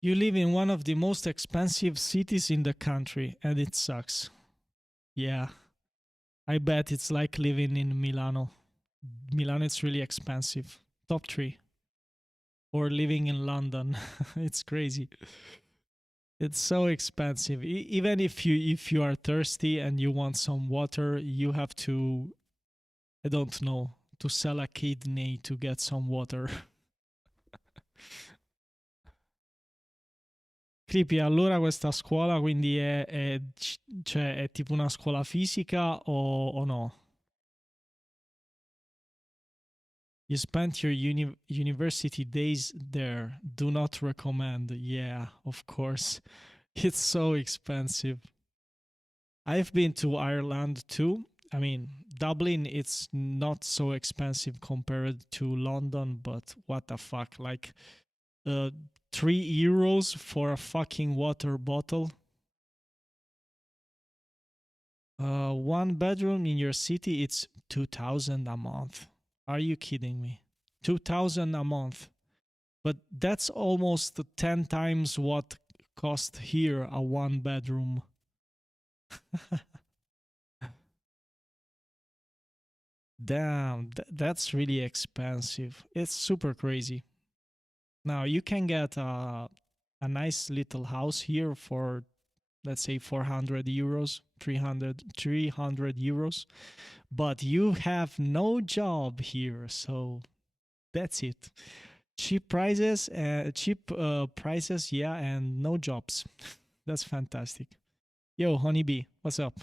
You live in one of the most expensive cities in the country, and it sucks. Yeah, I bet it's like living in Milano. Milan is really expensive. Top 3. or living in London. It's crazy. It's so expensive. Even if you are thirsty and you want some water, you have to, I don't know, to sell a kidney to get some water. Creepy, allora questa scuola quindi cioè, è tipo una scuola fisica o no? You spent your university days there. Do not recommend. Yeah, of course. It's so expensive. I've been to Ireland too. I mean, Dublin, it's not so expensive compared to London, but what the fuck? Like, 3 euros for a fucking water bottle. One bedroom in your city, it's 2,000 a month. Are you kidding me? 2,000 a month. But that's almost 10 times what cost here a one bedroom. Damn, that's really expensive. It's super crazy. Now you can get a nice little house here for, let's say, 400 euros, 300 euros, but you have no job here, so that's it. Cheap prices, yeah, and no jobs. That's fantastic. Yo, Honeybee, what's up?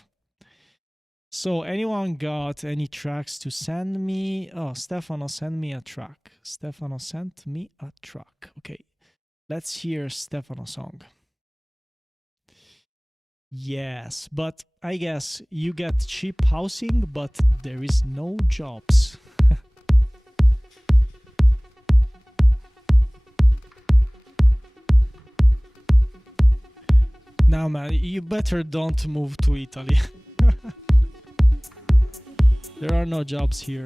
So, anyone got any tracks to send me? Oh, Stefano sent me a track. Stefano sent me a track. Okay, let's hear Stefano's song. Yes, but I guess you get cheap housing, but there is no jobs. Now, man, you better don't move to Italy. There are no jobs here.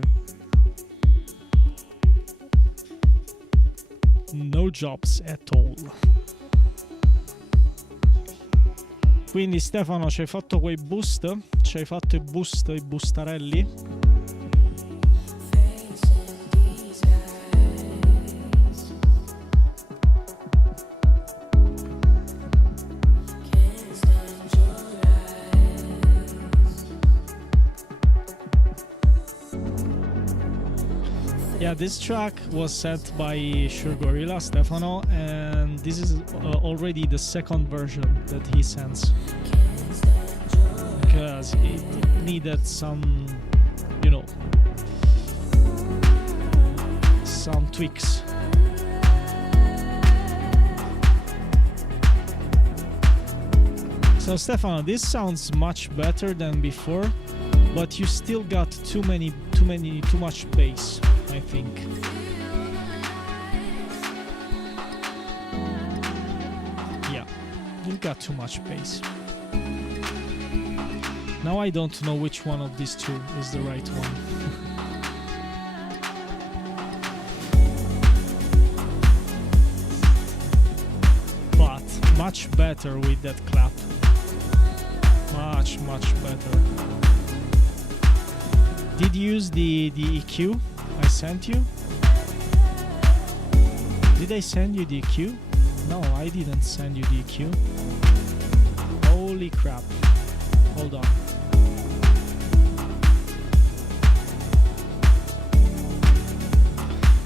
No jobs at all. Quindi Stefano, ci hai fatto quei boost? Ci hai fatto i boost, i bustarelli? Yeah, this track was sent by Sure Gorilla, Stefano, and this is already the second version that he sends. Because it needed some, you know, some tweaks. So Stefano, this sounds much better than before, but you still got too much bass, I think. Yeah, you got too much bass. Now I don't know which one of these two is the right one. But much better with that clap. Much better. Did you use the EQ I sent you? Did I send you the EQ? No, I didn't send you the EQ. Holy crap. Hold on.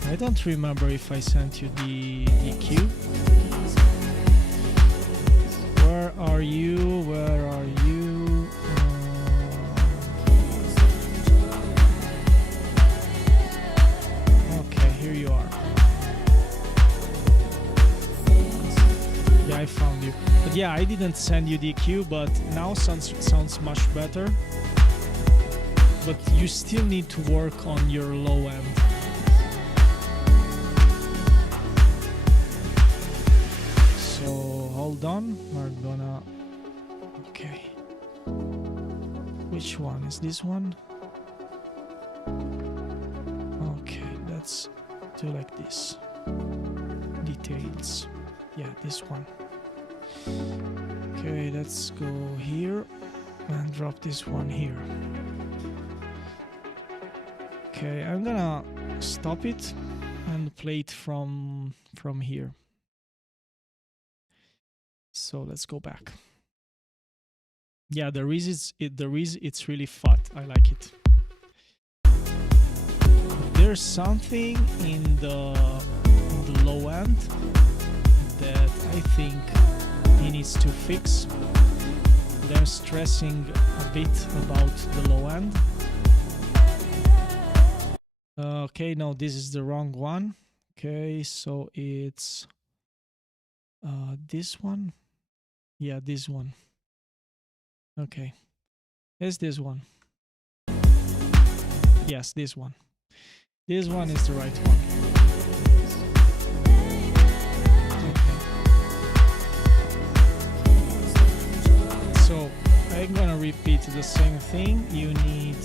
I don't remember if I sent you the EQ. Where are you? Where are you? Okay, here you are. Yeah, I found you. But yeah, I didn't send you the EQ, but now sounds much better. But you still need to work on your low end. Hold on, we're gonna... Okay. Which one? Is this one? Okay, let's do like this. Details. Yeah, this one. Okay, let's go here and drop this one here. Okay, I'm gonna stop it and play it from here. So let's go back. Yeah, the reason it's really fat. I like it. There's something in the low end that I think he needs to fix. They're stressing a bit about the low end. Okay, no, this is the wrong one. Okay, so it's this one. Yeah, this one. Okay, it's this one. Yes, this one. This one is the right one. So I'm gonna repeat the same thing. You need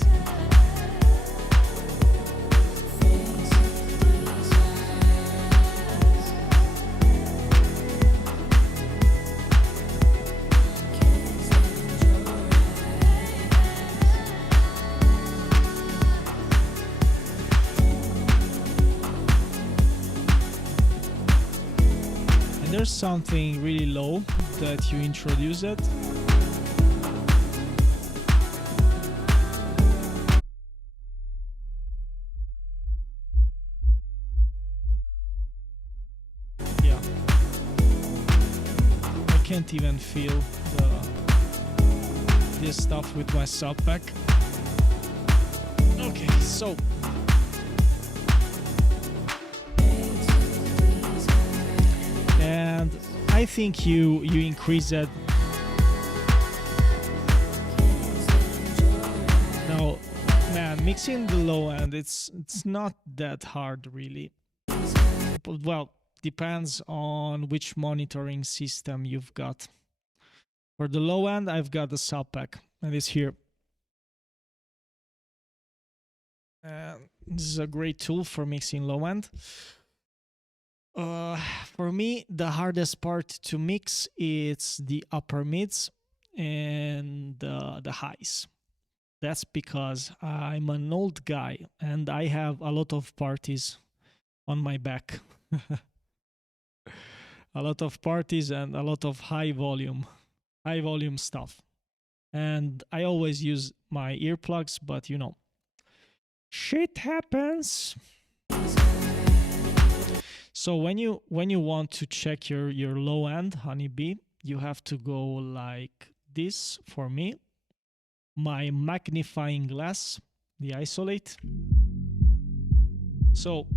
there's something really low that you introduce it. Yeah. I can't even feel this stuff with my sub pack. Okay, so and I think you increase that. Now, man, mixing the low end, it's not that hard really. Well, depends on which monitoring system you've got. For the low end, I've got the sub pack, and it's here. This is a great tool for mixing low end. For me, the hardest part to mix is the upper mids and the highs. That's because I'm an old guy and I have a lot of parties on my back. A lot of parties and a lot of high volume stuff. And I always use my earplugs, but you know, shit happens. So when you want to check your low end honeybee, you have to go like this for me. My magnifying glass, the isolate. So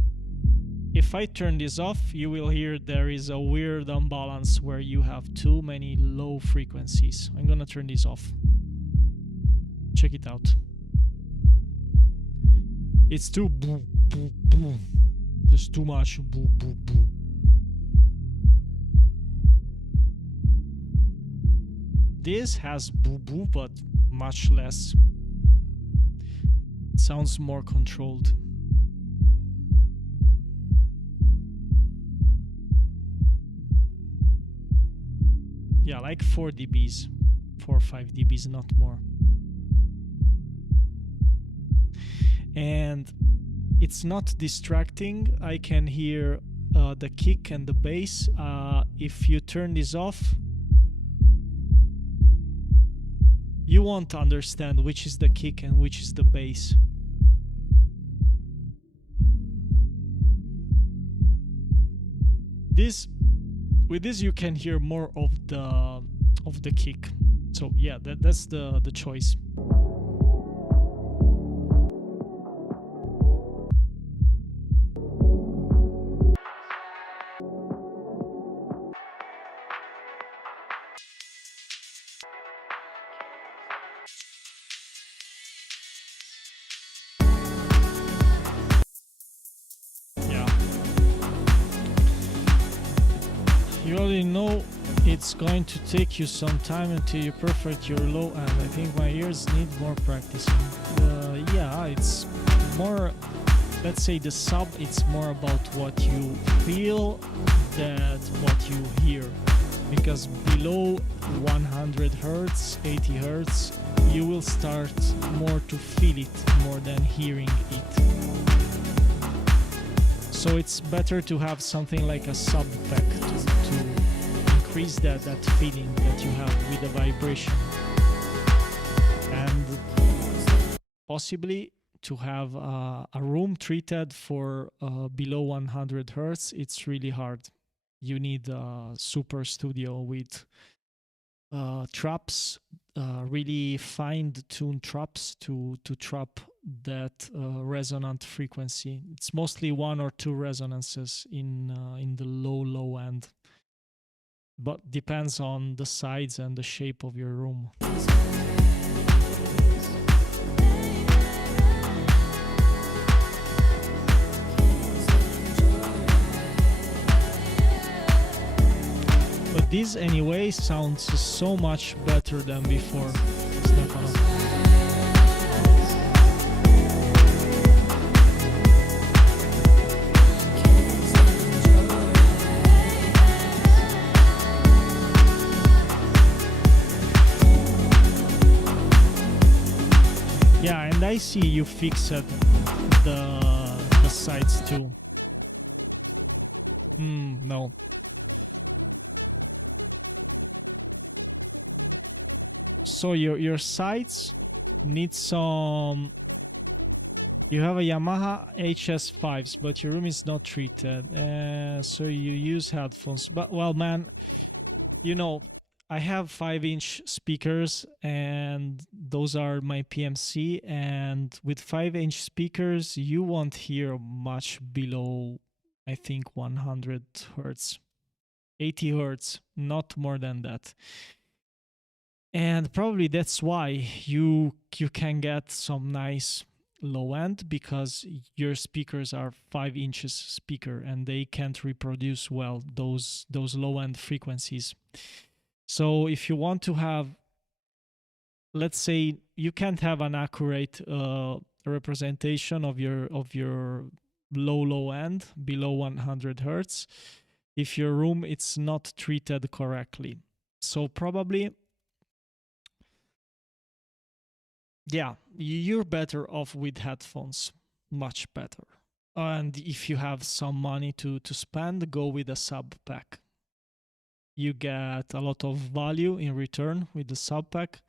if I turn this off, you will hear there is a weird imbalance where you have too many low frequencies. I'm gonna turn this off. Check it out. It's too boo boo boo. There's too much boo boo boo. This has boo boo, but much less. It sounds more controlled. Yeah, like 4 dBs, 4 or 5 dBs, not more. And it's not distracting. I can hear the kick and the bass. If you turn this off, you won't understand which is the kick and which is the bass. With this you can hear more of the kick. So yeah, that's the choice. Know it's going to take you some time until you perfect your low end. I think my ears need more practicing. Yeah, it's more, let's say the sub, it's more about what you feel than what you hear, because below 100 hertz, 80 hertz, you will start more to feel it more than hearing it. So it's better to have something like a sub pack to increase that feeling that you have with the vibration. And possibly to have a room treated for below 100 hertz, it's really hard. You need a super studio with traps, really fine-tuned traps to trap that resonant frequency. It's mostly 1 or 2 resonances in the low end, but depends on the size and the shape of your room. But this anyway sounds so much better than before. Stefano. Yeah, and I see you fixed the sides too. No. So your sides need some. You have a Yamaha HS5s, but your room is not treated, so you use headphones. But well, man, you know, I have 5-inch speakers, and those are my PMC. And with 5-inch speakers, you won't hear much below, I think, 100 hertz, 80 hertz, not more than that. And probably that's why you can get some nice low end, because your speakers are 5 inches speaker and they can't reproduce well those low end frequencies. So if you want to have, let's say, you can't have an accurate representation of your low end below 100 hertz if your room it's not treated correctly. So probably, yeah, you're better off with headphones, much better. And if you have some money to spend, go with a sub pack. You get a lot of value in return with the sub pack,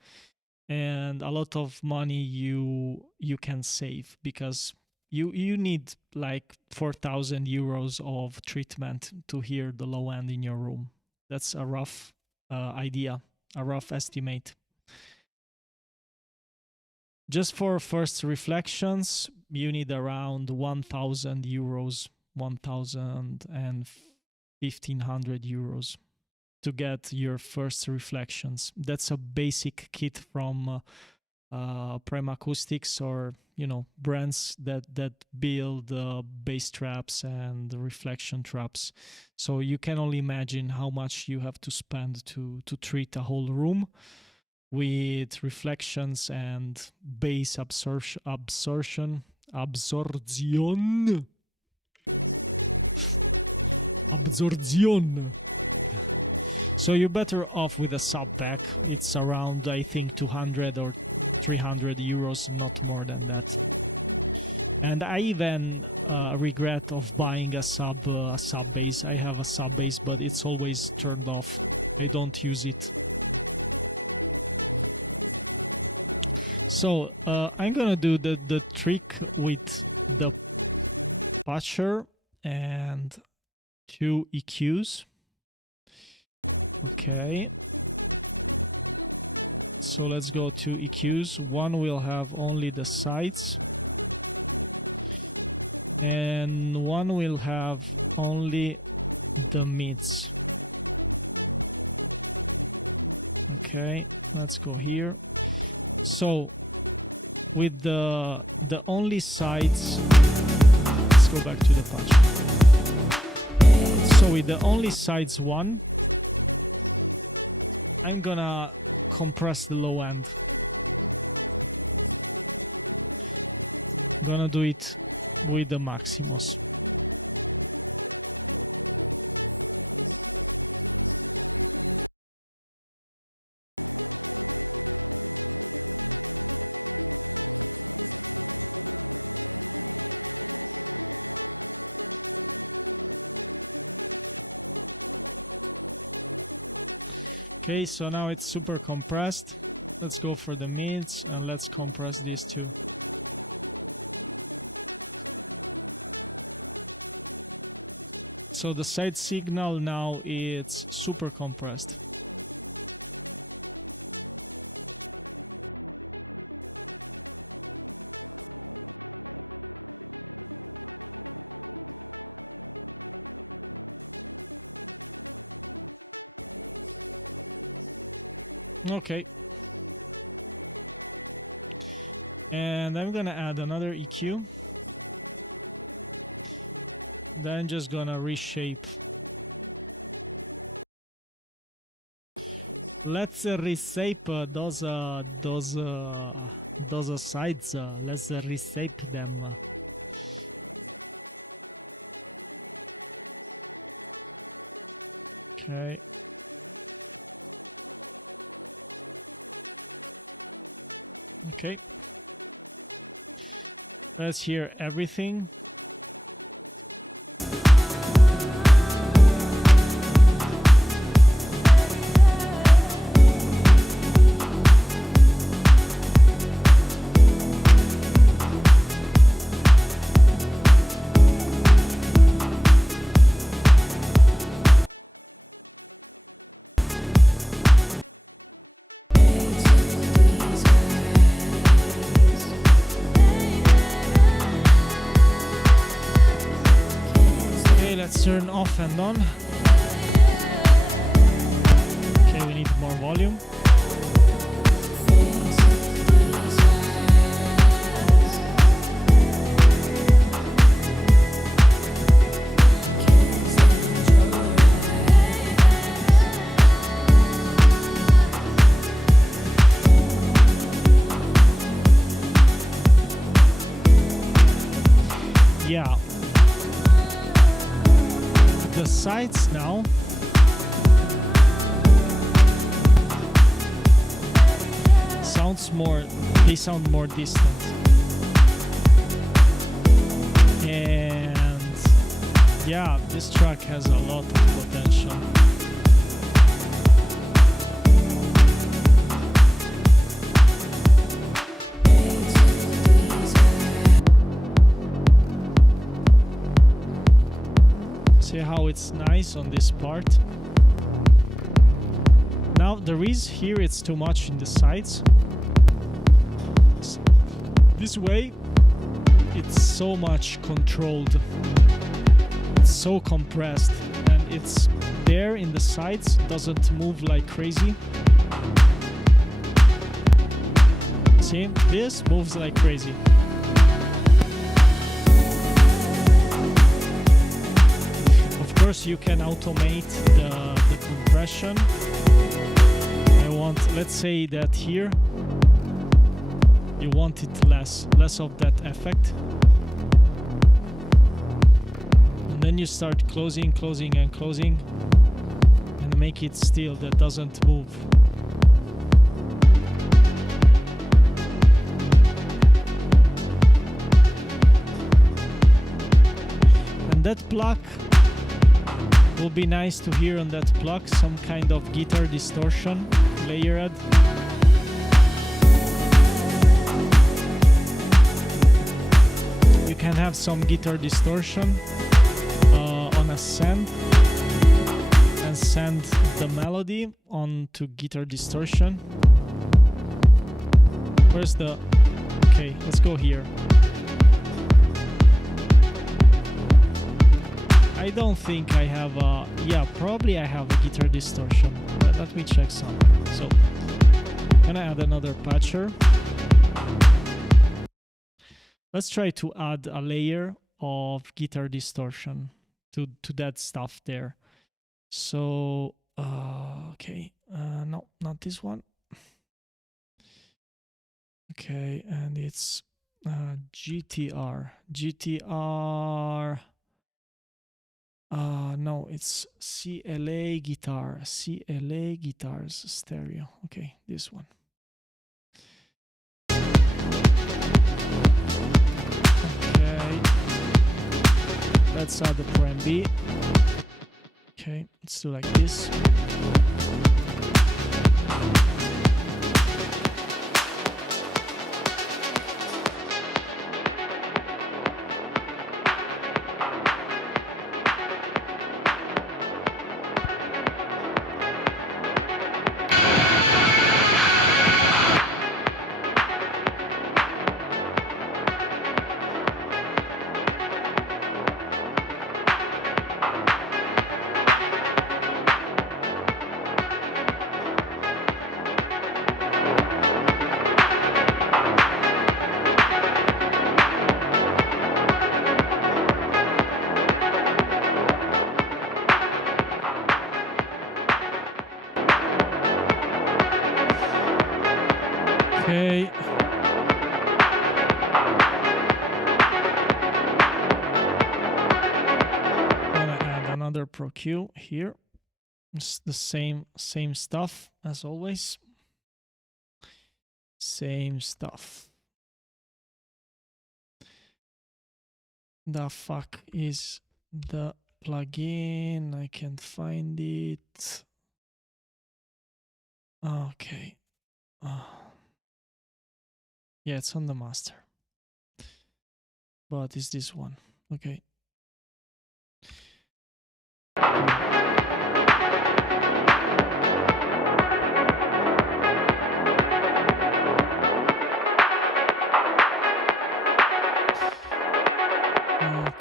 and a lot of money you can save, because you need like 4,000 euros of treatment to hear the low end in your room. That's a rough idea, a rough estimate. Just for first reflections, you need around 1,000 euros, 1,000 and 1,500 euros to get your first reflections. That's a basic kit from Prime Acoustics, or brands that build bass traps and reflection traps. So you can only imagine how much you have to spend to treat a whole room with reflections and bass absorption. So you're better off with a sub pack. It's around, I think, 200 or 300 euros, not more than that. And I even regret of buying a sub bass. I have a sub bass, but it's always turned off. I don't use it. So I'm gonna do the trick with the patcher and 2 EQs. Okay. So let's go 2 EQs. One will have only the sides, and one will have only the mids. Okay, let's go here. So with the only sides, let's go back to the patch. So with the only sides one, I'm gonna compress the low end. I'm gonna do it with the Maximus. Okay, so now it's super compressed. Let's go for the mids and let's compress these two. So the side signal now is super compressed. Okay. And I'm gonna add another EQ. Then I'm just gonna reshape. Let's reshape those sides. Let's reshape them. Okay. Okay. Let's hear everything. Turn off and on. Okay, we need more volume. Yeah. The sides now they sound more distant, and yeah, this track has a lot of potential. See how it's nice on this part. Now there is here it's too much in the sides. This way it's so much controlled. It's so compressed and it's there in the sides, doesn't move like crazy. See, this moves like crazy. Of course you can automate the compression. Let's say that here you want it less of that effect, and then you start closing and make it still, that doesn't move. And that pluck will be nice to hear on that pluck, some kind of guitar distortion layered. You can have some guitar distortion on a send and send the melody onto guitar distortion. Where's the... Okay, let's go here. I don't think I have a... Yeah, probably I have a guitar distortion. But let me check some. So, I'm gonna add another patcher. Let's try to add a layer of guitar distortion to that stuff there. So, okay. No, not this one. Okay, and it's GTR. GTR... no, it's CLA guitar. CLA guitars stereo. Okay, this one. Okay. Let's add the Plan B. Okay, let's do like this. Okay. Gonna add another Pro Q here. It's the same stuff as always. Same stuff. The fuck is the plugin? I can't find it. Okay. Yeah, it's on the master. But it's this one. Okay.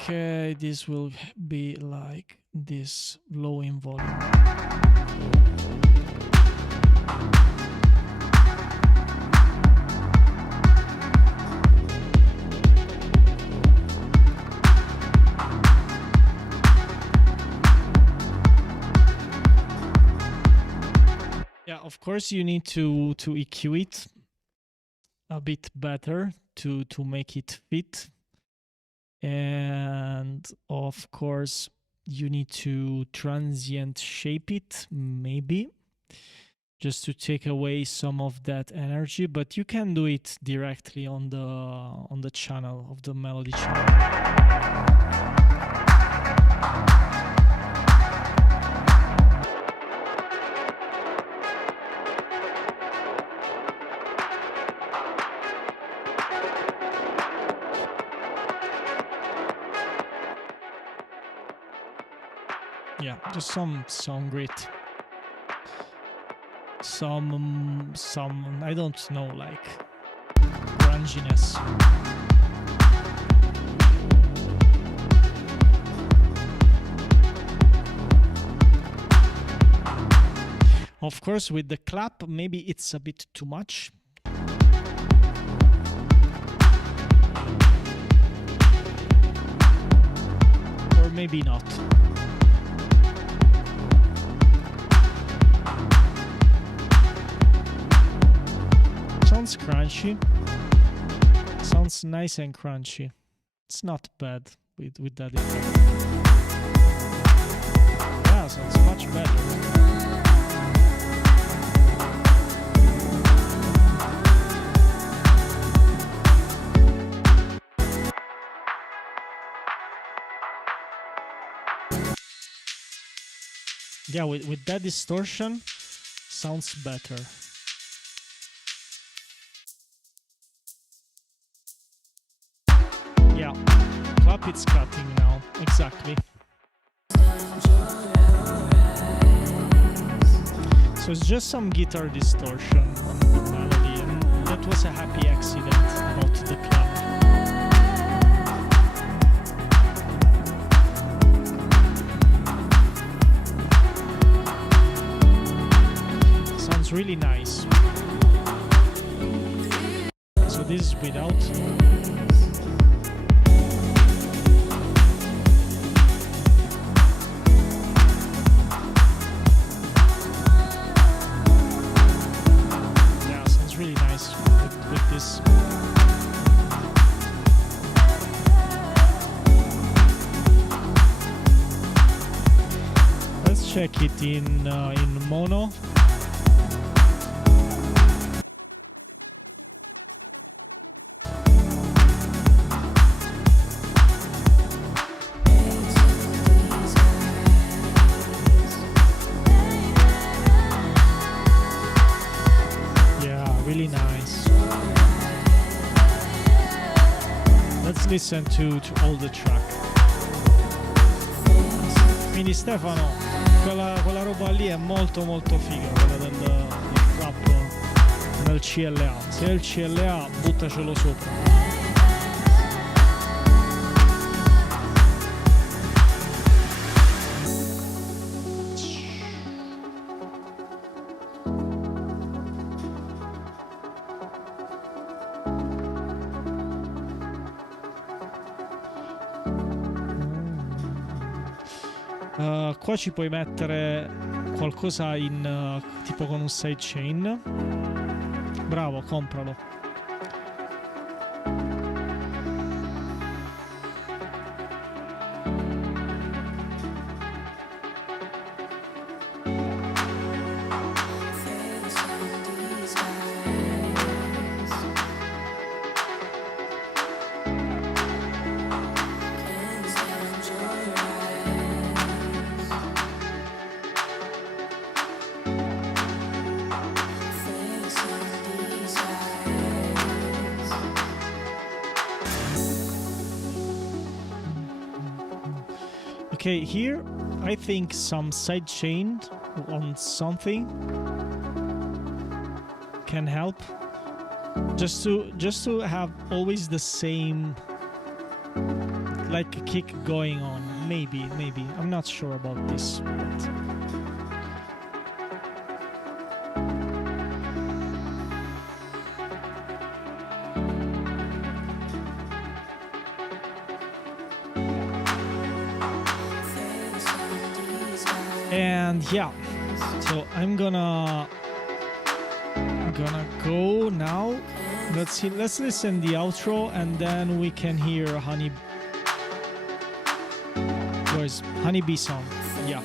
Okay, this will be like this, low in volume. Yeah, of course you need to EQ it a bit better to make it fit. And of course you need to transient shape it, maybe, just to take away some of that energy, but you can do it directly on the channel of the melody channel. Yeah, just some grit. Some I don't know, like grunginess. Of course, with the clap, maybe it's a bit too much. Or maybe not. Sounds crunchy. Sounds nice and crunchy. It's not bad with that effect. Yeah, sounds much better. Yeah, with that distortion, sounds better. Yeah, clap it's cutting now, exactly. So it's just some guitar distortion melody, and that was a happy accident, not the clap. Sounds really nice. So this is without. With this. Let's check it in mono. listen to all the track. Quindi Stefano, quella roba lì è molto molto figa, quella del rap nel CLA. Se è il CLA, buttacelo sopra. Qua ci puoi mettere qualcosa in tipo con un sidechain. Bravo, compralo. Okay, here I think some sidechain on something can help. Just to have always the same like a kick going on. Maybe. I'm not sure about this. But and yeah, so I'm gonna go now. Let's listen the outro and then we can hear Honeybee song. Yeah.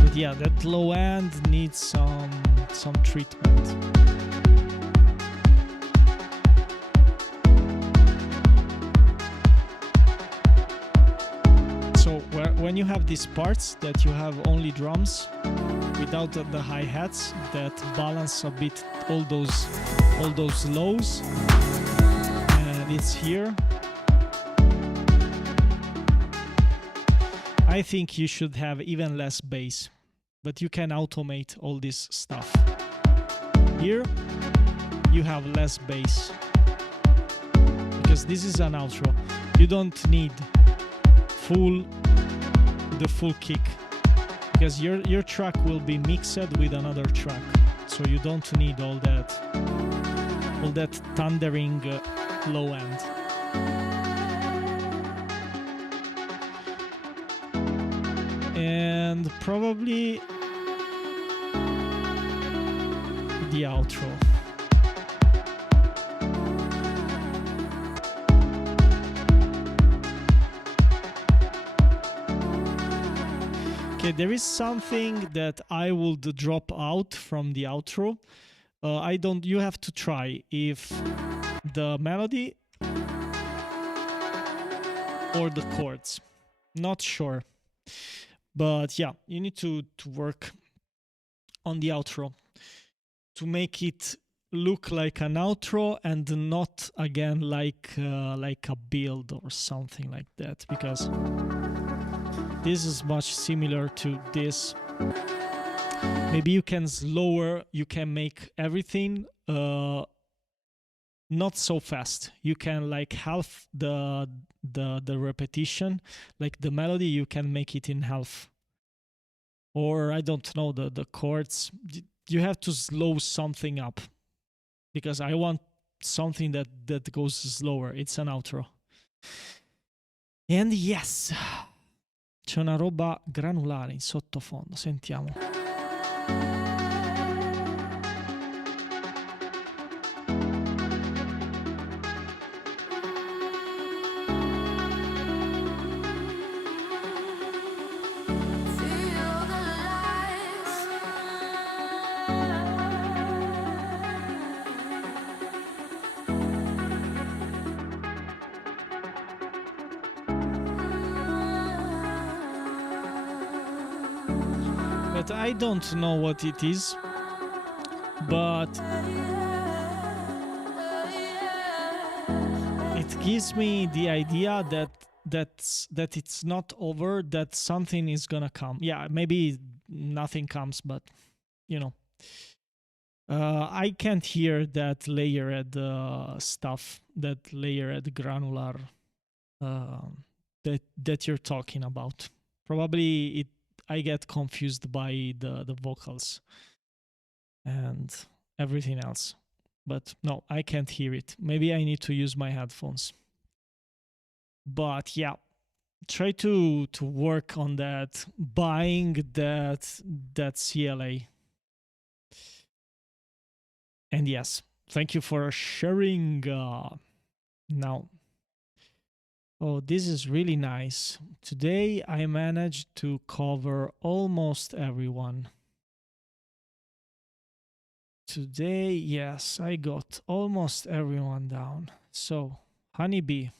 But yeah, that low end needs some treatment. When you have these parts that you have only drums without the hi-hats that balance a bit all those lows, and it's here, I think you should have even less bass, but you can automate all this stuff. Here you have less bass because this is an outro. You don't need the full kick because your track will be mixed with another track, so you don't need all that thundering low end. And probably the outro. Okay, there is something that I would drop out from the outro. You have to try if the melody or the chords. Not sure. But yeah, you need to work on the outro to make it look like an outro and not again like a build or something like that, because this is much similar to this. Maybe you can make everything not so fast. You can like half the repetition, like the melody, you can make it in half. Or I don't know, the chords. You have to slow something up because I want something that goes slower. It's an outro. And yes, c'è una roba granulare in sottofondo, sentiamo. I don't know what it is, but gives me the idea that it's not over, that something is gonna come. Yeah, maybe nothing comes, but you know, I can't hear that layered stuff, that layered granular that you're talking about. Probably I get confused by the vocals and everything else. But no, I can't hear it. Maybe I need to use my headphones. But yeah, try to work on that, buying that CLA. And yes, thank you for sharing. Now, oh, this is really nice. Today I managed to cover almost everyone. Today, yes, I got almost everyone down. So, Honeybee,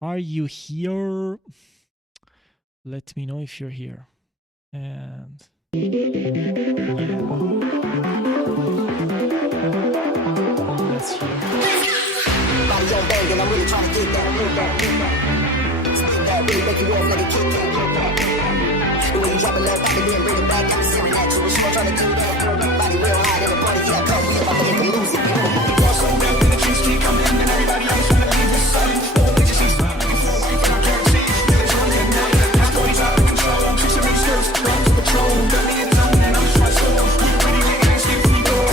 are you here? Let me know if you're here. And body on bang and I'm really trying to get that. Split that, really break you off like a Kit Kat. The way you drop it low, body then bring it back. I'm just staring at you, it's you I'm trying to do that. Body real hot in the party, here I come, we about to make them lose it. Y'all so down in the trees, keep coming in, and everybody I'm trying to leave this side. All the bitches just like looking for a wife, and I guarantee it's really a night. Cody's out of control, I'm chasing new skills, going to patrol. Got me a tongue and I'm trying to slow. Pretty nigga, ain't sleep free door.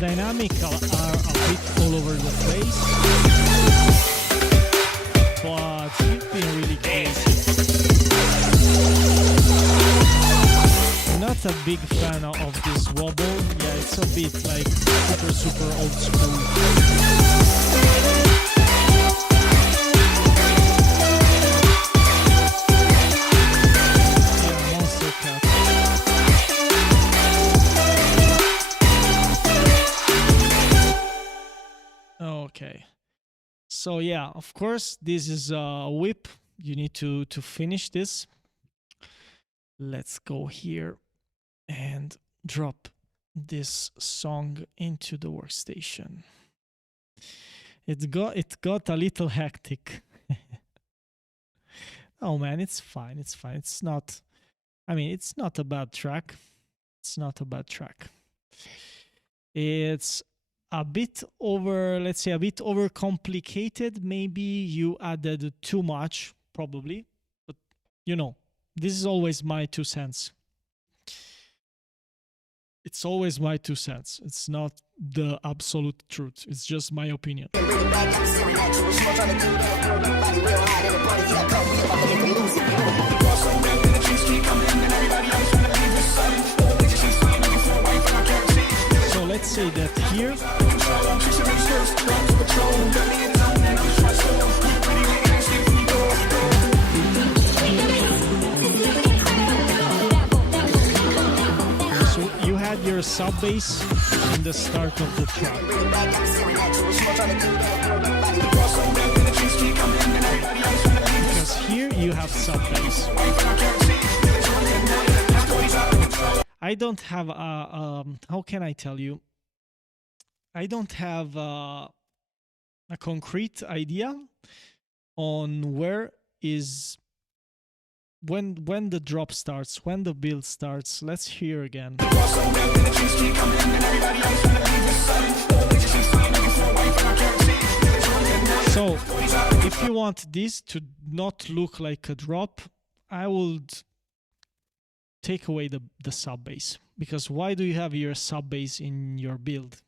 dynamics are a bit all over the place, but you've been really close. Not a big fan of this wobble. Yeah, it's a bit like super old school. Okay, so yeah, of course this is a whip. You need to finish this. Let's go here and drop this song into the workstation. It got a little hectic. Oh man, it's fine. It's fine. It's not, I mean, it's not a bad track. It's not a bad track. It's a bit over, let's say, a bit over complicated. Maybe you added too much, probably, but you know, this is always my 2 cents. It's always my 2 cents. It's not the absolute truth. It's just my opinion. So let's say that here. So you had your sub bass in the start of the track. Because here you have sub bass. I don't have a, how can I tell you? I don't have a concrete idea on where is, when the drop starts, when the build starts. Let's hear again. So, if you want this to not look like a drop, I would take away the sub bass, because why do you have your sub bass in your build?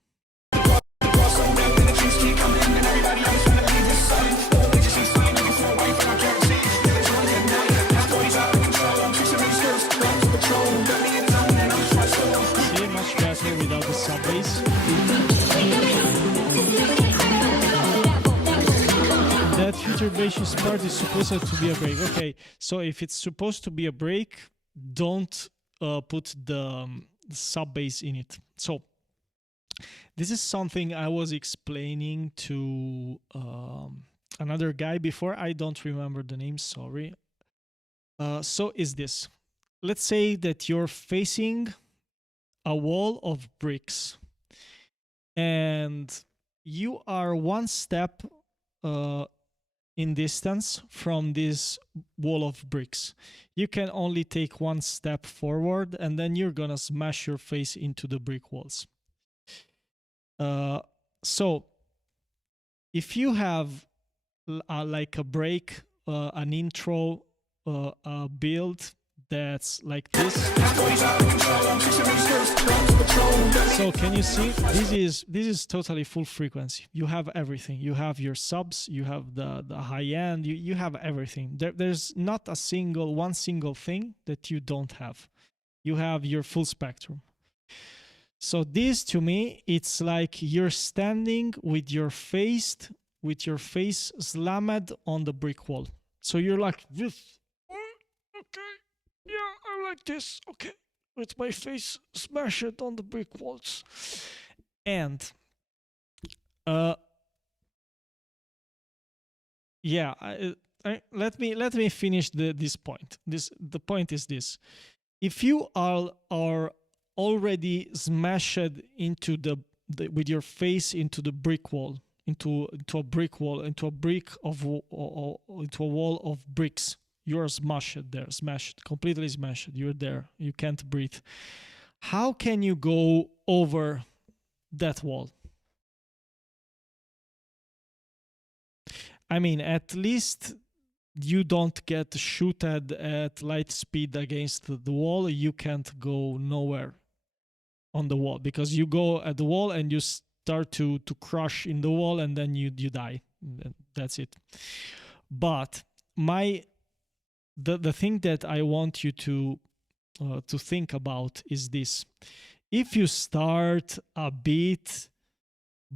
Really much better without the sub bass. That future bass part is supposed to be a break. Okay, so if it's supposed to be a break, don't put the sub bass in it. So this is something I was explaining to another guy before. I don't remember the name, sorry. So is this. Let's say that you're facing a wall of bricks and you are one step in distance from this wall of bricks. You can only take one step forward and then you're gonna smash your face into the brick walls. So if you have like a break, an intro, a build that's like this. So can you see? This is totally full frequency. You have everything. You have your subs. You have the high end. You have everything. There's not one single thing that you don't have. You have your full spectrum. So this to me, it's like you're standing with your face slammed on the brick wall. So you're like this. Okay, yeah, I'm like this. Okay, with my face smashed on the brick walls. And yeah, let me finish this point. The point is this: if you are already smashed into with your face into the brick wall, into a brick wall, into a wall of bricks, you're smashed there, completely smashed. You're there. You can't breathe. How can you go over that wall? I mean, at least you don't get shooted at light speed against the wall. You can't go nowhere on the wall because you go at the wall and you start to crush in the wall and then you die. That's it. But the thing that I want you to think about is this: if you start a bit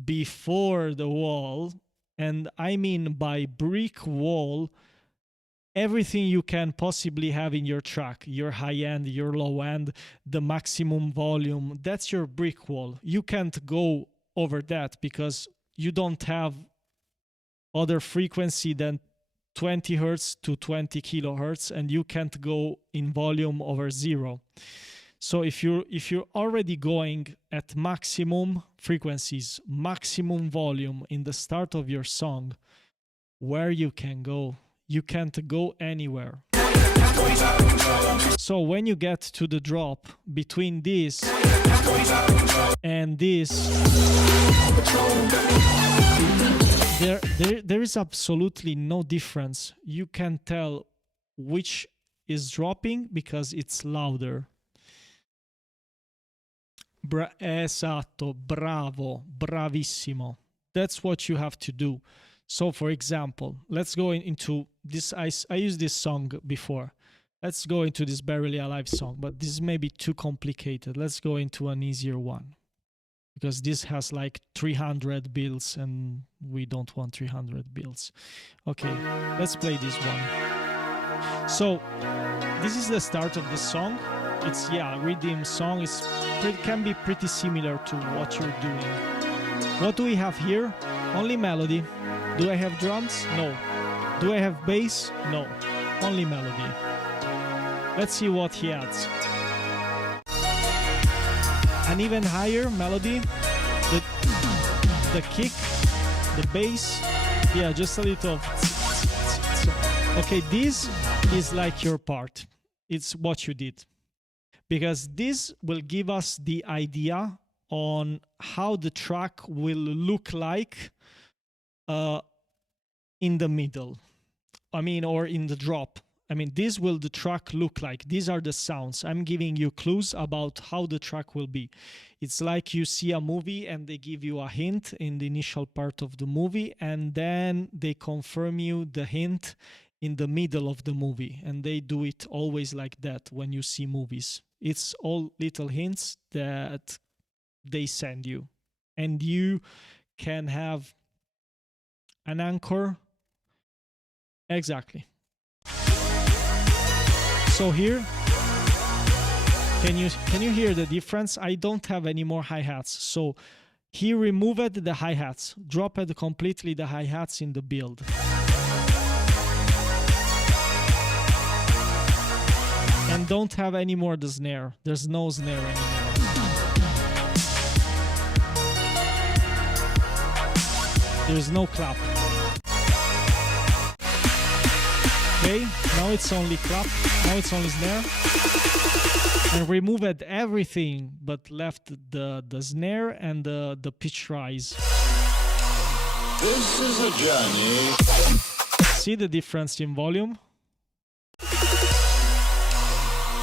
before the wall, and I mean by brick wall, everything you can possibly have in your track, your high end, your low end, the maximum volume, that's your brick wall. You can't go over that because you don't have other frequency than 20 hertz to 20 kilohertz, and you can't go in volume over 0. So if you're already going at maximum frequencies, maximum volume in the start of your song, where you can go? You can't go anywhere. So when you get to the drop between this and this, there is absolutely no difference. You can tell which is dropping because it's louder. Esatto, bravo, bravissimo. That's what you have to do. So for example, let's go into this. I used this song before. Let's go into this Barely Alive song, but this may be too complicated. Let's go into an easier one, because this has like 300 bills and we don't want 300 bills. Okay, let's play this one. So this is the start of the song. It's, yeah, rhythm song. It can be pretty similar to what you're doing. What do we have here? Only melody. Do I have drums? No. Do I have bass? No. Only melody. Let's see what he adds. An even higher melody. The kick, the bass. Yeah, just a little. Okay, this is like your part. It's what you did. Because this will give us the idea on how the track will look like in the middle. I mean, or in the drop. I mean, this will the track look like. These are the sounds. I'm giving you clues about how the track will be. It's like you see a movie and they give you a hint in the initial part of the movie, and then they confirm you the hint in the middle of the movie. And they do it always like that when you see movies. It's all little hints that they send you. And you can have an anchor. Exactly. So here, Can you hear the difference? I don't have any more hi-hats. So he removed the hi-hats, dropped completely the hi-hats in the build. And don't have any more the snare. There's no snare anymore. There's no clap. Okay, now it's only clap, now it's only snare. And removed everything but left the snare and the pitch rise. This is a journey. See the difference in volume?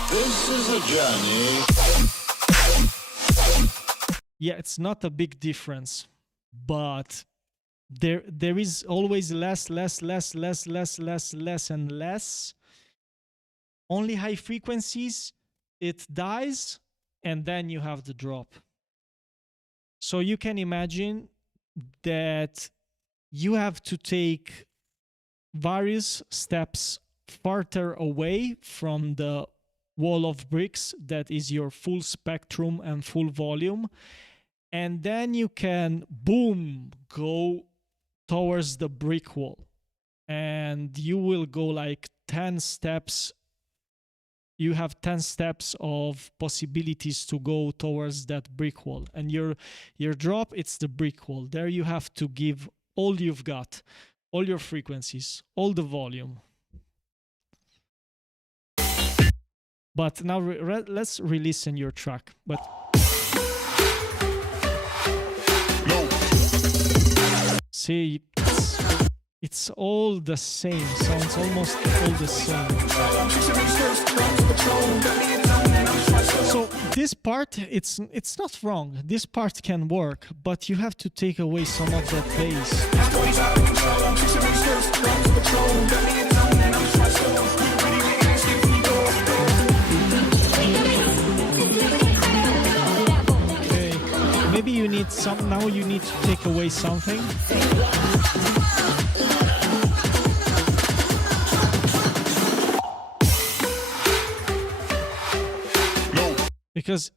This is a journey. Yeah, it's not a big difference, but there is always less and less. Only high frequencies, it dies, and then you have the drop. So you can imagine that you have to take various steps farther away from the wall of bricks that is your full spectrum and full volume, and then you can boom go towards the brick wall, and you will go like 10 steps. You have 10 steps of possibilities to go towards that brick wall, and your drop, it's the brick wall. There you have to give all you've got, all your frequencies, all the volume. But now let's re-listen your track. But see, it's all the same. Sounds almost all the same. So this part, it's not wrong. This part can work, but you have to take away some of that bass. Maybe you need some, now you need to take away something. Because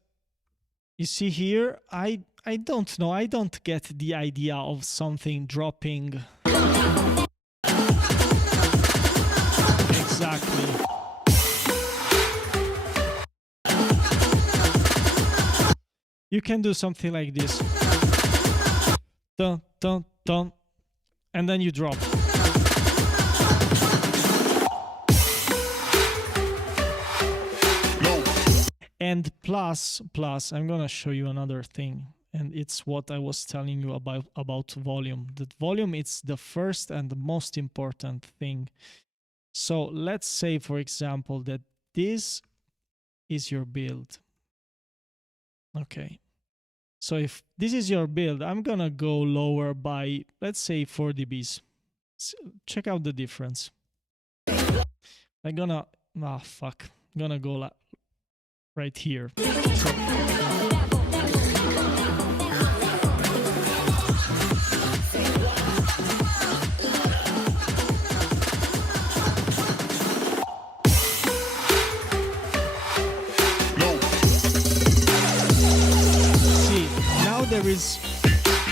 you see here, I don't know, I don't get the idea of something dropping. Exactly. You can do something like this. Dun, dun, dun. And then you drop. And plus, I'm gonna show you another thing. And it's what I was telling you about volume. That volume, it's the first and the most important thing. So let's say, for example, that this is your build. Okay. So if this is your build, I'm gonna go lower by, let's say, 4 dBs. Check out the difference. I'm gonna, I'm gonna go right here. There is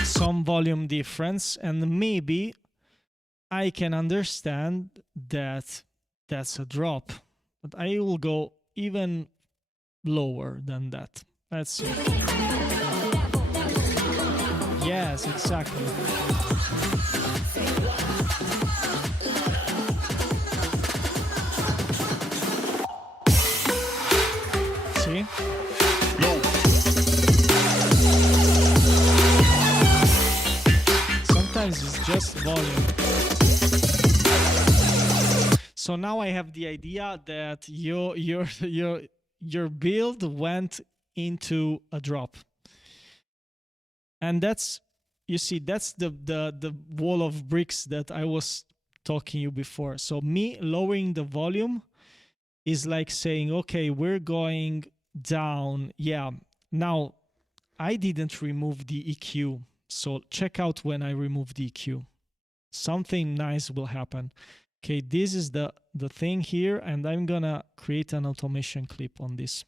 some volume difference, and maybe I can understand that that's a drop, but I will go even lower than that. Let's see. Yes, exactly. See? Sometimes it's just volume. So now I have the idea that your build went into a drop, and that's, you see, that's the wall of bricks that I was talking you before. So me lowering the volume is like saying, okay, we're going down. Yeah, now I didn't remove the EQ. So check out when I remove the EQ. Something nice will happen. Okay, this is the thing here, and I'm gonna create an automation clip on this.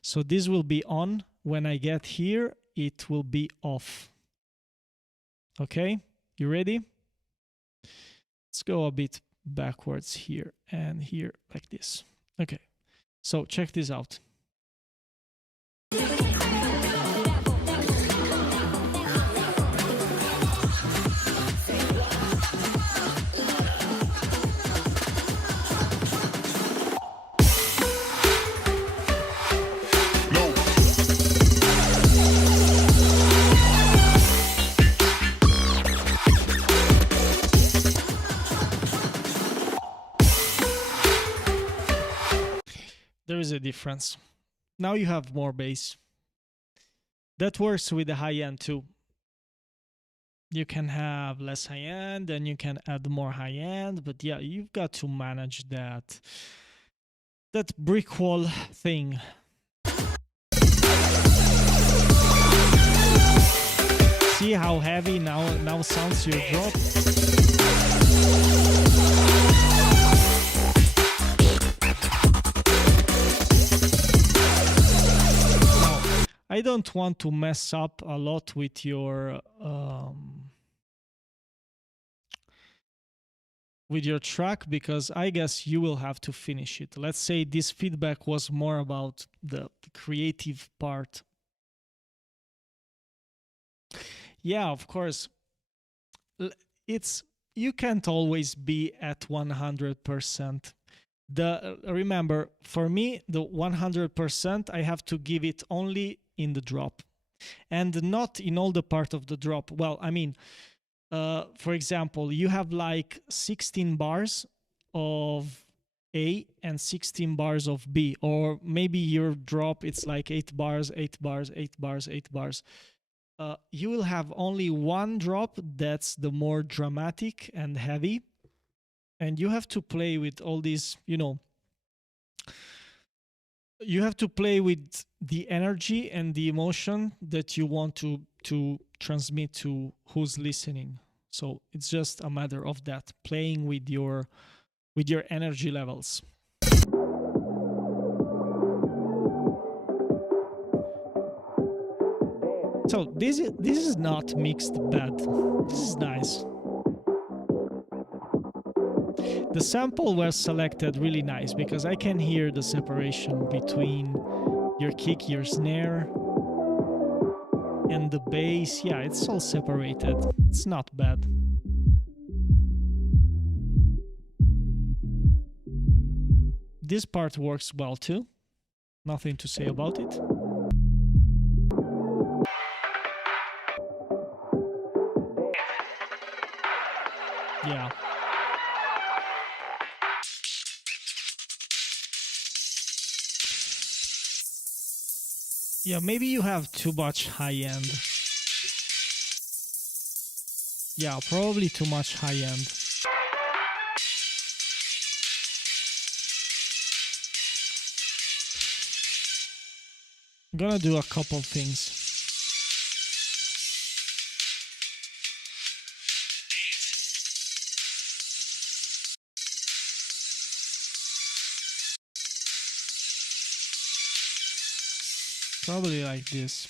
So this will be on. When I get here, it will be off. Okay, you ready? Let's go a bit backwards here and here like this. Okay, so check this out. There is a difference. Now you have more bass. That works with the high end too. You can have less high end and you can add more high end, but yeah, you've got to manage that brick wall thing. See how heavy now sounds your drop? I don't want to mess up a lot with your track, because I guess you will have to finish it. Let's say this feedback was more about the creative part. Yeah, of course. You can't always be at 100%. Remember, for me, the 100%, I have to give it only in the drop and not in all the part of the drop. Well, I mean, for example, you have like 16 bars of A and 16 bars of B, or maybe your drop, it's like 8 bars, 8 bars, 8 bars, 8 bars. You will have only one drop that's the more dramatic and heavy. And you have to play with all these, you have to play with the energy and the emotion that you want to transmit to who's listening. So it's just a matter of that, playing with your energy levels. So this is not mixed bad. This is nice. The sample was selected really nice because I can hear the separation between your kick, your snare, and the bass. Yeah, it's all separated. It's not bad. This part works well too. Nothing to say about it. Yeah. Yeah, maybe you have too much high end. Yeah, probably too much high end. I'm gonna do a couple things. Probably like this.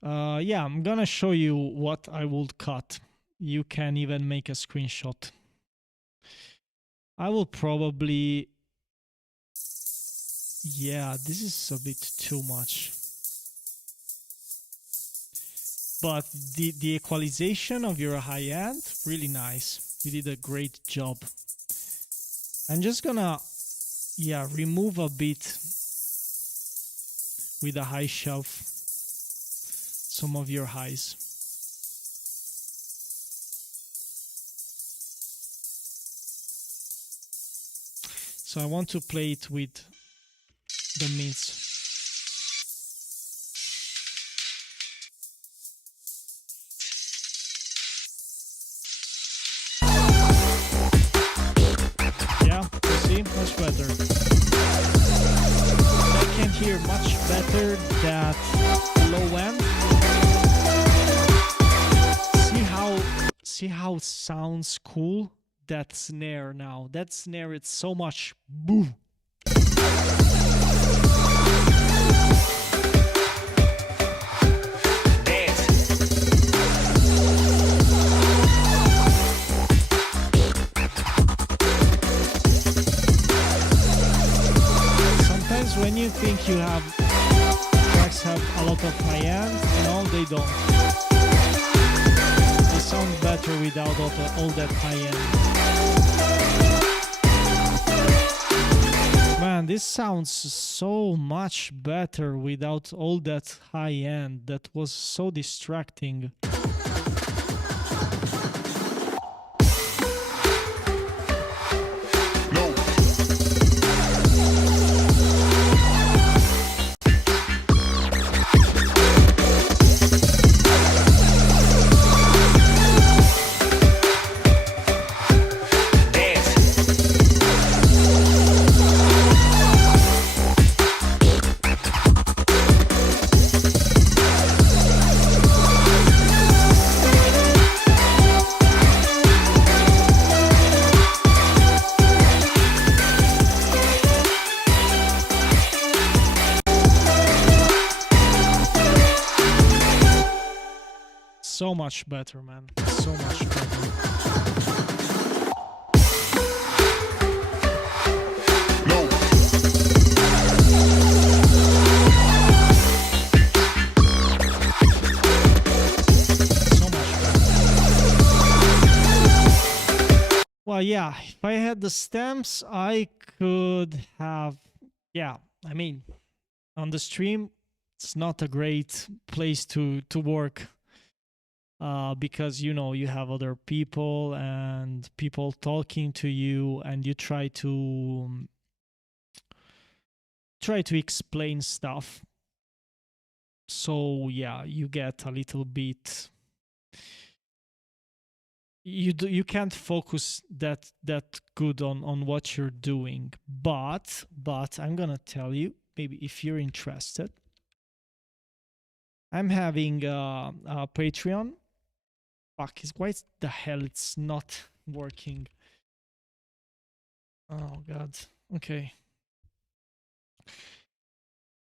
Yeah, I'm gonna show you what I would cut. You can even make a screenshot. I will probably... Yeah, this is a bit too much. But the equalization of your high end, really nice. You did a great job. I'm just gonna, remove a bit with a high shelf some of your highs. So I want to play it with the mids. Yeah, you see, much better. I can hear much better that low end. See how it sounds cool that snare now. That snare, it's so much boo. Sometimes when you think you have tracks have a lot of high end, no, they don't. They sound better without all that high end. Man, this sounds so much better without all that high end. That was so distracting. So much better, man. So much better. Well, yeah, if I had the stamps, I could have, yeah, I mean, on the stream, it's not a great place to work. Because you know you have other people and people talking to you, and you try to explain stuff. So yeah, you get a little bit. You can't focus that good on what you're doing. But I'm gonna tell you, maybe if you're interested, I'm having a Patreon. Fuck, why the hell it's not working? Oh god. Okay.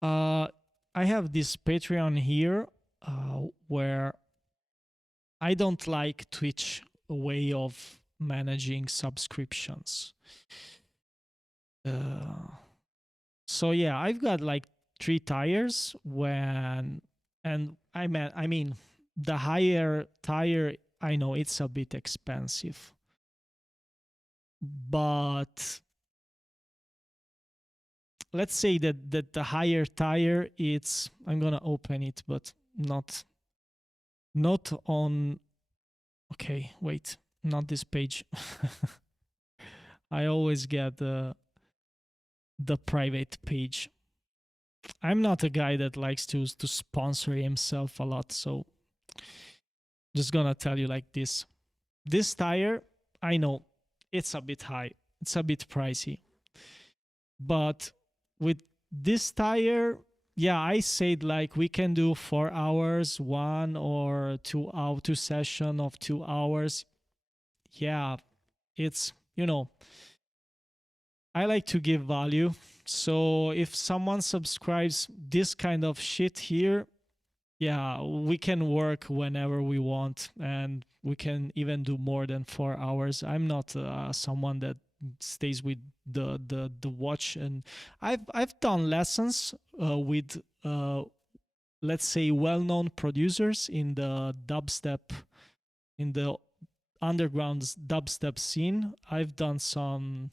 I have this Patreon here where I don't like Twitch way of managing subscriptions. So yeah, I've got like 3 tiers and I mean the higher tier, I know it's a bit expensive, but let's say that the higher tier, it's, I'm gonna open it, but not on, okay, wait, not this page. I always get the private page. I'm not a guy that likes to sponsor himself a lot, so just gonna tell you like this. This tire, I know it's a bit high, it's a bit pricey, but with this tire, yeah, I said like we can do 4 hours, 1 or 2 session of 2 hours. Yeah, it's, you know, I like to give value. So if someone subscribes this kind of shit here, yeah, we can work whenever we want, and we can even do more than 4 hours. I'm not someone that stays with the watch, and I've done lessons with let's say well-known producers in the dubstep, in the underground dubstep scene. I've done some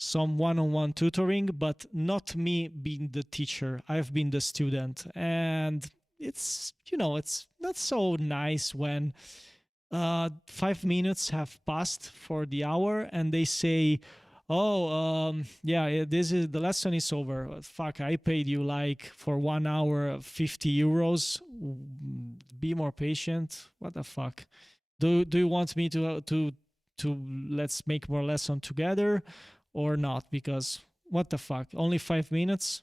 one-on-one tutoring, but not me being the teacher. I've been the student, and it's, you know, it's not so nice when 5 minutes have passed for the hour and they say, oh, yeah, this is, the lesson is over. Fuck, I paid you like for 1 hour 50 euros. Be more patient. What the fuck? Do you want me to let's make more lesson together or not? Because what the fuck, only 5 minutes?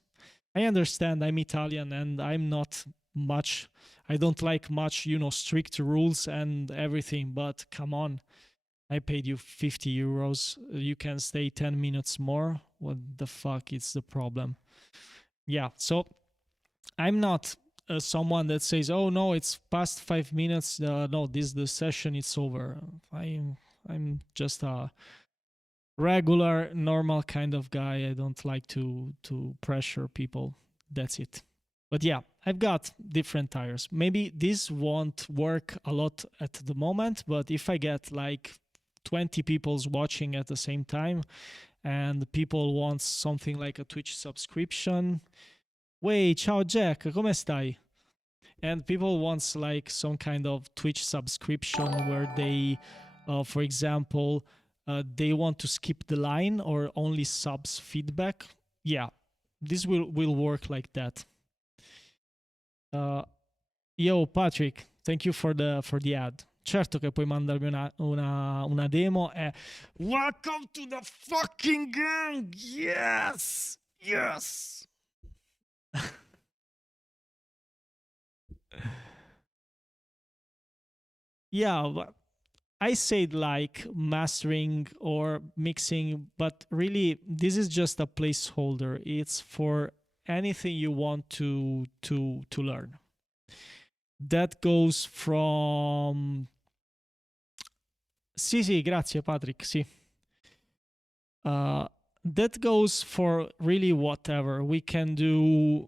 I understand I'm Italian and I'm not much, I don't like much, you know, strict rules and everything, but come on, I paid you 50 euros. You can stay 10 minutes more. What the fuck is the problem? Yeah, so I'm not someone that says, oh no, it's past 5 minutes. No, the session is over. I'm just a regular, normal kind of guy. I don't like to pressure people. That's it. But yeah, I've got different tires. Maybe this won't work a lot at the moment, but if I get like 20 people's watching at the same time and people want something like a Twitch subscription, wait, ciao Jack, come stai? And people wants like some kind of Twitch subscription where they, for example, they want to skip the line or only subs feedback. Yeah, this will work like that. Yo Patrick, thank you for the ad. Certo che puoi mandarmi una demo e welcome to the fucking gang. Yes. Yeah, but I said like mastering or mixing, but really this is just a placeholder. It's for anything you want to learn. That goes from... Sì, grazie Patrick, sì. That goes for really whatever. We can do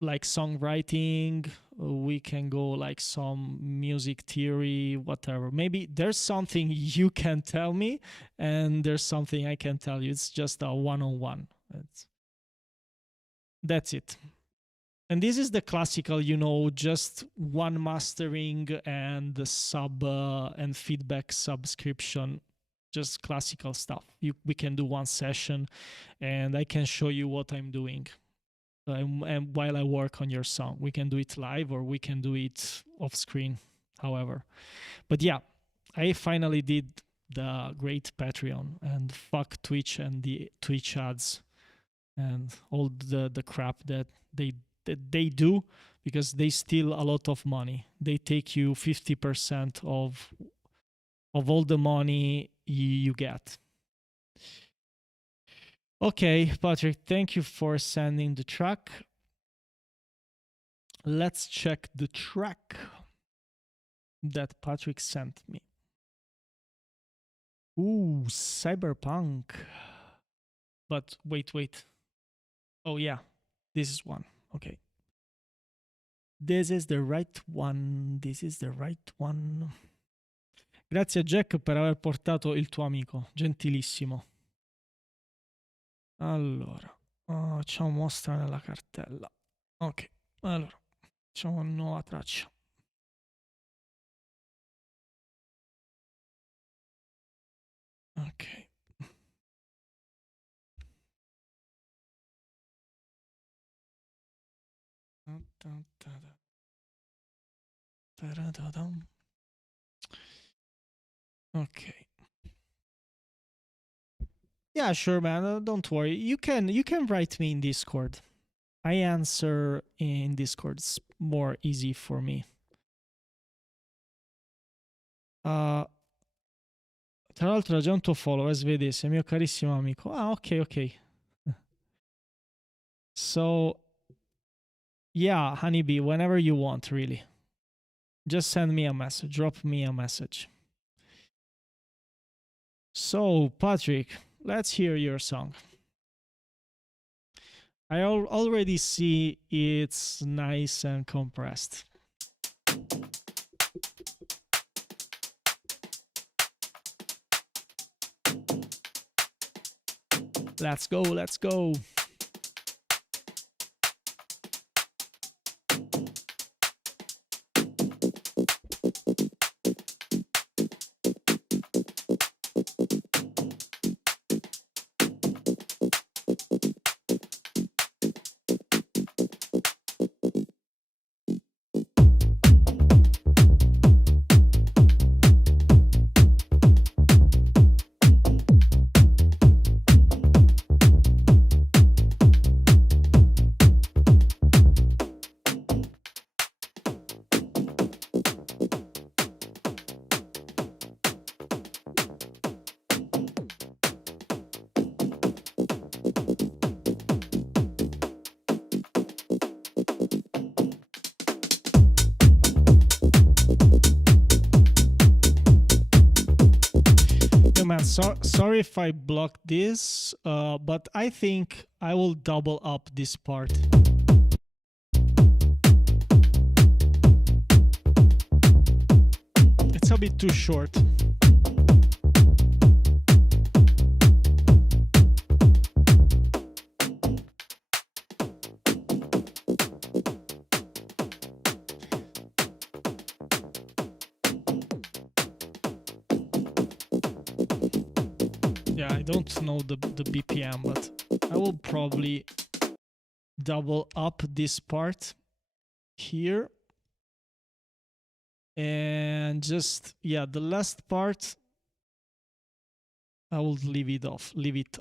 like songwriting, we can go like some music theory, whatever. Maybe there's something you can tell me and there's something I can tell you. It's just a one-on-one. That's it. And this is the classical, just one mastering and the sub and feedback subscription, just classical stuff. We can do one session and I can show you what I'm doing. And while I work on your song, we can do it live or we can do it off screen, however. But yeah, I finally did the great Patreon, and fuck Twitch and the Twitch ads and all the crap that they do, because they steal a lot of money. They take you 50% of all the money you get. Okay, Patrick, thank you for sending the track. Let's check the track that Patrick sent me. Ooh, cyberpunk. But wait. Oh yeah, this is one. Okay. This is the right one. Grazie a Jack per aver portato il tuo amico. Gentilissimo. Allora, facciamo mostra nella cartella. Ok, allora, facciamo una nuova traccia. Ok. Okay. Yeah, sure, man. Don't worry. You can write me in Discord. I answer in Discord. It's more easy for me. Tra l'altro, già un tuo follower svedese, mio carissimo amico. Ah, ok. So, yeah, Honeybee, whenever you want, really. Just send me a message. Drop me a message. So, Patrick, let's hear your song. I already see it's nice and compressed. Let's go. sorry if I blocked this, but I think I will double up this part. It's a bit too short. Yeah, I don't know the BPM, but I will probably double up this part here. And just, yeah, the last part, I will leave it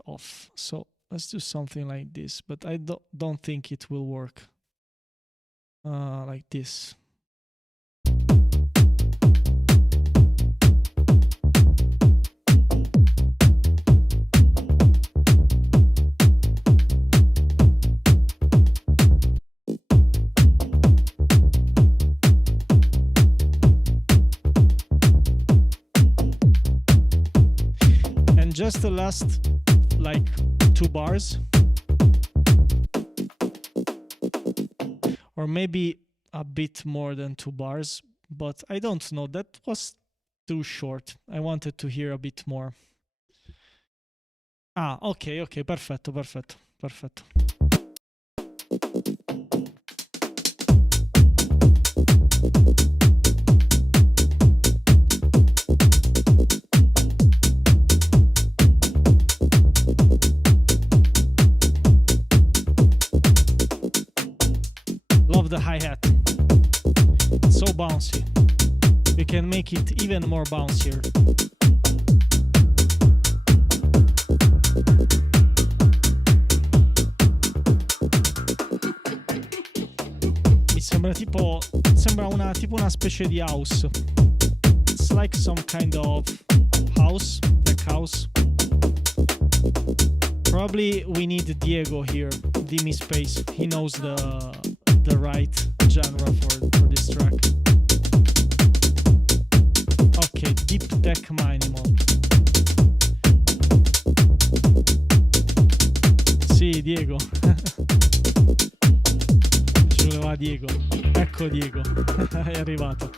off. So let's do something like this, but I don't think it will work like this. Just the last like 2 bars, or maybe a bit more than 2 bars, but I don't know, that was too short. I wanted to hear a bit more. Ok, perfetto. The hi-hat, it's so bouncy. We can make it even more bouncier. Mi sembra tipo una specie di house. It's like some kind of house, tech house. Probably we need Diego here, Dimi Space. He knows the right genre for this track. Okay, deep tech minimal. Sì, Diego. Ci voleva Diego. Ecco Diego. È arrivato.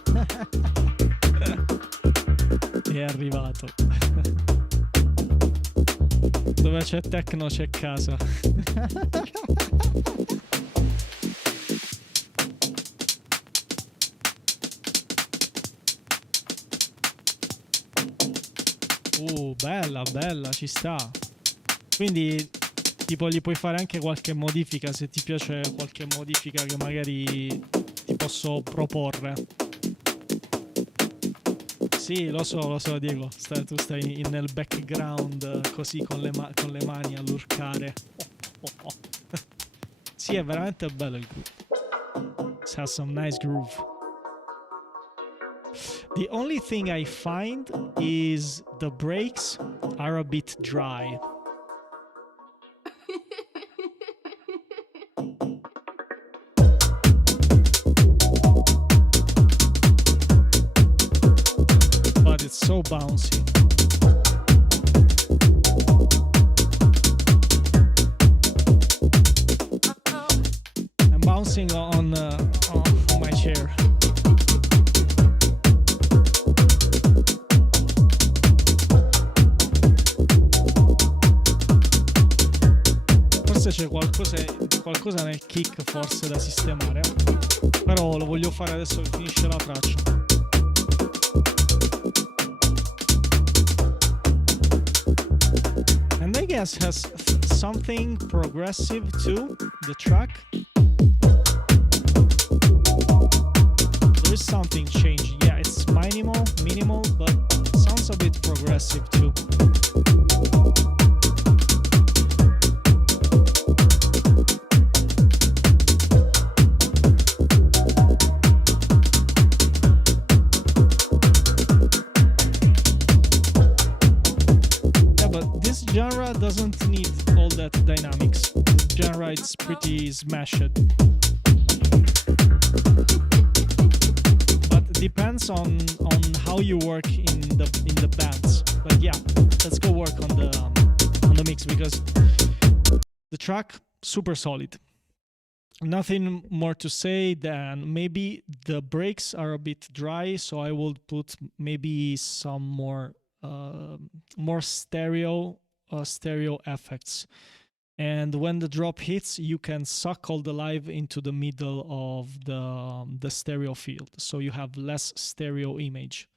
È arrivato. Dove c'è techno c'è casa. Bella, ci sta. Quindi tipo gli puoi fare anche qualche modifica, se ti piace qualche modifica che magari ti posso proporre. Sì, lo so Diego, tu stai nel background così con le mani a lurcare. Sì, è veramente bello il groove. It has some nice groove. The only thing I find is the breaks are a bit dry. But it's so bouncy. I'm bouncing on my chair. C'è qualcosa nel kick forse da sistemare, però lo voglio fare adesso che finisce la traccia. And I guess has something progressive too, the track. There is something changing. Yeah, it's minimal, but sounds a bit progressive too. Doesn't need all that dynamics. The genre is pretty smashed. But depends on how you work in the bands. But yeah, let's go work on the mix, because the track super solid. Nothing more to say than maybe the breaks are a bit dry, so I will put maybe some more stereo effects. And when the drop hits, you can suck all the live into the middle of the stereo field, so you have less stereo image.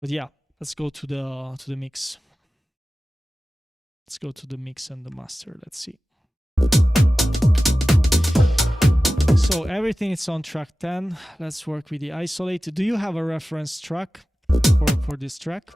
But yeah, let's go to the mix. Let's go to the mix and the master. Let's see. So everything is on track 10. Let's work with the isolate. Do you have a reference track for this track?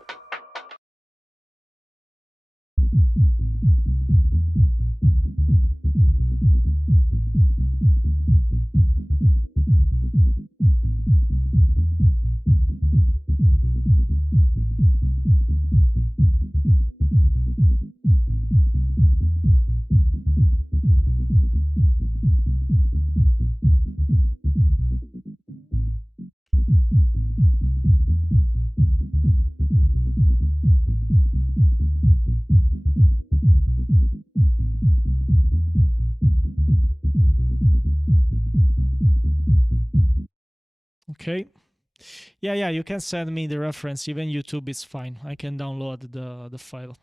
Okay. Yeah, you can send me the reference. Even YouTube is fine. I can download the file.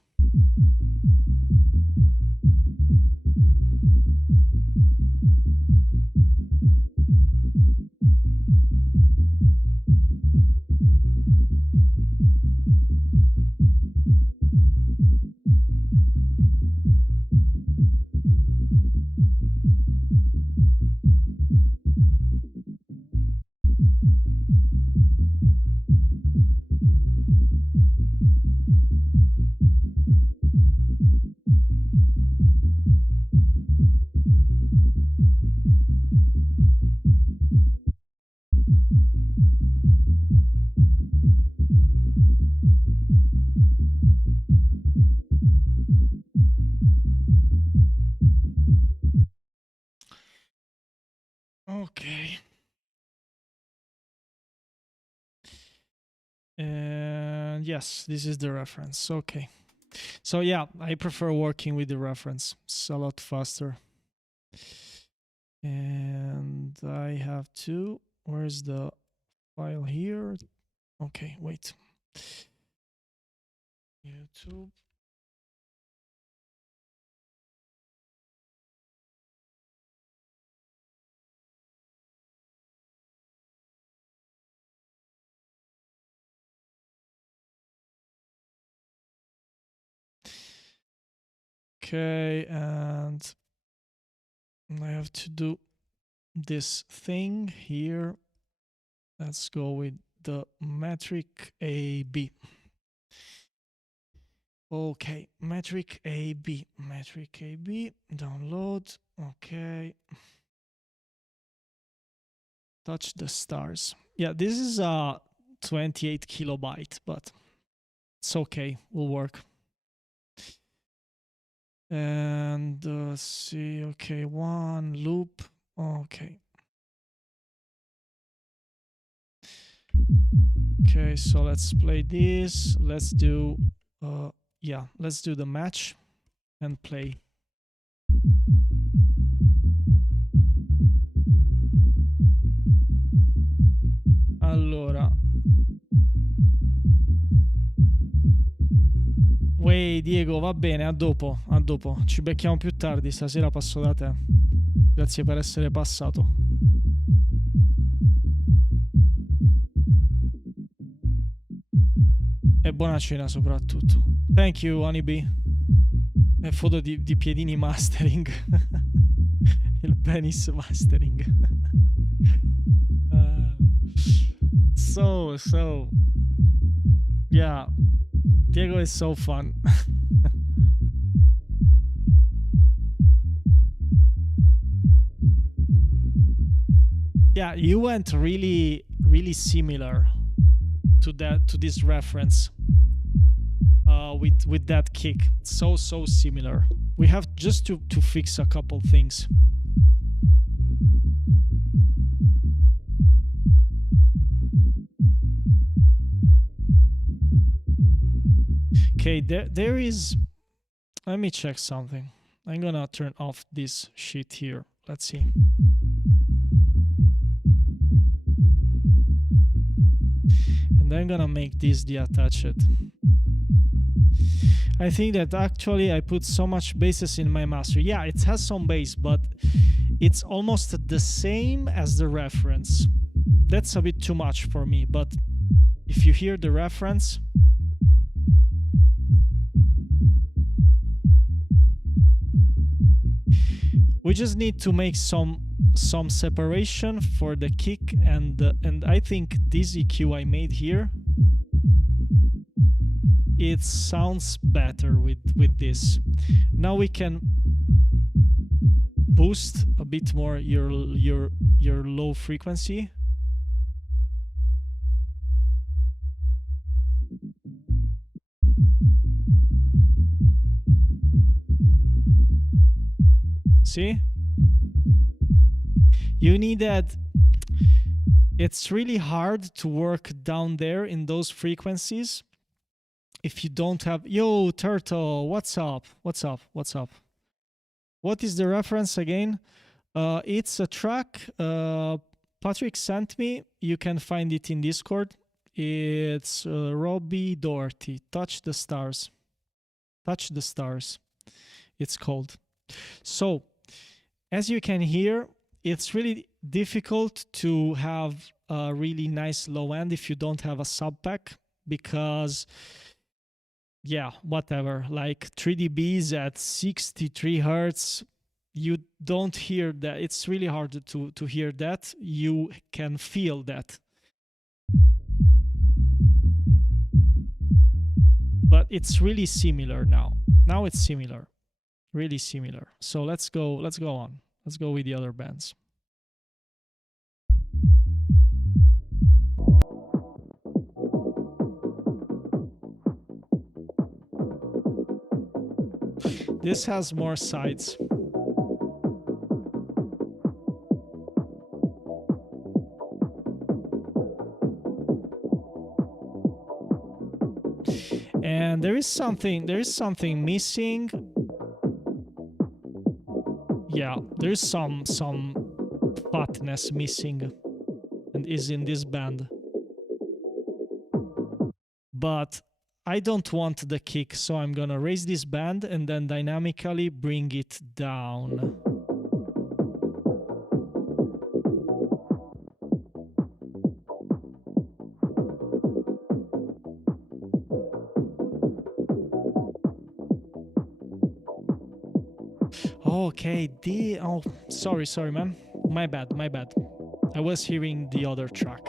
Okay. And yes, this is the reference. Okay. So yeah, I prefer working with the reference. It's a lot faster. And I have to, where's the file here? Okay, wait. YouTube. Okay, and I have to do this thing here. Let's go with the metric AB. Okay, metric AB, download. Okay. Touch the stars. Yeah, this is a 28 kilobyte, but it's okay, will work. And see, okay, one loop. Okay. Okay, so let's play this. Let's do, yeah, let's do the match and play. Allora. Uè, Diego, va bene, a dopo, a dopo. Ci becchiamo più tardi, stasera passo da te. Grazie per essere passato. E buona cena soprattutto. Thank you, Honeybee. E foto di piedini mastering. Il penis mastering. So, yeah. Diego is so fun. Yeah, you went really similar to this reference with that kick. So similar. We have just to fix a couple things. Okay, there is, let me check something. I'm gonna turn off this sheet here. Let's see. And I'm gonna make this the attached. I think that actually I put so much bases in my master. Yeah, it has some bass, but it's almost the same as the reference. That's a bit too much for me, but if you hear the reference, we just need to make some separation for the kick, and I think this EQ I made here, it sounds better with this. Now we can boost a bit more your low frequency. See? You need that. It's really hard to work down there in those frequencies if you don't have... Yo, Turtle, what's up? What's up? What's up? What is the reference again? It's a track Patrick sent me. You can find it in Discord. It's Robbie Doherty. Touch the Stars. Touch the Stars. It's called. So, as you can hear, it's really difficult to have a really nice low end if you don't have a sub pack, because, yeah, whatever, like 3 dBs at 63 hertz, you don't hear that. It's really hard to hear that. You can feel that. But it's really similar now. Now it's similar. Really similar. So let's go on. Let's go with the other bands. This has more sides. And there is something missing. Yeah, there's some fatness missing and is in this band. But I don't want the kick, so I'm gonna raise this band and then dynamically bring it down. Okay, oh, sorry, man. My bad. I was hearing the other track.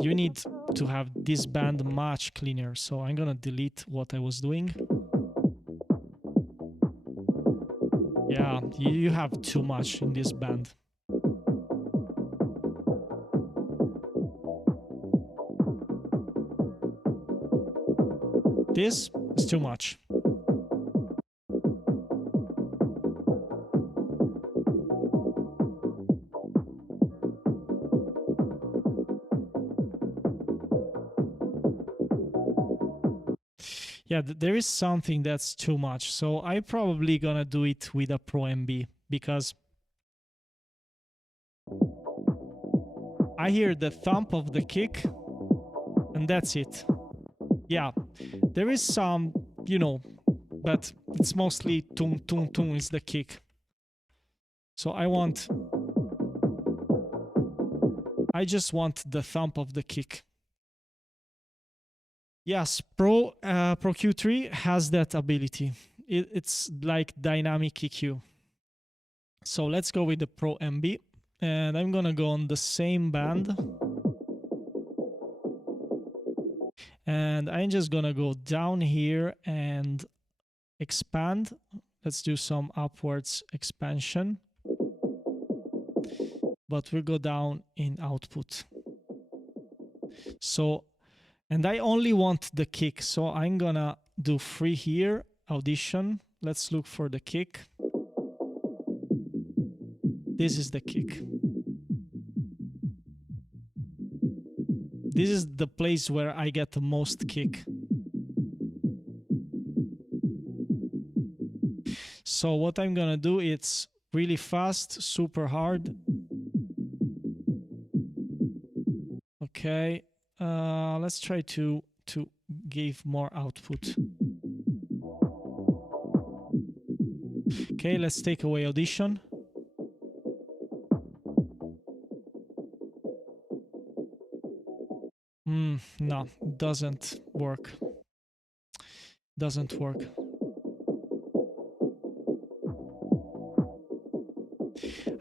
You need to have this band much cleaner, so I'm gonna delete what I was doing. Yeah, you have too much in this band. This is too much. Yeah, there is something that's too much. So I'm probably gonna do it with a Pro MB, because I hear the thump of the kick and that's it. Yeah, there is some, but it's mostly tung tung tung is the kick. So I just want the thump of the kick. Yes, Pro Q3 has that ability. It's like dynamic EQ. So let's go with the Pro MB, and I'm gonna go on the same band, and I'm just gonna go down here and expand. Let's do some upwards expansion, but we'll go down in output. So, and I only want the kick, so I'm gonna do free here, audition. Let's look for the kick. This is the kick. This is the place where I get the most kick. So what I'm gonna do, it's really fast, super hard. Okay, let's try to give more output. Okay, let's take away audition. No, doesn't work. Doesn't work.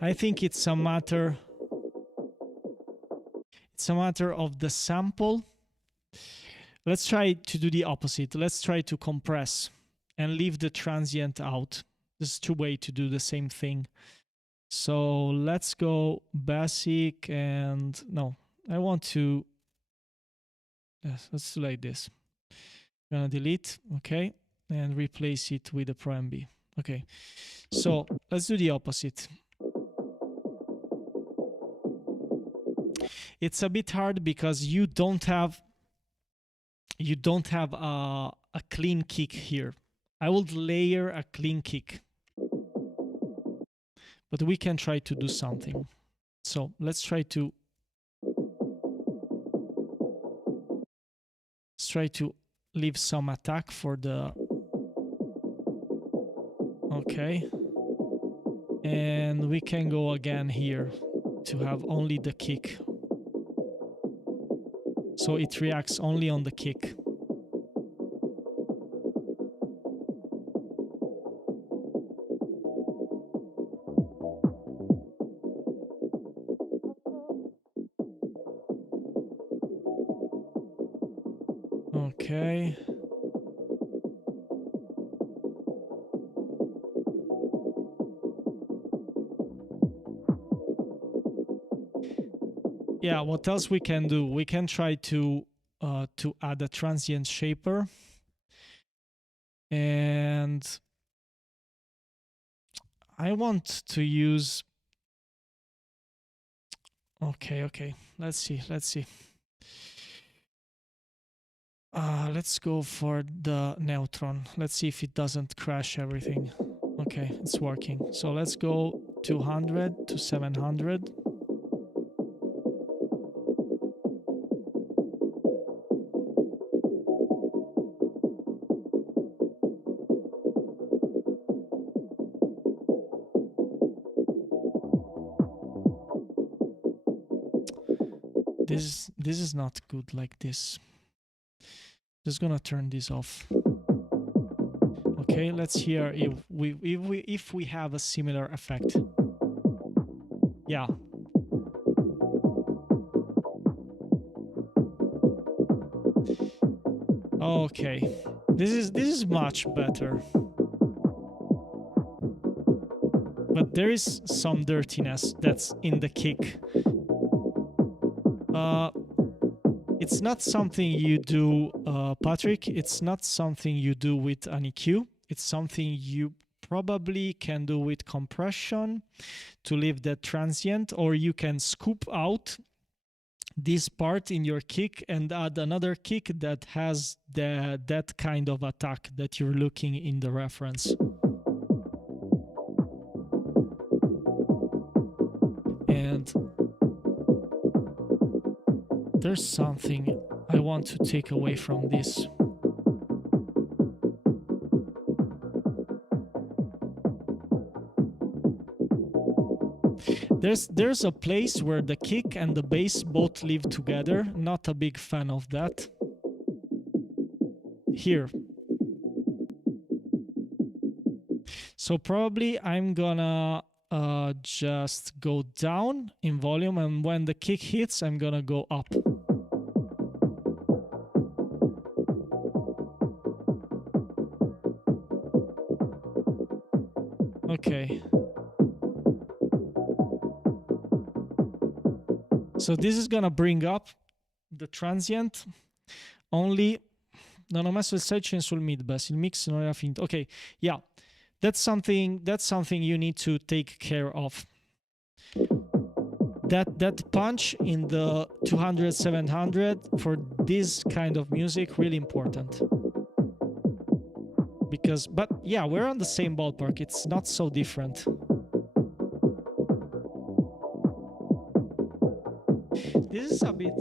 I think it's a matter of the sample. Let's try to do the opposite. Let's try to compress and leave the transient out. There's two ways to do the same thing. So let's go basic and no, I want to, yes, let's do like this. I'm gonna delete, okay, and replace it with a Pro MB. Okay, so let's do the opposite. It's a bit hard because you don't have a clean kick here. I would layer a clean kick, but we can try to do something. So let's try to leave some attack for the, okay, and we can go again here to have only the kick. So it reacts only on the kick. Okay. Yeah, what else we can do? We can try to add a transient shaper, and I want to use. Okay. Let's see. Let's go for the neutron. Let's see if it doesn't crash everything. Okay, it's working. So let's go 200 to 700. This is not good like this. Just gonna turn this off. Okay, let's hear if we have a similar effect. Yeah. Okay. This is much better. But there is some dirtiness that's in the kick. It's not something you do, Patrick. It's not something you do with an EQ. It's something you probably can do with compression to leave that transient, or you can scoop out this part in your kick and add another kick that has that kind of attack that you're looking in the reference. And there's something I want to take away from this. There's a place where the kick and the bass both live together. Not a big fan of that. Here. So probably I'm gonna just go down in volume, and when the kick hits, I'm gonna go up. Okay. So this is gonna bring up the transient. Only non ho messo il sidechain sul mid bass, il mix non era finto. Okay, yeah. That's something you need to take care of. That punch in the 200 700 for this kind of music, really important. because, but yeah, we're on the same ballpark. It's not so different. This is a bit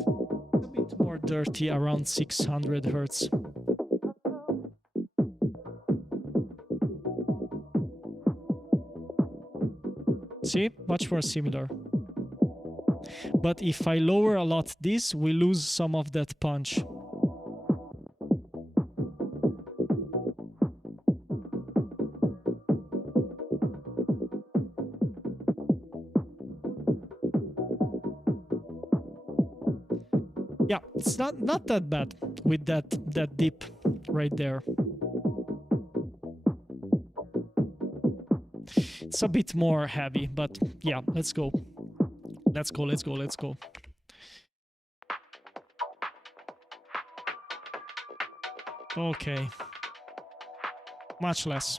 more dirty, around 600 hertz. See, much more similar. But if I lower a lot this, we lose some of that punch. Yeah, it's not that bad with that dip right there. It's a bit more heavy, but yeah, let's go. Let's go, let's go, let's go. Okay. Much less.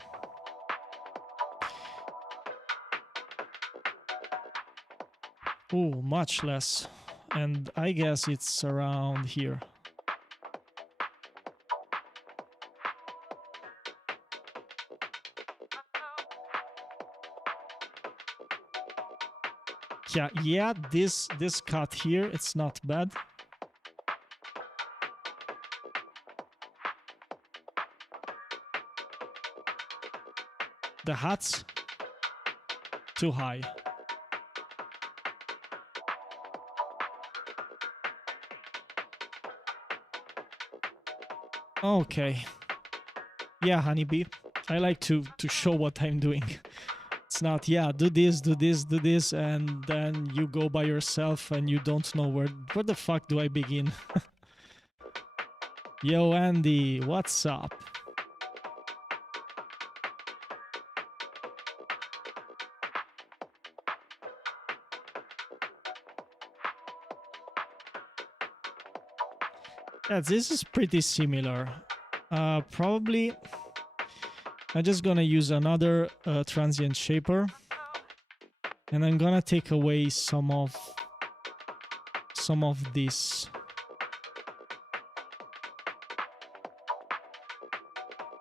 Ooh, much less. And I guess it's around here. Yeah, this cut here, it's not bad. The hat's too high. Okay. Yeah, honeybee. I like to show what I'm doing. It's not, yeah, do this, and then you go by yourself and you don't know where the fuck do I begin? Yo, Andy, what's up? Yeah, this is pretty similar. Probably I'm just gonna use another transient shaper, and I'm gonna take away some of this.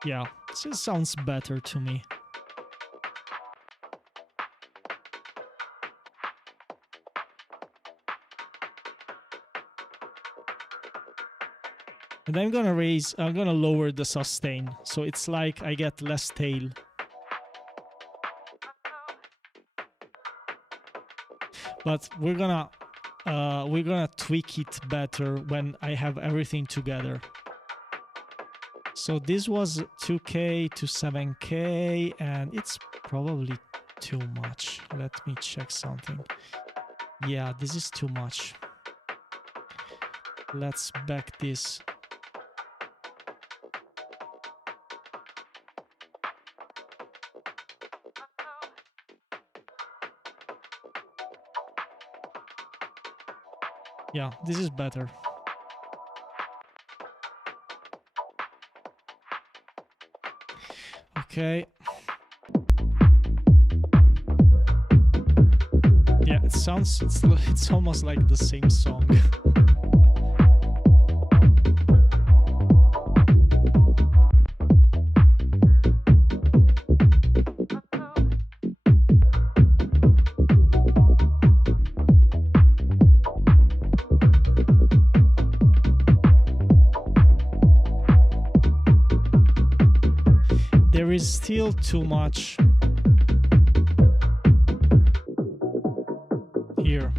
Yeah, this sounds better to me. And I'm gonna lower the sustain, so it's like I get less tail. But we're gonna tweak it better when I have everything together. So this was 2K to 7K, and it's probably too much. Let me check something. Yeah, this is too much. Let's back this. Yeah, this is better. Okay. Yeah, it's almost like the same song. There is still too much here.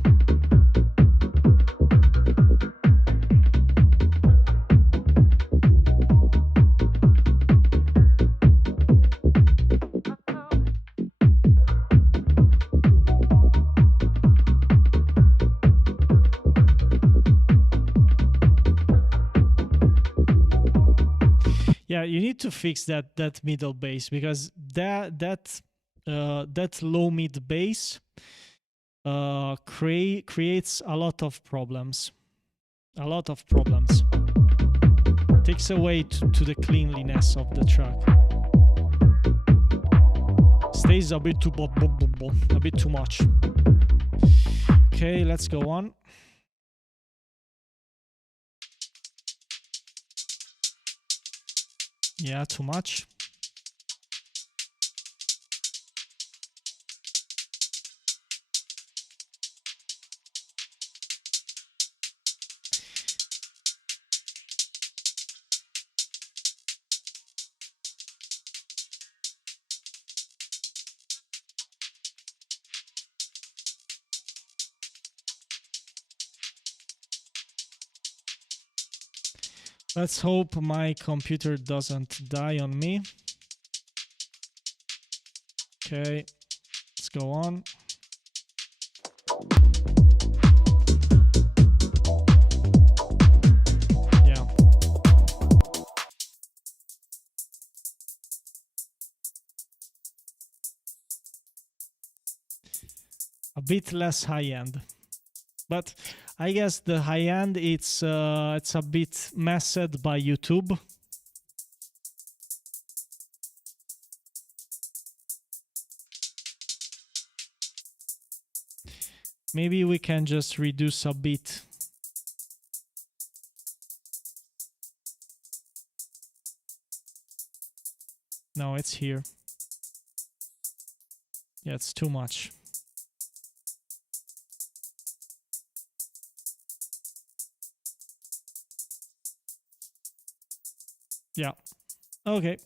Yeah, you need to fix that middle bass, because that low mid bass creates a lot of problems. Takes away to the cleanliness of the track. Stays a bit too much. Okay, let's go on. Yeah, too much. Let's hope my computer doesn't die on me. Okay, let's go on. Yeah. A bit less high-end. But I guess the high-end, it's a bit messed by YouTube. Maybe we can just reduce a bit. No, it's here. Yeah, it's too much. Yeah. Okay.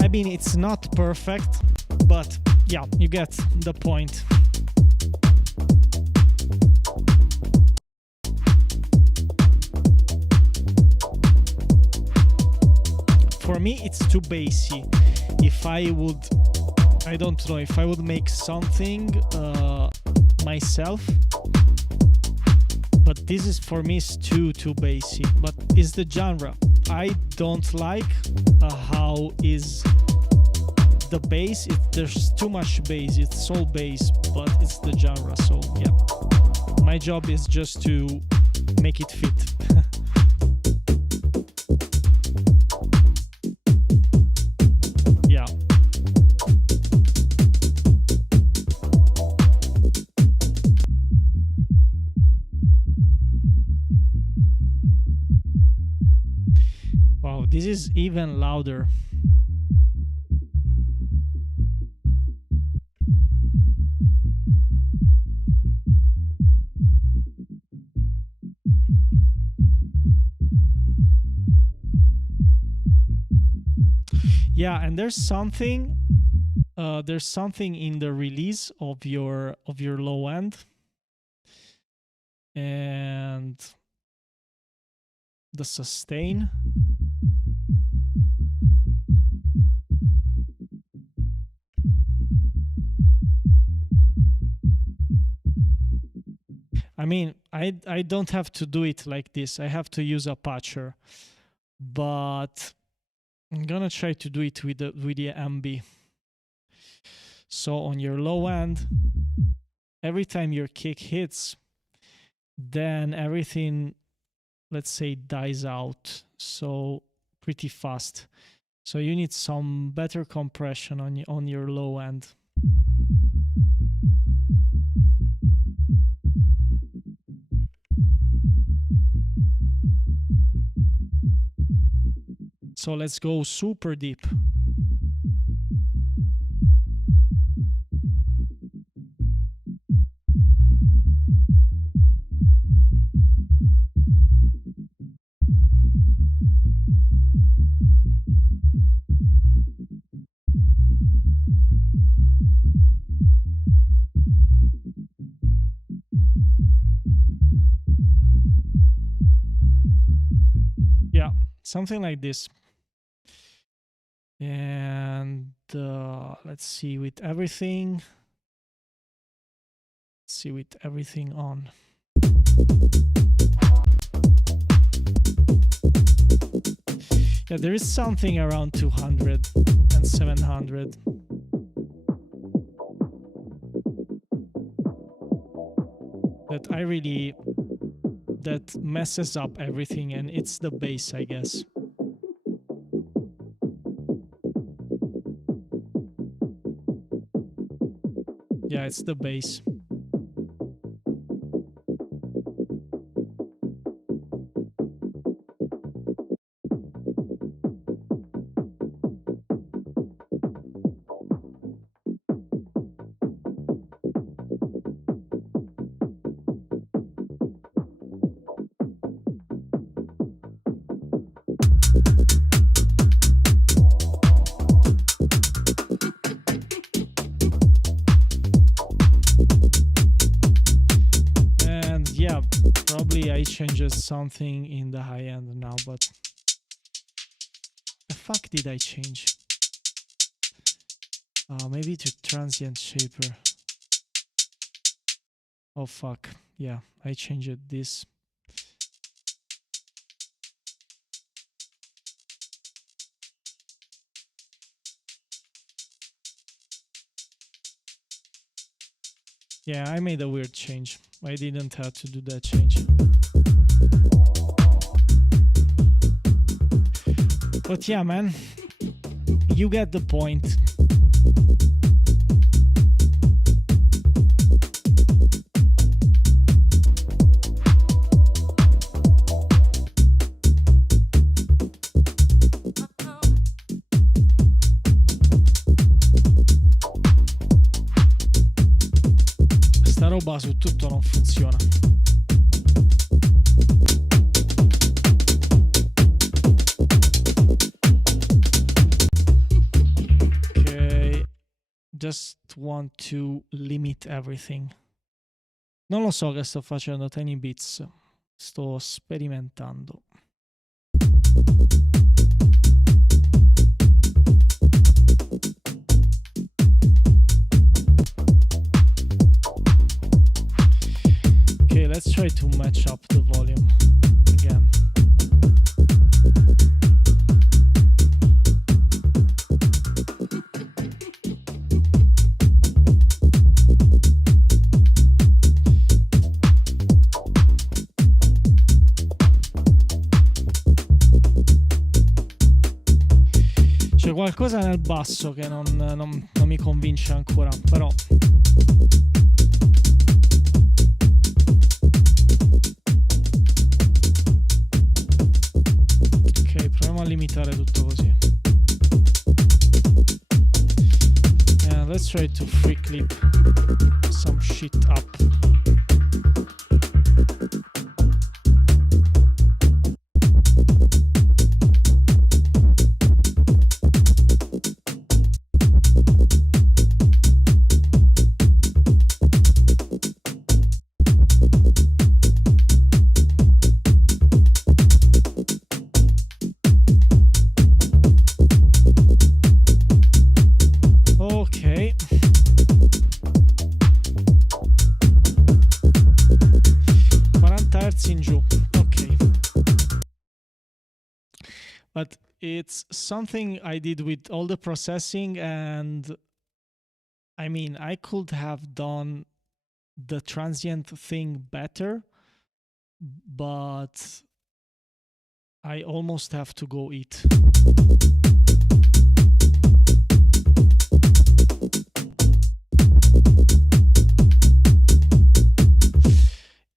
I mean, it's not perfect, but yeah, you get the point. For me, it's too bassy. If I would, I don't know, if I would make something myself, but this is, for me, is too bassy. But it's the genre. I don't like how is the bass. There's too much bass. It's all bass, but it's the genre. So yeah, my job is just to make it fit. Yeah. Wow, this is even louder. Yeah, and there's something in the release of your low end, and the sustain. I mean, I don't have to do it like this. I have to use a patcher, but I'm gonna try to do it with the MB. So on your low end, every time your kick hits, then everything, let's say, dies out. So pretty fast. So you need some better compression on your low end. So let's go super deep. Yeah, something like this. And let's see with everything. Let's see with everything on. Yeah, there is something around 200 and 700. That messes up everything, and it's the bass, I guess. Yeah, it's the bass. changes something in the high end now, but the fuck did I change? Maybe to transient shaper. Oh fuck, yeah, I changed this. Yeah, I made a weird change. I didn't have to do that change. But yeah, man, you get the point. Sta roba su tutto non funziona. Ok, just want to limit everything. Non lo so che sto facendo, Tiny Bits. Sto sperimentando. Okay, let's try to match up the volume again. C'è qualcosa nel basso che non mi convince ancora, però ok, proviamo a limitare tutto così. Yeah, let's try to free clip some shit up. Ok. Hertz in giù. Ok. But it's something I did with all the processing, and I mean, I could have done the transient thing better, but I almost have to go eat.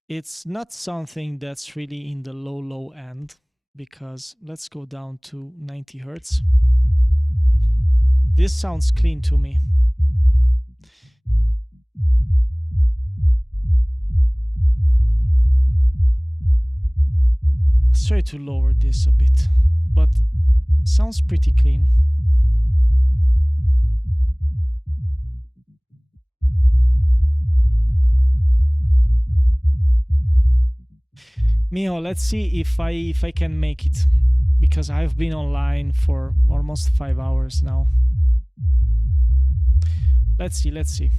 It's not something that's really in the low end, because let's go down to 90 Hertz. This sounds clean to me. Let's try to lower this a bit, but sounds pretty clean. Mio, let's see if I can make it, because I've been online for almost 5 hours now. Let's see.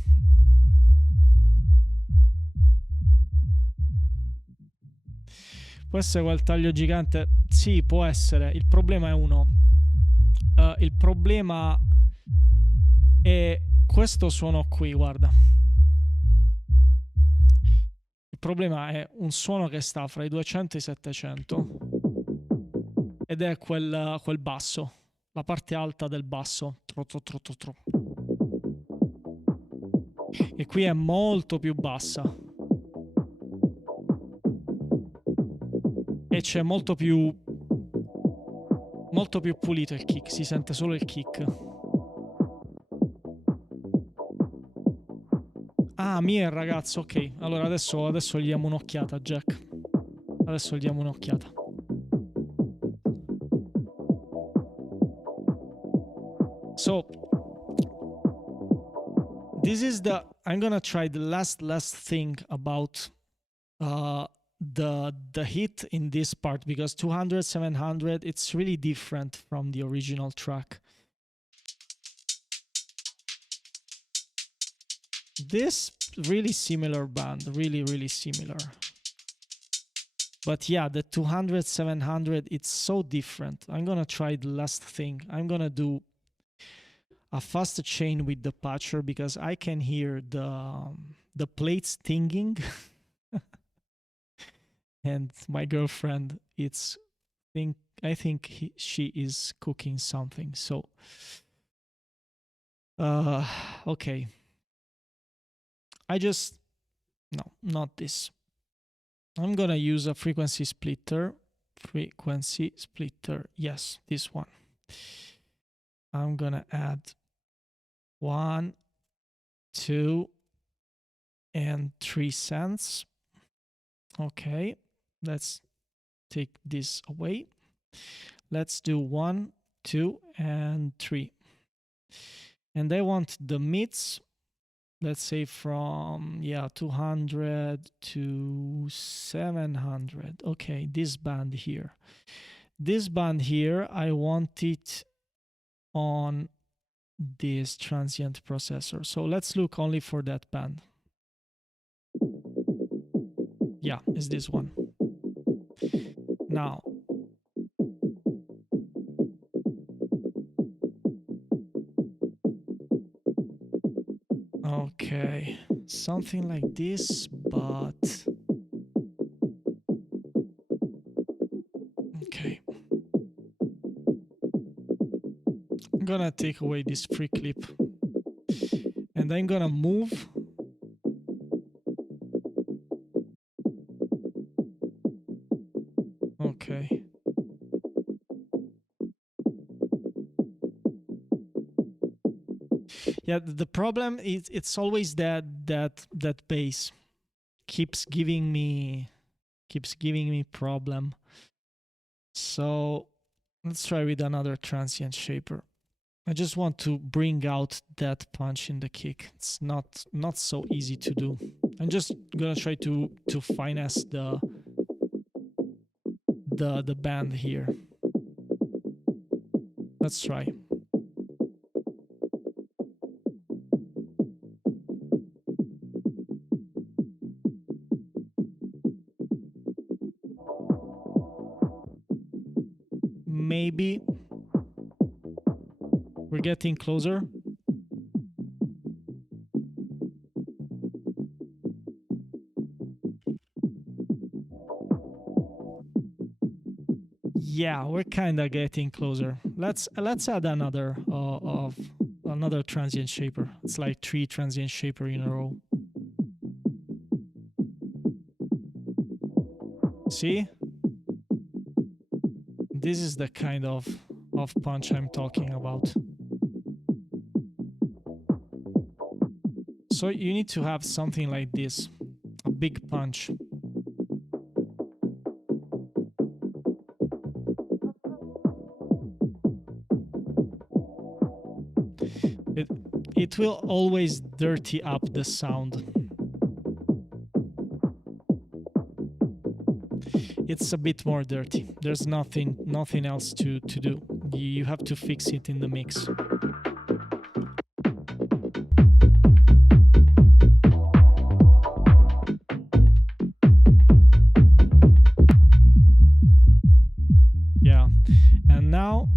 Può essere quel taglio gigante? Sì, può essere. Il problema è uno. Il problema è questo suono qui, guarda. Il problema è un suono che sta fra i 200 e i 700 ed è quel basso, la parte alta del basso. Tro. E qui è molto più bassa. E c'è molto più pulito il kick, si sente solo il kick. Ah, Mier, ragazzo, ok. Allora adesso gli diamo un'occhiata, Jack. Adesso gli diamo un'occhiata. So this is I'm gonna try the last thing about the hit in this part, because 200, 700, it's really different from the original track. This really similar band, really similar. But yeah, the 200, 700, it's so different. I'm gonna try the last thing. I'm gonna do a fast chain with the patcher because I can hear the plates tinging. And my girlfriend, I think she is cooking something. So, okay. No, not this. I'm gonna use a frequency splitter. Yes, this one. I'm gonna add 1, 2, and 3 cents. Okay, let's take this away. Let's do 1, 2, and 3. And I want the mids, let's say from 200 to 700. Okay, this band here. This band here, I want it on this transient processor. So let's look only for that band. Yeah, it's this one. Now, okay, something like this, but okay. I'm gonna take away this free clip and I'm gonna move okay. Yeah, the problem is it's always that bass keeps giving me problem. So let's try with another transient shaper. I just want to bring out that punch in the kick. It's not so easy to do. I'm just gonna try to finesse the band here. Let's try. Maybe we're getting closer. Yeah, we're kind of getting closer. Let's add another another transient shaper. It's like 3 transient shaper in a row. See? This is the kind of punch I'm talking about. So you need to have something like this, a big punch. It will always dirty up the sound. It's a bit more dirty. There's nothing else to do. You have to fix it in the mix. Yeah, and now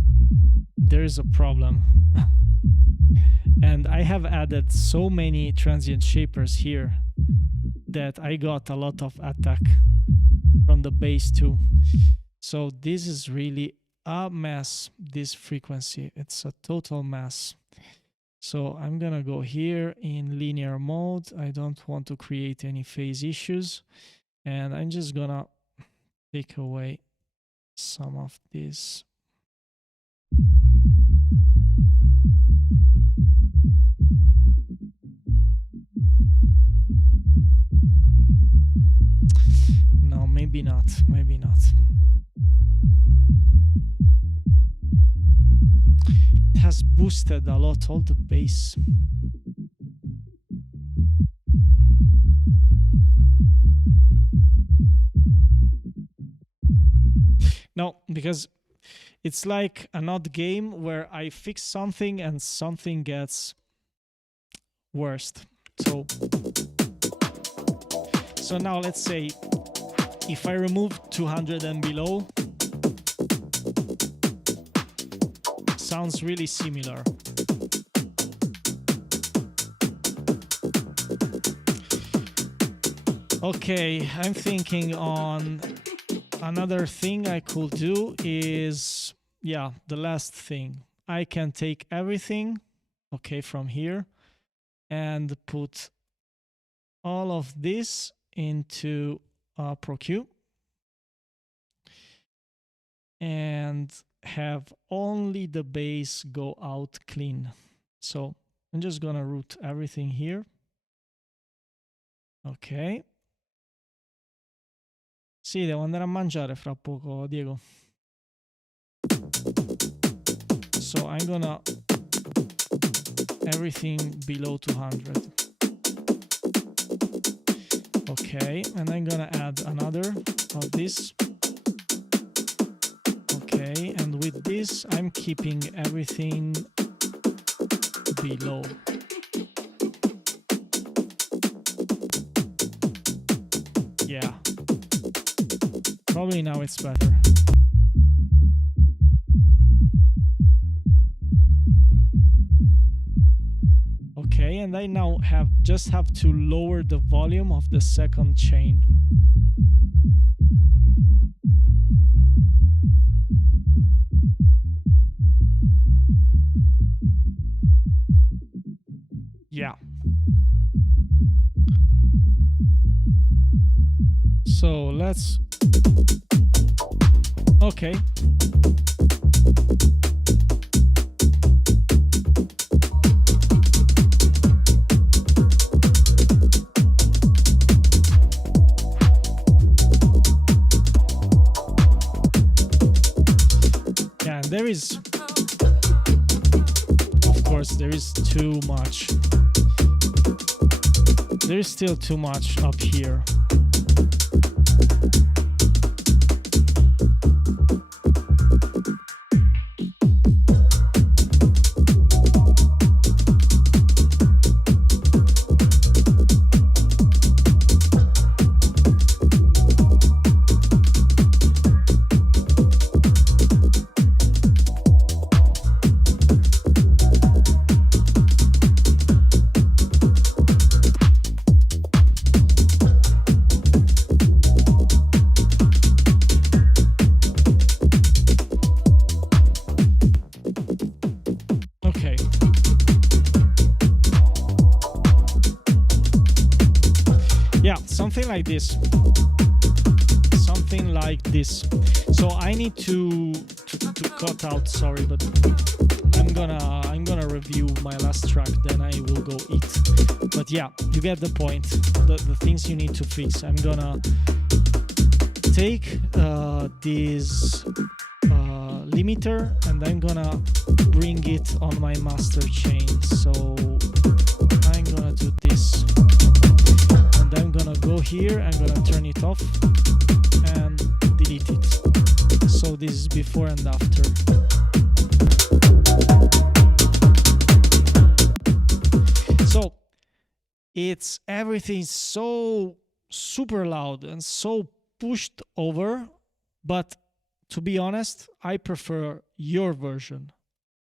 there is a problem. And I have added so many transient shapers here that I got a lot of attack from the bass too. So this is really a mess, this frequency. It's a total mess. So I'm gonna go here in linear mode. I don't want to create any phase issues. And I'm just gonna take away some of this. No, maybe not. Maybe not. It has boosted a lot, all the bass. because it's like an odd game where I fix something and something gets worst. So now let's say if I remove 200 and below, sounds really similar. Okay, I'm thinking on another thing I could do is, yeah, the last thing. I can take everything, okay, from here and put all of this into ProQ and have only the bass go out clean. So I'm just gonna route everything here. Ok. Sì, devo andare a mangiare fra poco, Diego. So I'm gonna everything below 200. Okay, and I'm gonna add another of this. Okay, and with this I'm keeping everything below. Yeah. Probably now it's better. Okay, and I now just have to lower the volume of the second chain. Yeah. So let's... Okay. Yeah, and there is... Of course, there is too much. There is still too much up here. Like this, something like this. So I need to cut out. Sorry, but I'm gonna review my last track. Then I will go eat. But yeah, you get the point. The things you need to fix. I'm gonna take this limiter and I'm gonna bring it on my master chain. So I'm gonna do this. I'm gonna go here, I'm gonna turn it off and delete it. So this is before and after. So it's everything so super loud and so pushed over, but to be honest, I prefer your version.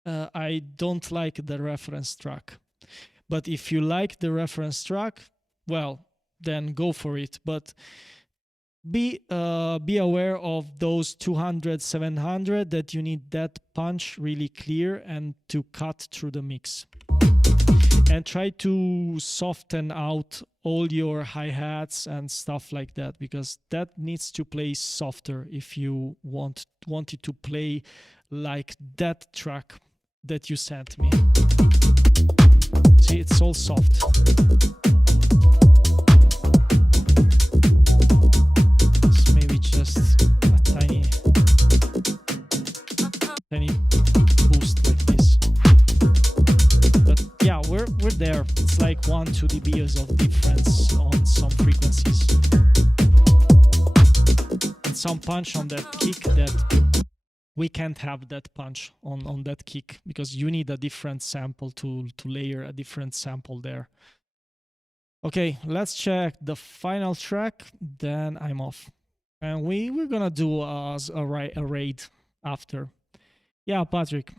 I don't like the reference track. But if you like the reference track, well, then go for it. But be aware of those 200, 700 that you need that punch really clear and to cut through the mix. And try to soften out all your hi-hats and stuff like that, because that needs to play softer if you want it to play like that track that you sent me. See, it's all soft. Tiny boost like this. But yeah, we're there. It's like 1-2 dBs of difference on some frequencies. And some punch on that kick that we can't have that punch on that kick because you need a different sample to layer a different sample there. Okay, let's check the final track, then I'm off. And we're gonna do a raid after. Yeah, Patrick,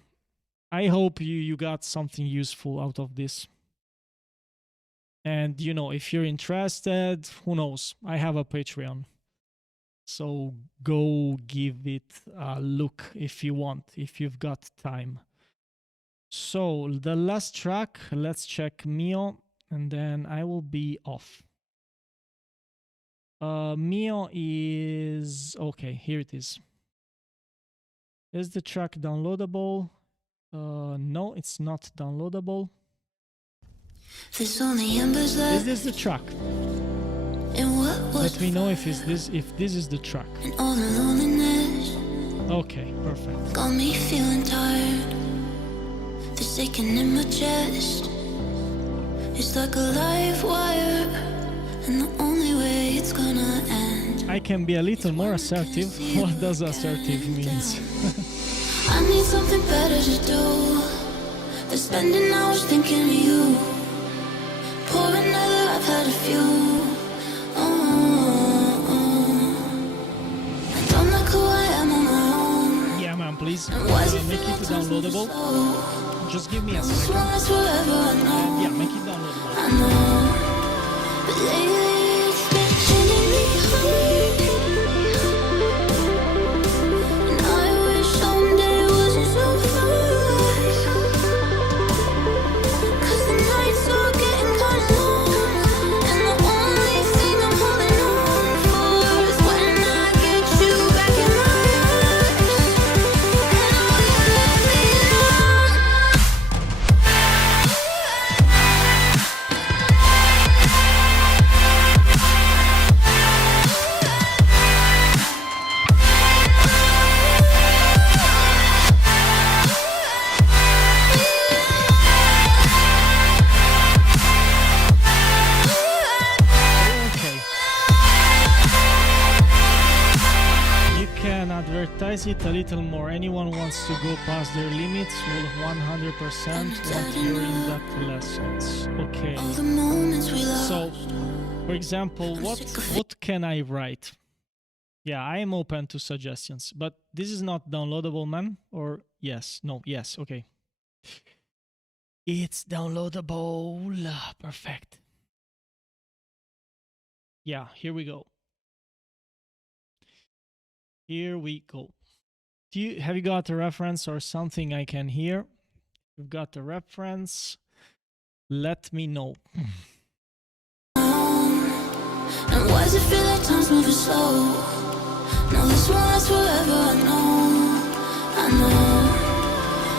I hope you got something useful out of this. And, you know, if you're interested, who knows? I have a Patreon. So go give it a look if you want, if you've got time. So the last track, let's check Mio, and then I will be off. Mio is... okay, here it is. Is the track downloadable? No, it's not downloadable. Is this the track? Let me know if this is the track. Okay, perfect. Got me feeling tired. This aching in my chest. It's like a live wire, and the only way it's gonna end. I can be a little more assertive. What does assertive means? I need something better to do than spending hours thinking of you. Pour another, I've had a few. I don't like who I am on my own. Yeah, man, please. Why is it Make it downloadable. Just give me a This second. one lasts forever, I know. Yeah, make it downloadable. I know. But lately it's been killing me hard. And I wish someday it wasn't so far. 'Cause the nights are getting kinda long, and the only thing I'm holding on for is when I get you back in my arms. Okay. You can advertise it a little more. Anyone wants to go past their limits will 100% want you in that lessons. Okay. All the moments we lost. So, for example, what can I write? Yeah, I am open to suggestions, but this is not downloadable, man? Or yes? No, yes, okay. It's downloadable. Perfect. Yeah, here we go. Here we go. Have you got a reference or something I can hear? You've got a reference. Let me know. And why does it feel like time's moving slow? No, this won't last forever, I know.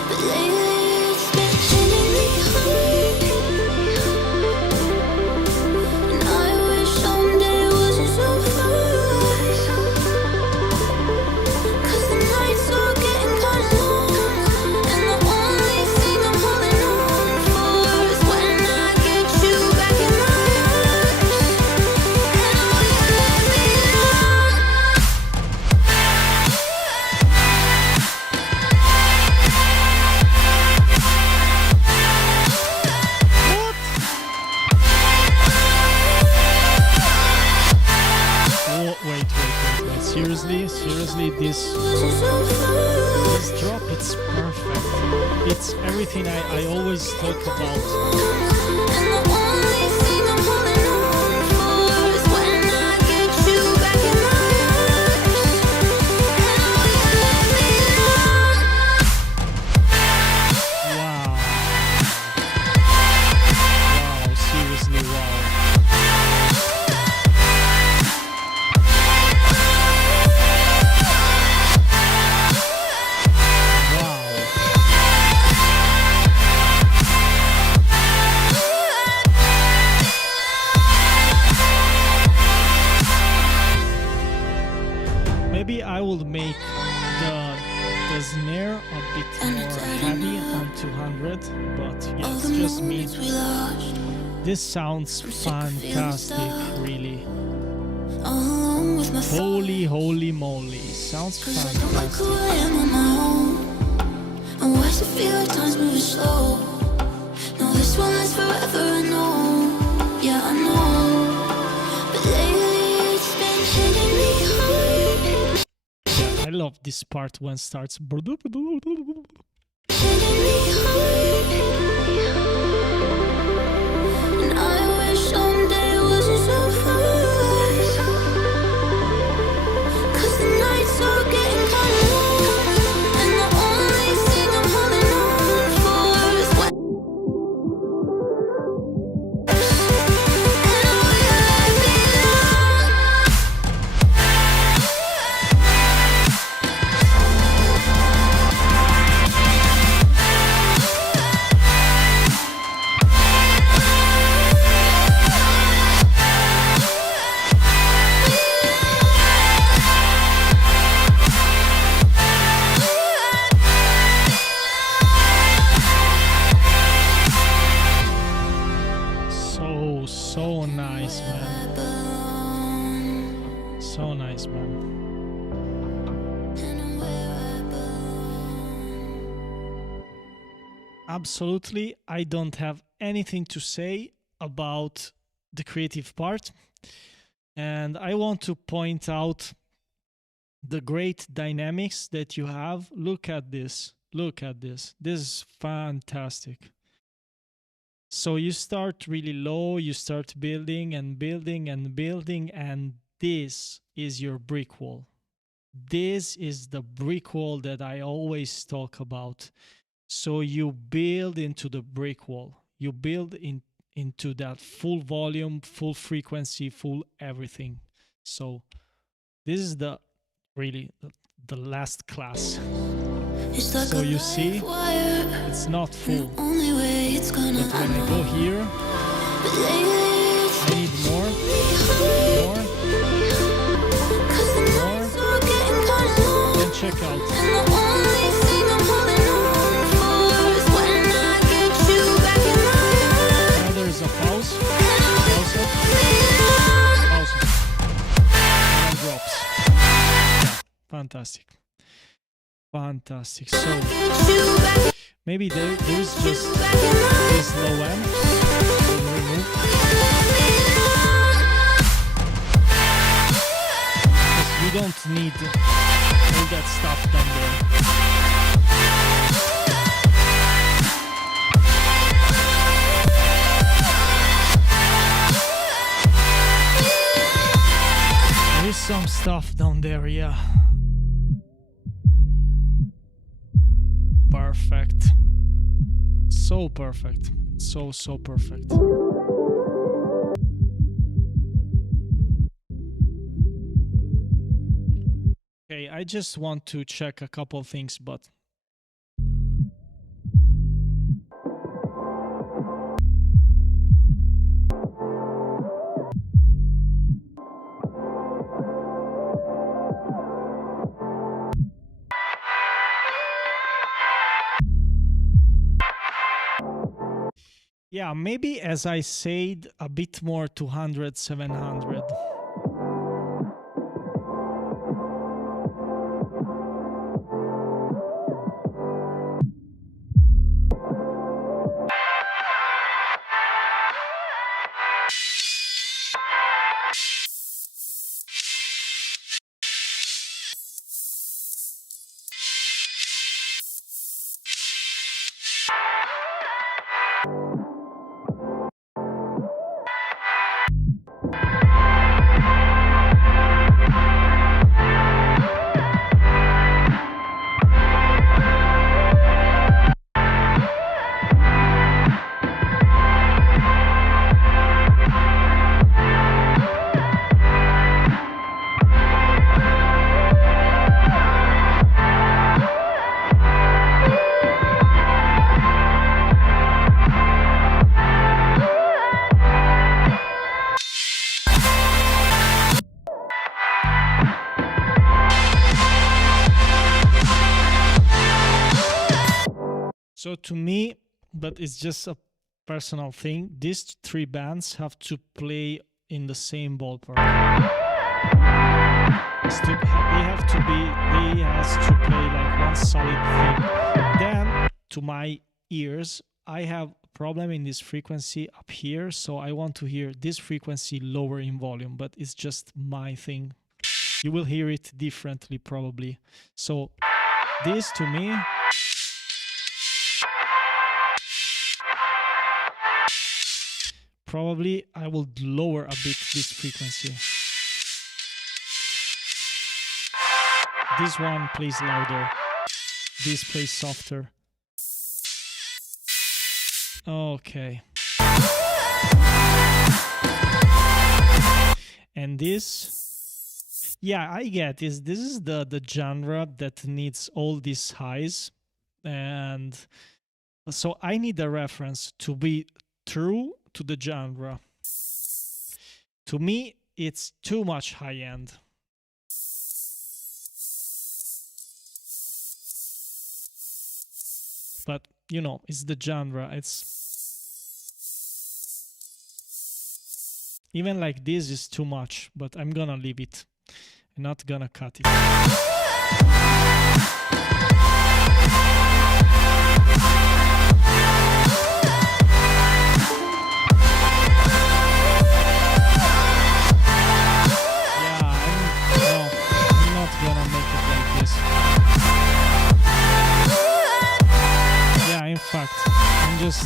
But lately it's been killing me hard. And I wish someday it wasn't so far. 'Cause the nights are getting kinda long, and the only thing I'm holding on for is when I get you back in my arms. Wait. Seriously, this drop, it's perfect. It's everything I always talk about. And the only thing I'm holding on for is when I get you back in my arms. Wow, seriously, wow. Maybe I will make the snare a bit more heavy on 200, but yeah, it's just me. We lost This sounds fantastic, really. all alone with my Holy, holy moly. Sounds Cause I don't like who fantastic. I am on my own. And why does it feel like time's moving slow? No, this won't last forever, I know. Yeah, I know. But lately it's been hitting me hard. I love this part when it starts. And I wish someday it wasn't so hard. Cause the nights are getting kind of long. And the only thing I'm holding on for is what So nice, man. So nice, man. Absolutely, I don't have anything to say about the creative part. And I want to point out the great dynamics that you have. Look at this. Look at this. This is fantastic. So you start really low, you start building and building and building, and this is your brick wall. This is the brick wall that I always talk about. So you build into the brick wall. You build into that full volume, full frequency, full everything. So this is the really the last class. So you see, it's not full. But when I go here, I need more. And check out. Now there's a pause. Also. And drops. Yeah, fantastic. Fantastic. So maybe there's just this low end. You don't need all that stuff down there. There is some stuff down there, yeah. Perfect. So perfect. So perfect. Okay, I just want to check a couple things, but yeah, maybe as I said, a bit more 200, 700. So to me, but it's just a personal thing, these three bands have to play in the same ballpark. They has to play like one solid thing. Then to my ears, I have a problem in this frequency up here, so I want to hear this frequency lower in volume, but it's just my thing. You will hear it differently probably. So this to me, probably I will lower a bit this frequency. This one plays louder. This plays softer. Okay. And this, yeah, I get this. This is the genre that needs all these highs, and so I need a reference to be true to the genre. To me, it's too much high end. But you know, it's the genre. It's even like this is too much, but I'm gonna leave it. I'm not gonna cut it. In fact, I'm just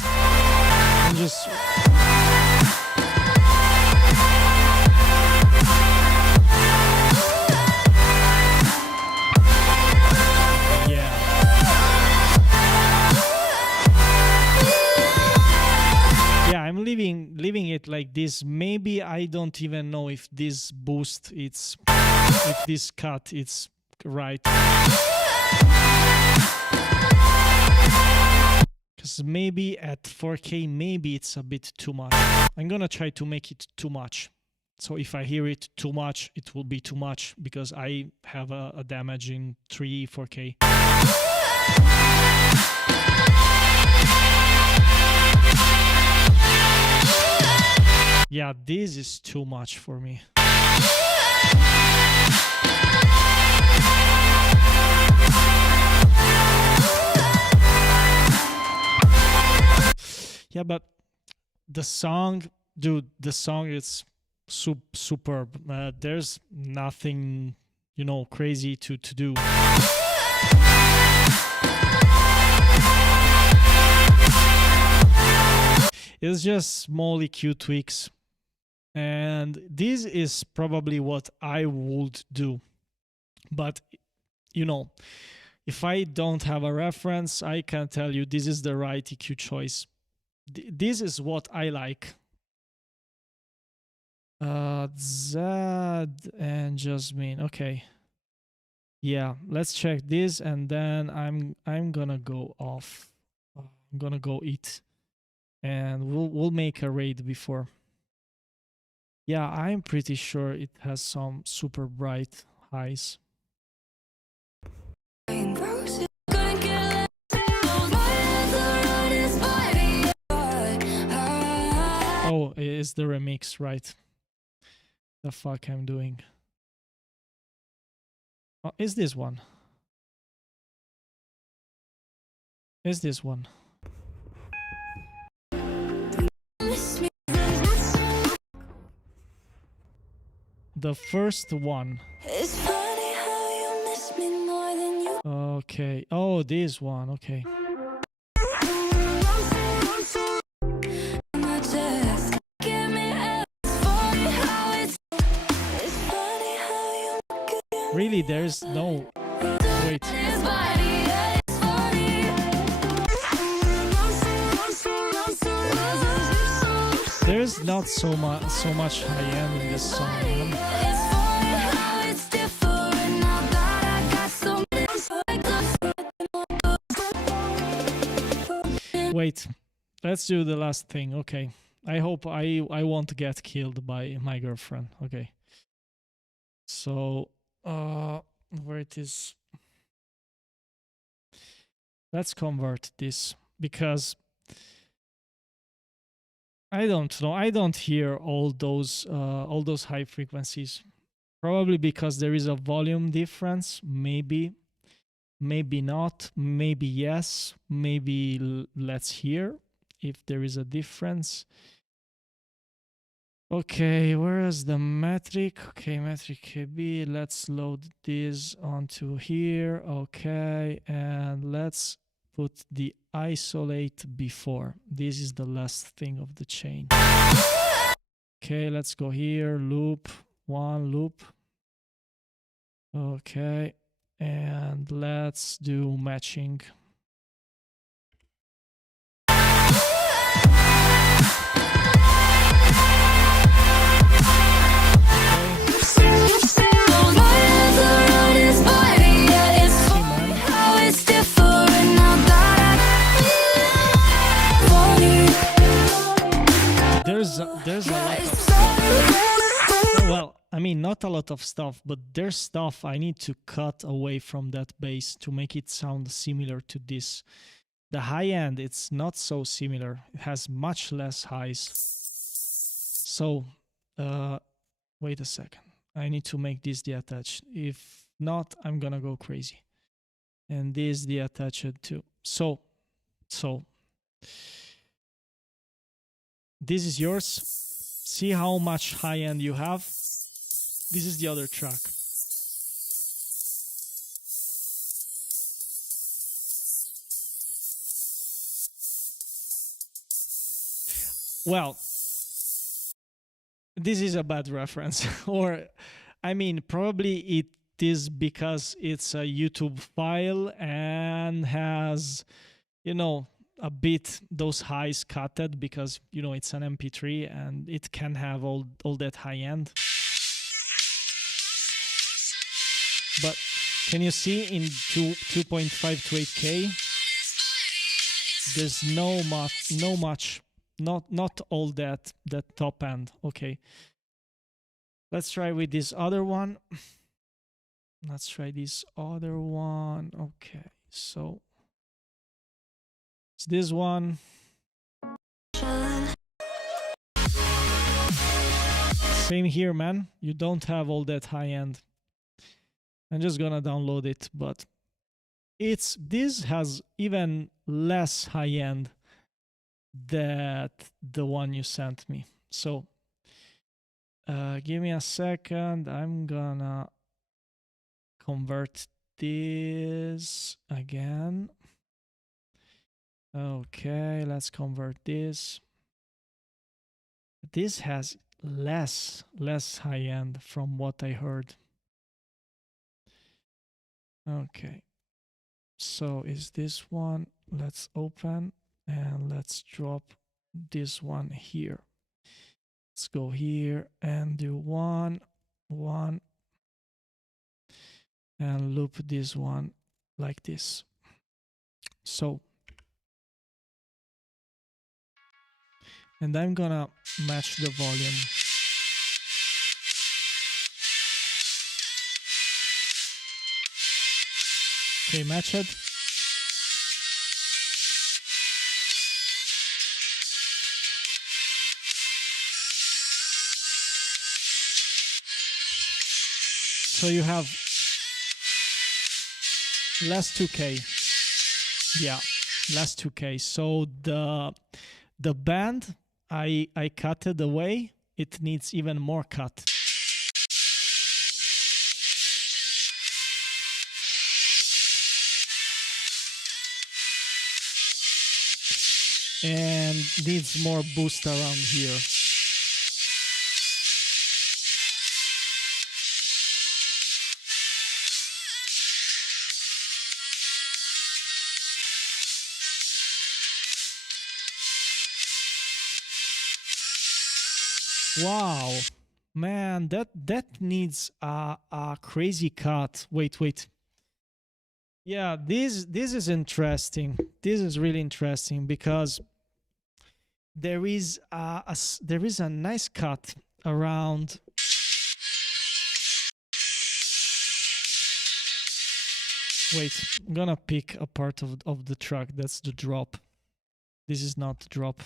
I'm leaving it like this. Maybe I don't even know if this boost if this cut it's right. Because maybe at 4K, maybe it's a bit too much. I'm gonna try to make it too much. So if I hear it too much, it will be too much because I have a damage in 4K. Yeah, this is too much for me. Yeah, but the song, dude, the song is superb. There's nothing, you know, crazy to do. It's just small EQ tweaks. And this is probably what I would do. But, you know, if I don't have a reference, I can tell you this is the right EQ choice. This is what I like. Zad and Jasmine. Okay. Yeah, let's check this, and then I'm gonna go off. I'm gonna go eat, and we'll make a raid before. Yeah, I'm pretty sure it has some super bright highs. Oh, it's the remix, right? The fuck I'm doing. Oh, is this one? Is this one? The first one. Okay. Oh, this one. Okay. Really, there's no... Wait. There's not so much high end in this song, you know? Wait, let's do the last thing. Okay. I hope I won't get killed by my girlfriend. Okay. So, where it is? Let's convert this because I don't know. I don't hear all those high frequencies. Probably because there is a volume difference, maybe. Maybe not, maybe yes, maybe let's hear if there is a difference. Okay, where is the metric? Okay, metric KB. Let's load this onto here. Okay, and let's put the isolate before. This is the last thing of the chain. Okay, let's go here. Loop, one loop. Okay, and let's do matching. There's a lot of stuff. Well, I mean, not a lot of stuff, but there's stuff I need to cut away from that bass to make it sound similar to this. The high end, it's not so similar. It has much less highs. So, wait a second. I need to make this the attached. If not, I'm gonna go crazy. And this the attached too. So this is yours. See how much high end you have. This is the other track. Well, this is a bad reference. Or, I mean, probably it is because it's a YouTube file and has, you know, a bit those highs cutted because, you know, it's an MP3 and it can have all that high end. But can you see in 2.5 to 8K, there's not all that top end. Okay, let's try with this other one. Let's try this other one. Okay, so it's this one. Same here, man. You don't have all that high end. I'm just gonna download it, but this has even less high end than the one you sent me. So give me a second. I'm gonna convert this again. Okay, let's convert this. This has less high end from what I heard. Okay, so is this one? Let's open and let's drop this one here. Let's go here and do one, and loop this one like this. So, and I'm gonna match the volume. Okay, match it. So you have less 2K. Yeah, less 2K. So the band I cut it away. It needs even more cut. And needs more boost around here. Wow, man, that needs a crazy cut. Wait. Yeah, this is interesting. This is really interesting because there is a nice cut around. Wait, I'm gonna pick a part of the track. That's the drop. This is not the drop.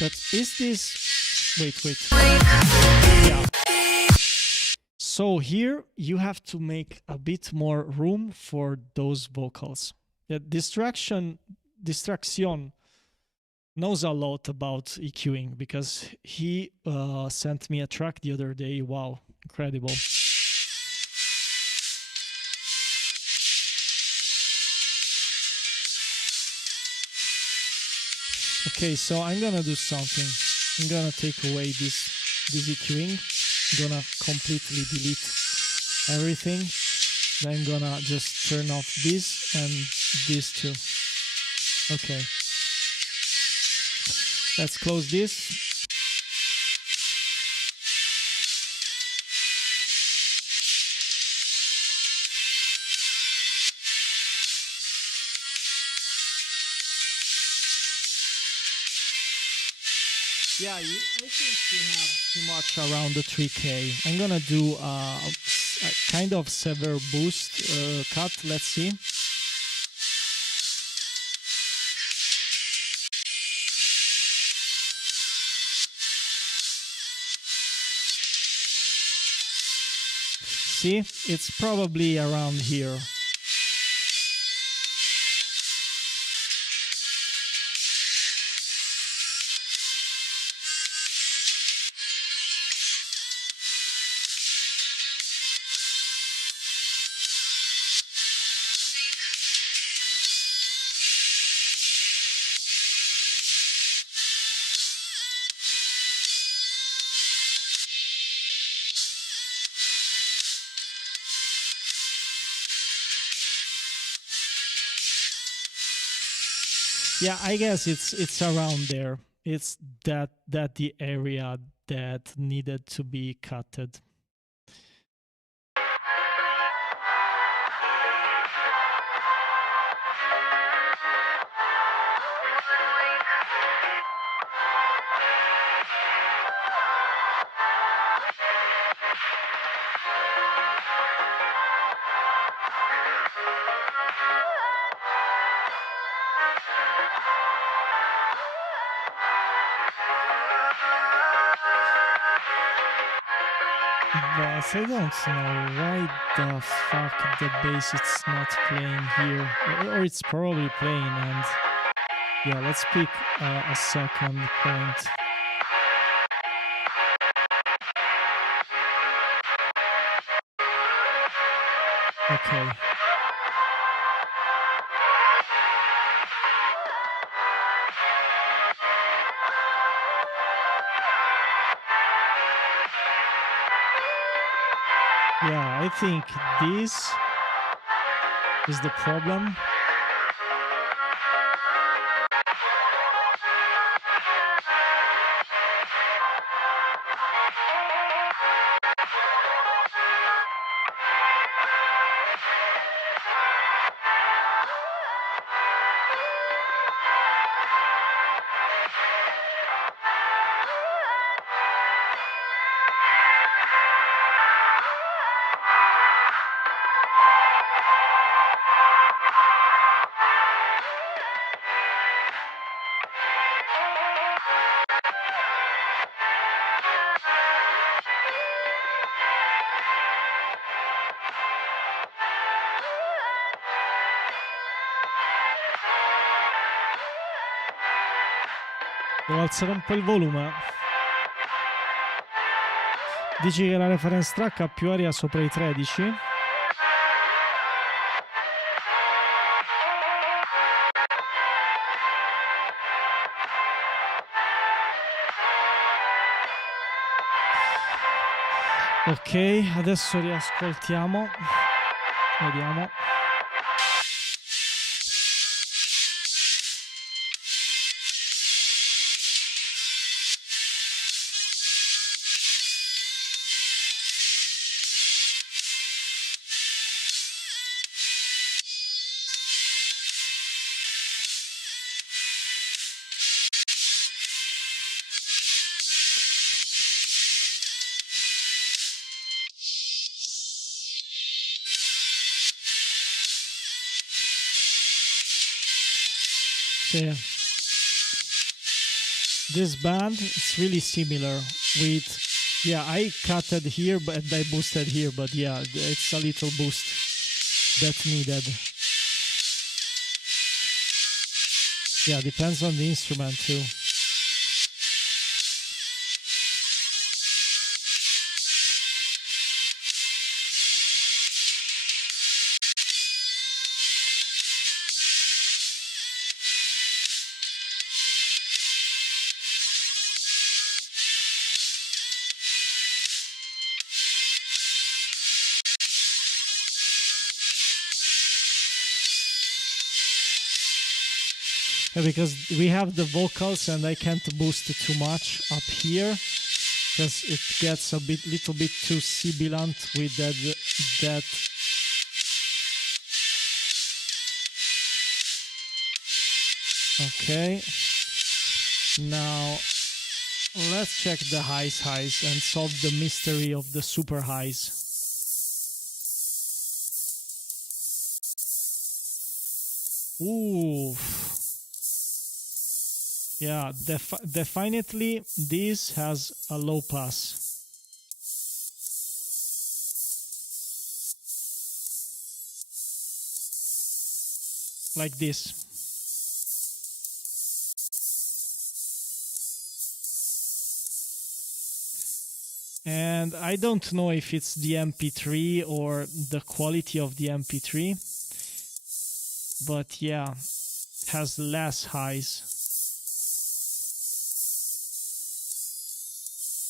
But is this... Wait. Yeah. So here you have to make a bit more room for those vocals. Yeah, Distraction knows a lot about EQing because he sent me a track the other day. Wow, incredible. Okay, so I'm gonna do something. I'm gonna take away this EQing. I'm gonna completely delete everything. Then I'm gonna just turn off this and this too. Okay. Let's close this. Yeah, I think you have too much around the 3K. I'm gonna do a kind of severe boost cut. Let's see. See, it's probably around here. Yeah, I guess it's around there. It's that the area that needed to be cutted. But I don't know why the fuck the bass is not playing here, or it's probably playing. And yeah, let's pick a second point. Okay. Yeah, I think this is the problem. Devo alzare un po' il volume. Dici che la reference track ha più aria sopra i 13? Ok, adesso riascoltiamo. Vediamo. Sì. this band is really similar with, yeah, I cutted here but I boosted here, but yeah, it's a little boost that's needed. Yeah, depends on the instrument too. Yeah, because we have the vocals and I can't boost it too much up here because it gets a little bit too sibilant with that. Okay. Now let's check the highs and solve the mystery of the super highs. Ooh. Yeah, definitely this has a low pass. Like this. And I don't know if it's the MP3 or the quality of the MP3, but yeah, it has less highs.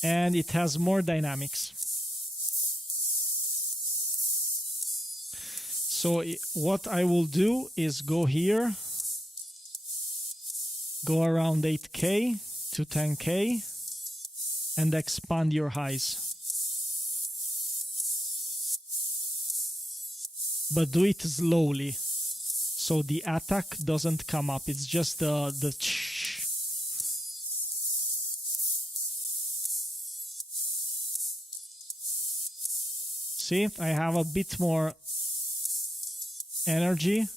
And it has more dynamics. So what I will do is go here, go around 8K to 10K, and expand your highs. But do it slowly, so the attack doesn't come up. It's just the See, I have a bit more energy.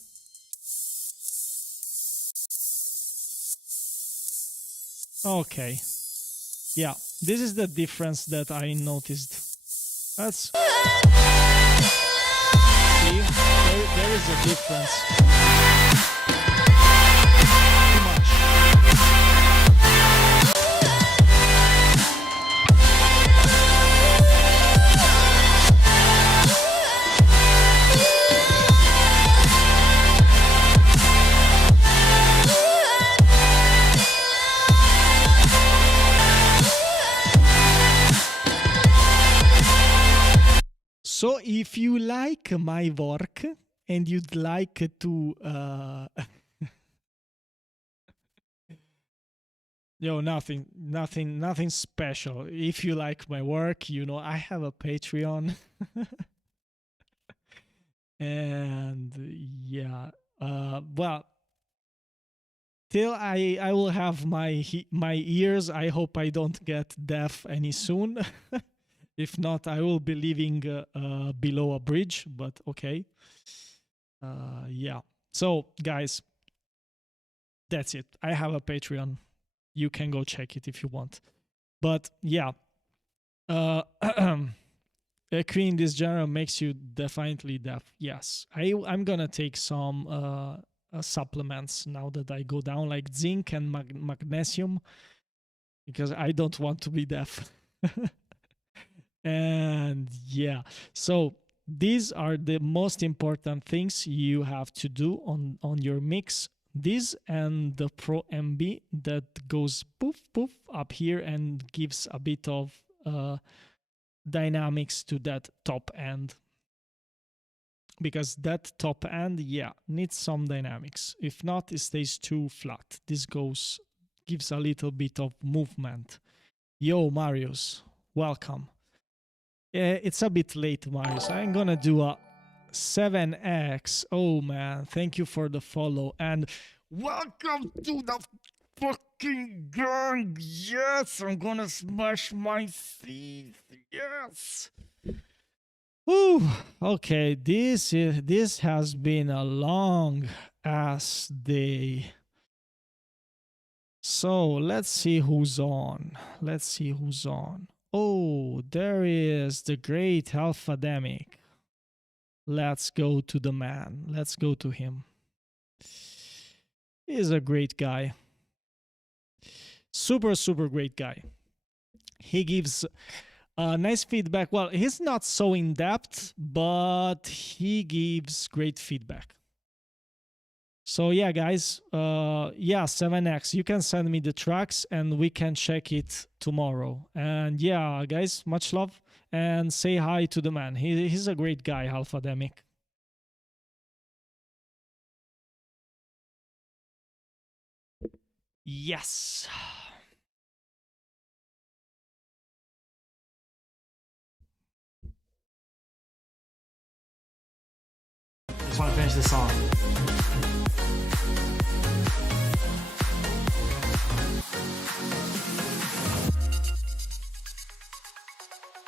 Okay. Yeah, this is the difference that I noticed. That's... See, there is a difference. So if you like my work and you'd like to nothing special. If you like my work, you know, I have a Patreon. And yeah, well, till I will have my ears, I hope I don't get deaf any soon. If not, I will be living below a bridge, but okay. Yeah. So, guys, that's it. I have a Patreon. You can go check it if you want. But yeah, a queen in this genre makes you definitely deaf. Yes. I'm going to take some supplements now that I go down, like zinc and magnesium, because I don't want to be deaf. And yeah, so these are the most important things you have to do on your mix. This and the Pro MB that goes poof poof up here and gives a bit of dynamics to that top end, because that top end, yeah, needs some dynamics. If not, it stays too flat. This gives a little bit of movement. Yo, Marius, welcome. It's a bit late, Marius. I'm gonna do a 7x. Oh man, thank you for the follow and welcome to the fucking gang. Yes, I'm gonna smash my teeth. Yes. Whew. Okay, this has been a long ass day. So let's see who's on. Let's see who's on. Oh, there is the great Alphademic. Let's go to the man. Let's go to him. He's a great guy. Super, super great guy. He gives nice feedback. Well, he's not so in depth, but he gives great feedback. So yeah, guys, yeah, 7X, you can send me the tracks and we can check it tomorrow. And yeah, guys, much love and say hi to the man. He's a great guy, Alphademic. Yes. Just want to finish this song.